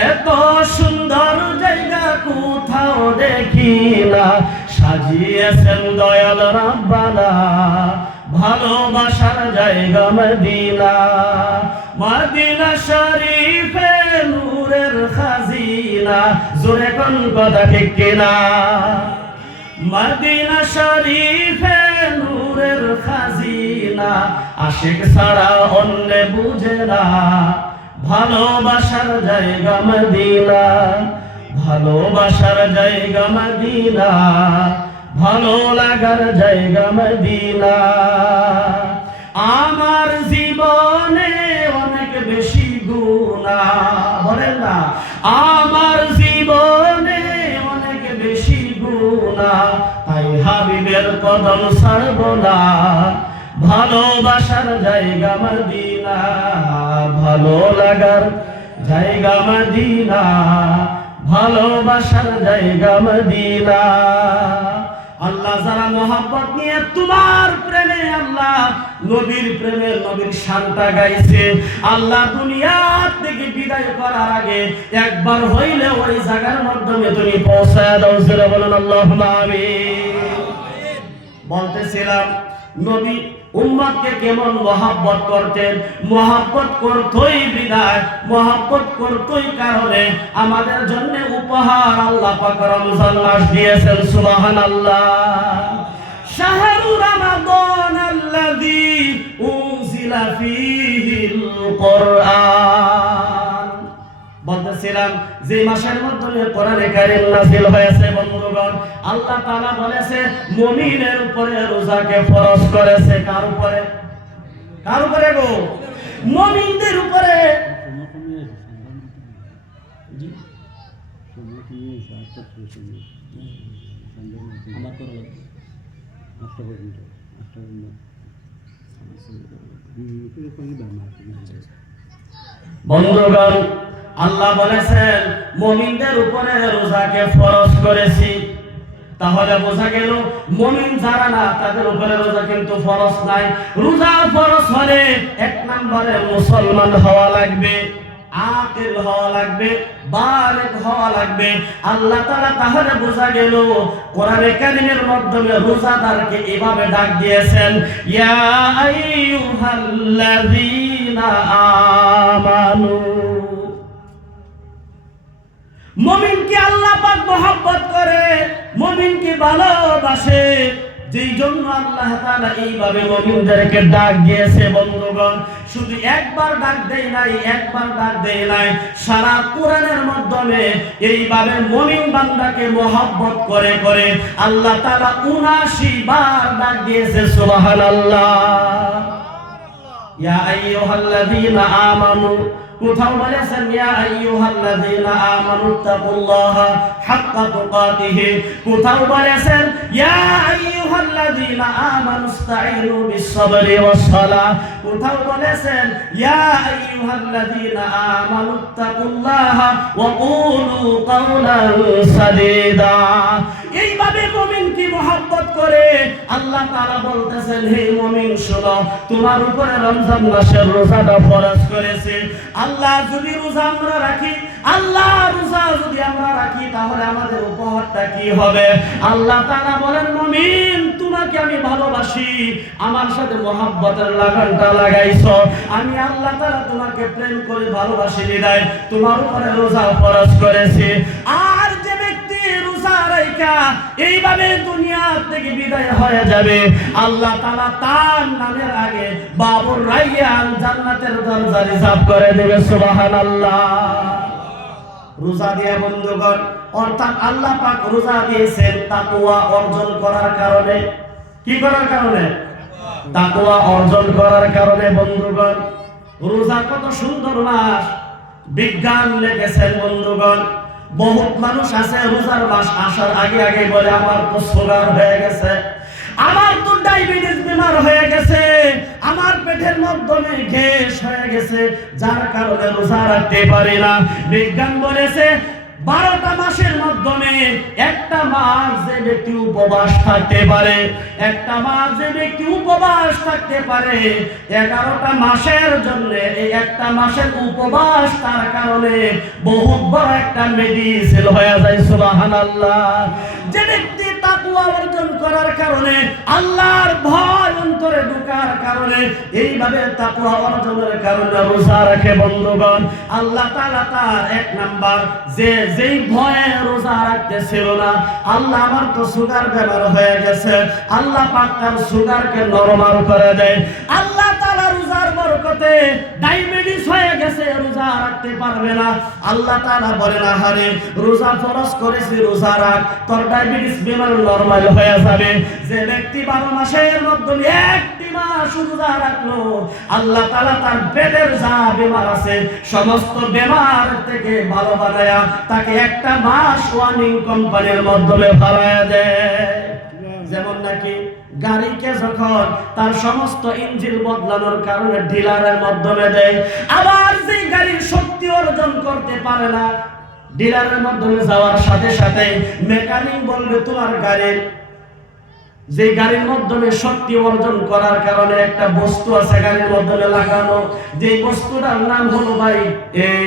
এত সুন্দর জায়গা কোথাও দেখি না, সাজিয়েছেন দয়াল রাব্বানা, ভালোবাসার জায়গা মদিনা। মদিনা শরীফে নূরের খাজিনা। জোরে কোন কথা ঠিক কিনা? মদিনা শরীফে নূরের খাজিনা, আশিক ছাড়া অন্য বুঝে না, ভালোবাসার জায়গা মদিনা, ভালোবাসার জায়গা মদিনা, ভালো লাগার জায়গা মদিনা। আমার জীবনে অনেক বেশি গুনাহ, বলেন না আমার জীবনে অনেক বেশি গুনাহ, তাই হাবিবের কদম ছাড়ব না, ভালোবাসার জায়গা মদিনা, ভালো লাগার জায়গা মদিনা, ভালোবাসার জায়গা মদিনা। আল্লাহ যারা মহব্বত নিয়ে তোমার প্রেমে আল্লাহ নবীর প্রেমে নবীর শানটা গাইছে, আল্লাহ দুনিয়া থেকে বিদায় করার আগে একবার হইলে ওই জায়গার মাধ্যমে তুমি পৌঁছায় দাও। জোরে বলেন আল্লাহুম্মা আমিন। বলতেছিলাম নবী উম্মতকে কেমন মহব্বত করতেন, মহব্বত করতই বিদায়, মহব্বত করতই কারণে আমাদের জন্য উপহার আল্লাহ পাক রমজান মাস দিয়েছেন। সুবহানাল্লাহ। শাহরু রমাদান আল্লাযী উনজিলা ফীহিল কুরআন। বলতেছিলাম যে মাসের মাধ্যমে কোরআনে কারীম নাযিল হয়েছে বন্ধুগণ, আল্লাহ তাআলা বলেছে মুমিনের উপরে রোজাকে ফরজ করেছে। কার উপরে? কার উপরে গো? মুমিনদের উপরে। বন্ধুগণ আল্লাহ বলেছেন মুমিনদের উপরে রোজাকে ফরজ করেছি। তাহলে বোঝা গেল মুমিন যারা না তাদের উপরে রোজা কিন্তু ফরজ নাই। রোজা ফরজ হলে এক নম্বরে মুসলমান হওয়া লাগবে, আকিল হওয়া লাগবে, বালিগ হওয়া লাগবে। আল্লাহ তাআলা তাহলে বোঝা গেল কোরআনে কারীমের মাধ্যমে রোজাদারকে এভাবে ডাক দিয়েছেন, ইয়া আইয়ুহাল্লাযীনা আমানু। মুমিনকে আল্লাহ পাক মহব্বত করে, মুমিনকে ভালোবাসে, যেই জন্য আল্লাহ তাআলা এইভাবে মুমিনদেরকে ডাক দিয়েছে। বন্ধুগণ শুধু একবার ডাক দেয় নাই, একবার ডাক দেয় নাই, সারা কোরআনের মাধ্যমে এইভাবে মুমিন বান্দাকে মহব্বত করে করে আল্লাহ তাআলা ৭৯ বার ডাক দিয়েছে। সুবহানাল্লাহ। ইয়া আইয়ুহাল্লাযীনা আমানু, কোথাও বলেছেন ইয়া আইয়ুহাল্লাযীনা আমানু তাকুল্লাহা হাক্কা তুকাতিহি, কোথাও বলেছেন ইয়া আইয়ুহাল্লাযীনা আমানু ইসতাঈনু বিস-সাবরি ওয়াস-সালাহ, কোথাও বলেছেন ইয়া আইয়ুহাল্লাযীনা আমানু তাকুল্লাহা ওয়া কুলু কাওলান সাদীদা। এইভাবে মুমিন কি মহব্বত করে। আল্লাহ তাআলা বলতেছেন, হে মুমিন শোনো, তোমার উপরে রমজান মাসের রোজাটা ফরজ করেছে। আল্লাহ যদি রোজা আমরা রাখি, আল্লাহ রোজা যদি আমরা রাখি, তাহলে আমাদের উপহারটা কি হবে? আল্লাহ তাআলা বলেন, মুমিন তোমাকে আমি ভালোবাসি, আমার সাথে মহব্বতের লাগানটা লাগাইছো, আমি আল্লাহ তাআলা তোমাকে প্রেম করে ভালোবাসি বিদায় তোমার উপরে রোজা ফরজ করেছি। আর যে ব্যক্তি রোজা রাখা এইভাবে দুনিয়া থেকে বিদায় হয়ে যাবে, আল্লাহ তাআলা তার নামের আগে বাবুর রায়্যান জান্নাতের দরজা রিজার্ভ করে দেবে। সুবহানাল্লাহ। রোজা দিয়া বন্ধুগণ, অর্থাৎ আল্লাহ পাক রোজা দিয়েছেন তাকওয়া অর্জন করার কারণে। কি করার কারণে? তাকওয়া অর্জন করার কারণে। বন্ধুগণ, রোজা কত সুন্দর মাস, বিজ্ঞান লিখেছেন বন্ধুগণ। বহুত মানুষ আছে রোজার মাস আসার আগে আগে বলে, আমার তো সুগার হয়ে গেছে, আমার তো ডায়াবেটিস বিমার হয়ে গেছে, আমার পেটের মাধ্যমে গ্যাস হয়ে গেছে, যার কারণে রোজা রাখতে পারি না। বিজ্ঞান বলেছে 12টা মাসের মাধ্যমে একটা মাস যে ব্যক্তি উপবাস থাকতে পারে, একটা মাস যে ব্যক্তি উপবাস থাকতে পারে, 11টা মাসের জন্য এই একটা মাসের উপবাস তার কারণে বহুত বড় একটা মেডিসিন হয়ে যায়। সুবহানাল্লাহ। যে ব্যক্তি তাকওয়া অর্জন করার কারণে, আল্লাহর ভয় অন্তরে ঢোকার কারণে, এইভাবে তাকওয়া অর্জনের কারণে রোজা রাখে বন্ধুগণ, আল্লাহ তাআলা তার 1 নাম্বার যেই ভয়ে রোজা রাখতেছিল না, আল্লাহ আমার তো সুগার বেমার হয়ে গেছে, আল্লাহ পাক তার সুগারকে নরমাল করে দেয়। আল্লাহ তাআলা রোজার বরকতে ডায়াবেটিস হয়ে গেছে, রোজা রাখতে পারবে না, আল্লাহ তাআলা বলেন, আহারে রোজা ফরজ করেছি, রোজা রাখ, তোর ডায়াবেটিস বেমার নরমাল হয়ে যাবে। যে ব্যক্তি 12 মাসের মধ্যে একটি মাস রোজা রাখলো, আল্লাহ তাআলা তার পেটের যা বেমার আছে সমস্ত বেমার থেকে ভালো বানায়া তাকে একটা মাস ওয়ার্নিং কোম্পানির মাধ্যমে ভাড়ায় দেয়। যেমন নাকি গাড়িকে যখন তার সমস্ত ইঞ্জিন বদলানোর কারণে ডিলারের মাধ্যমে দেয়, আবার যে গাড়ির শক্তি অর্জন করতে পারে না, ডিলারের মাধ্যমে যাওয়ার সাথে সাথে মেকানিক বলবে, তোমার গাড়ির যে গাড়ির মাধ্যমে শক্তি অর্জন করার কারণে একটা বস্তু আছে গাড়ির মাধ্যমে লাগানো, যে বস্তুটার নাম হলো ভাই এই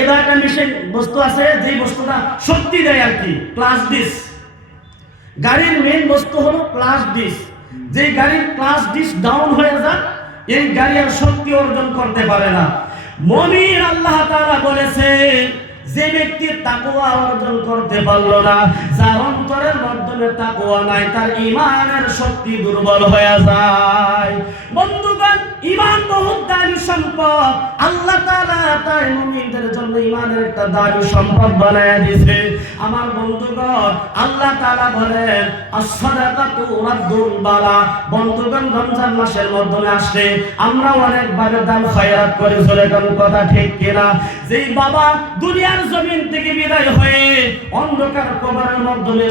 এবার একটা মেশিন বস্তু আছে, যে বস্তুটা শক্তি দেয় আর কি, ক্লাস ডিস। গাড়ির মেইন বস্তু হলো ক্লাস ডিস। যে গাড়ির ক্লাস ডিস ডাউন হয়ে যায়, এই গাড়ি আর শক্তি অর্জন করতে পারে না। মুমিন আল্লাহ তাআলা বলেছে, যে ব্যক্তি তাকওয়া অর্জন করতে পারলো না, যার অন্তরের মাধ্যমে তাকওয়া নাই, তার ঈমানের শক্তি দুর্বল হয়ে যায়। বন্ধুগণ, ঈমান বহুত দামি সম্পদ। আল্লাহ তাআলা তাই মুমিনদের জন্য ঈমানের একটা দামি সম্পদ বানায়া দিয়েছে। আমার বন্ধুগণ, আল্লাহ তাআলা বলেন, আস-সাদাকাতু রাদ্দুল বালা। বন্ধুগণ, রমজান মাসের মধ্যে আসলে আমরা অনেকভাবে দান খয়রাত করি, চলে কোন কথা ঠিক কিনা? যেই বাবা দুনিয়ার জমিন থেকে বিদায় হয়ে অন্ধকার কবরের মাধ্যমে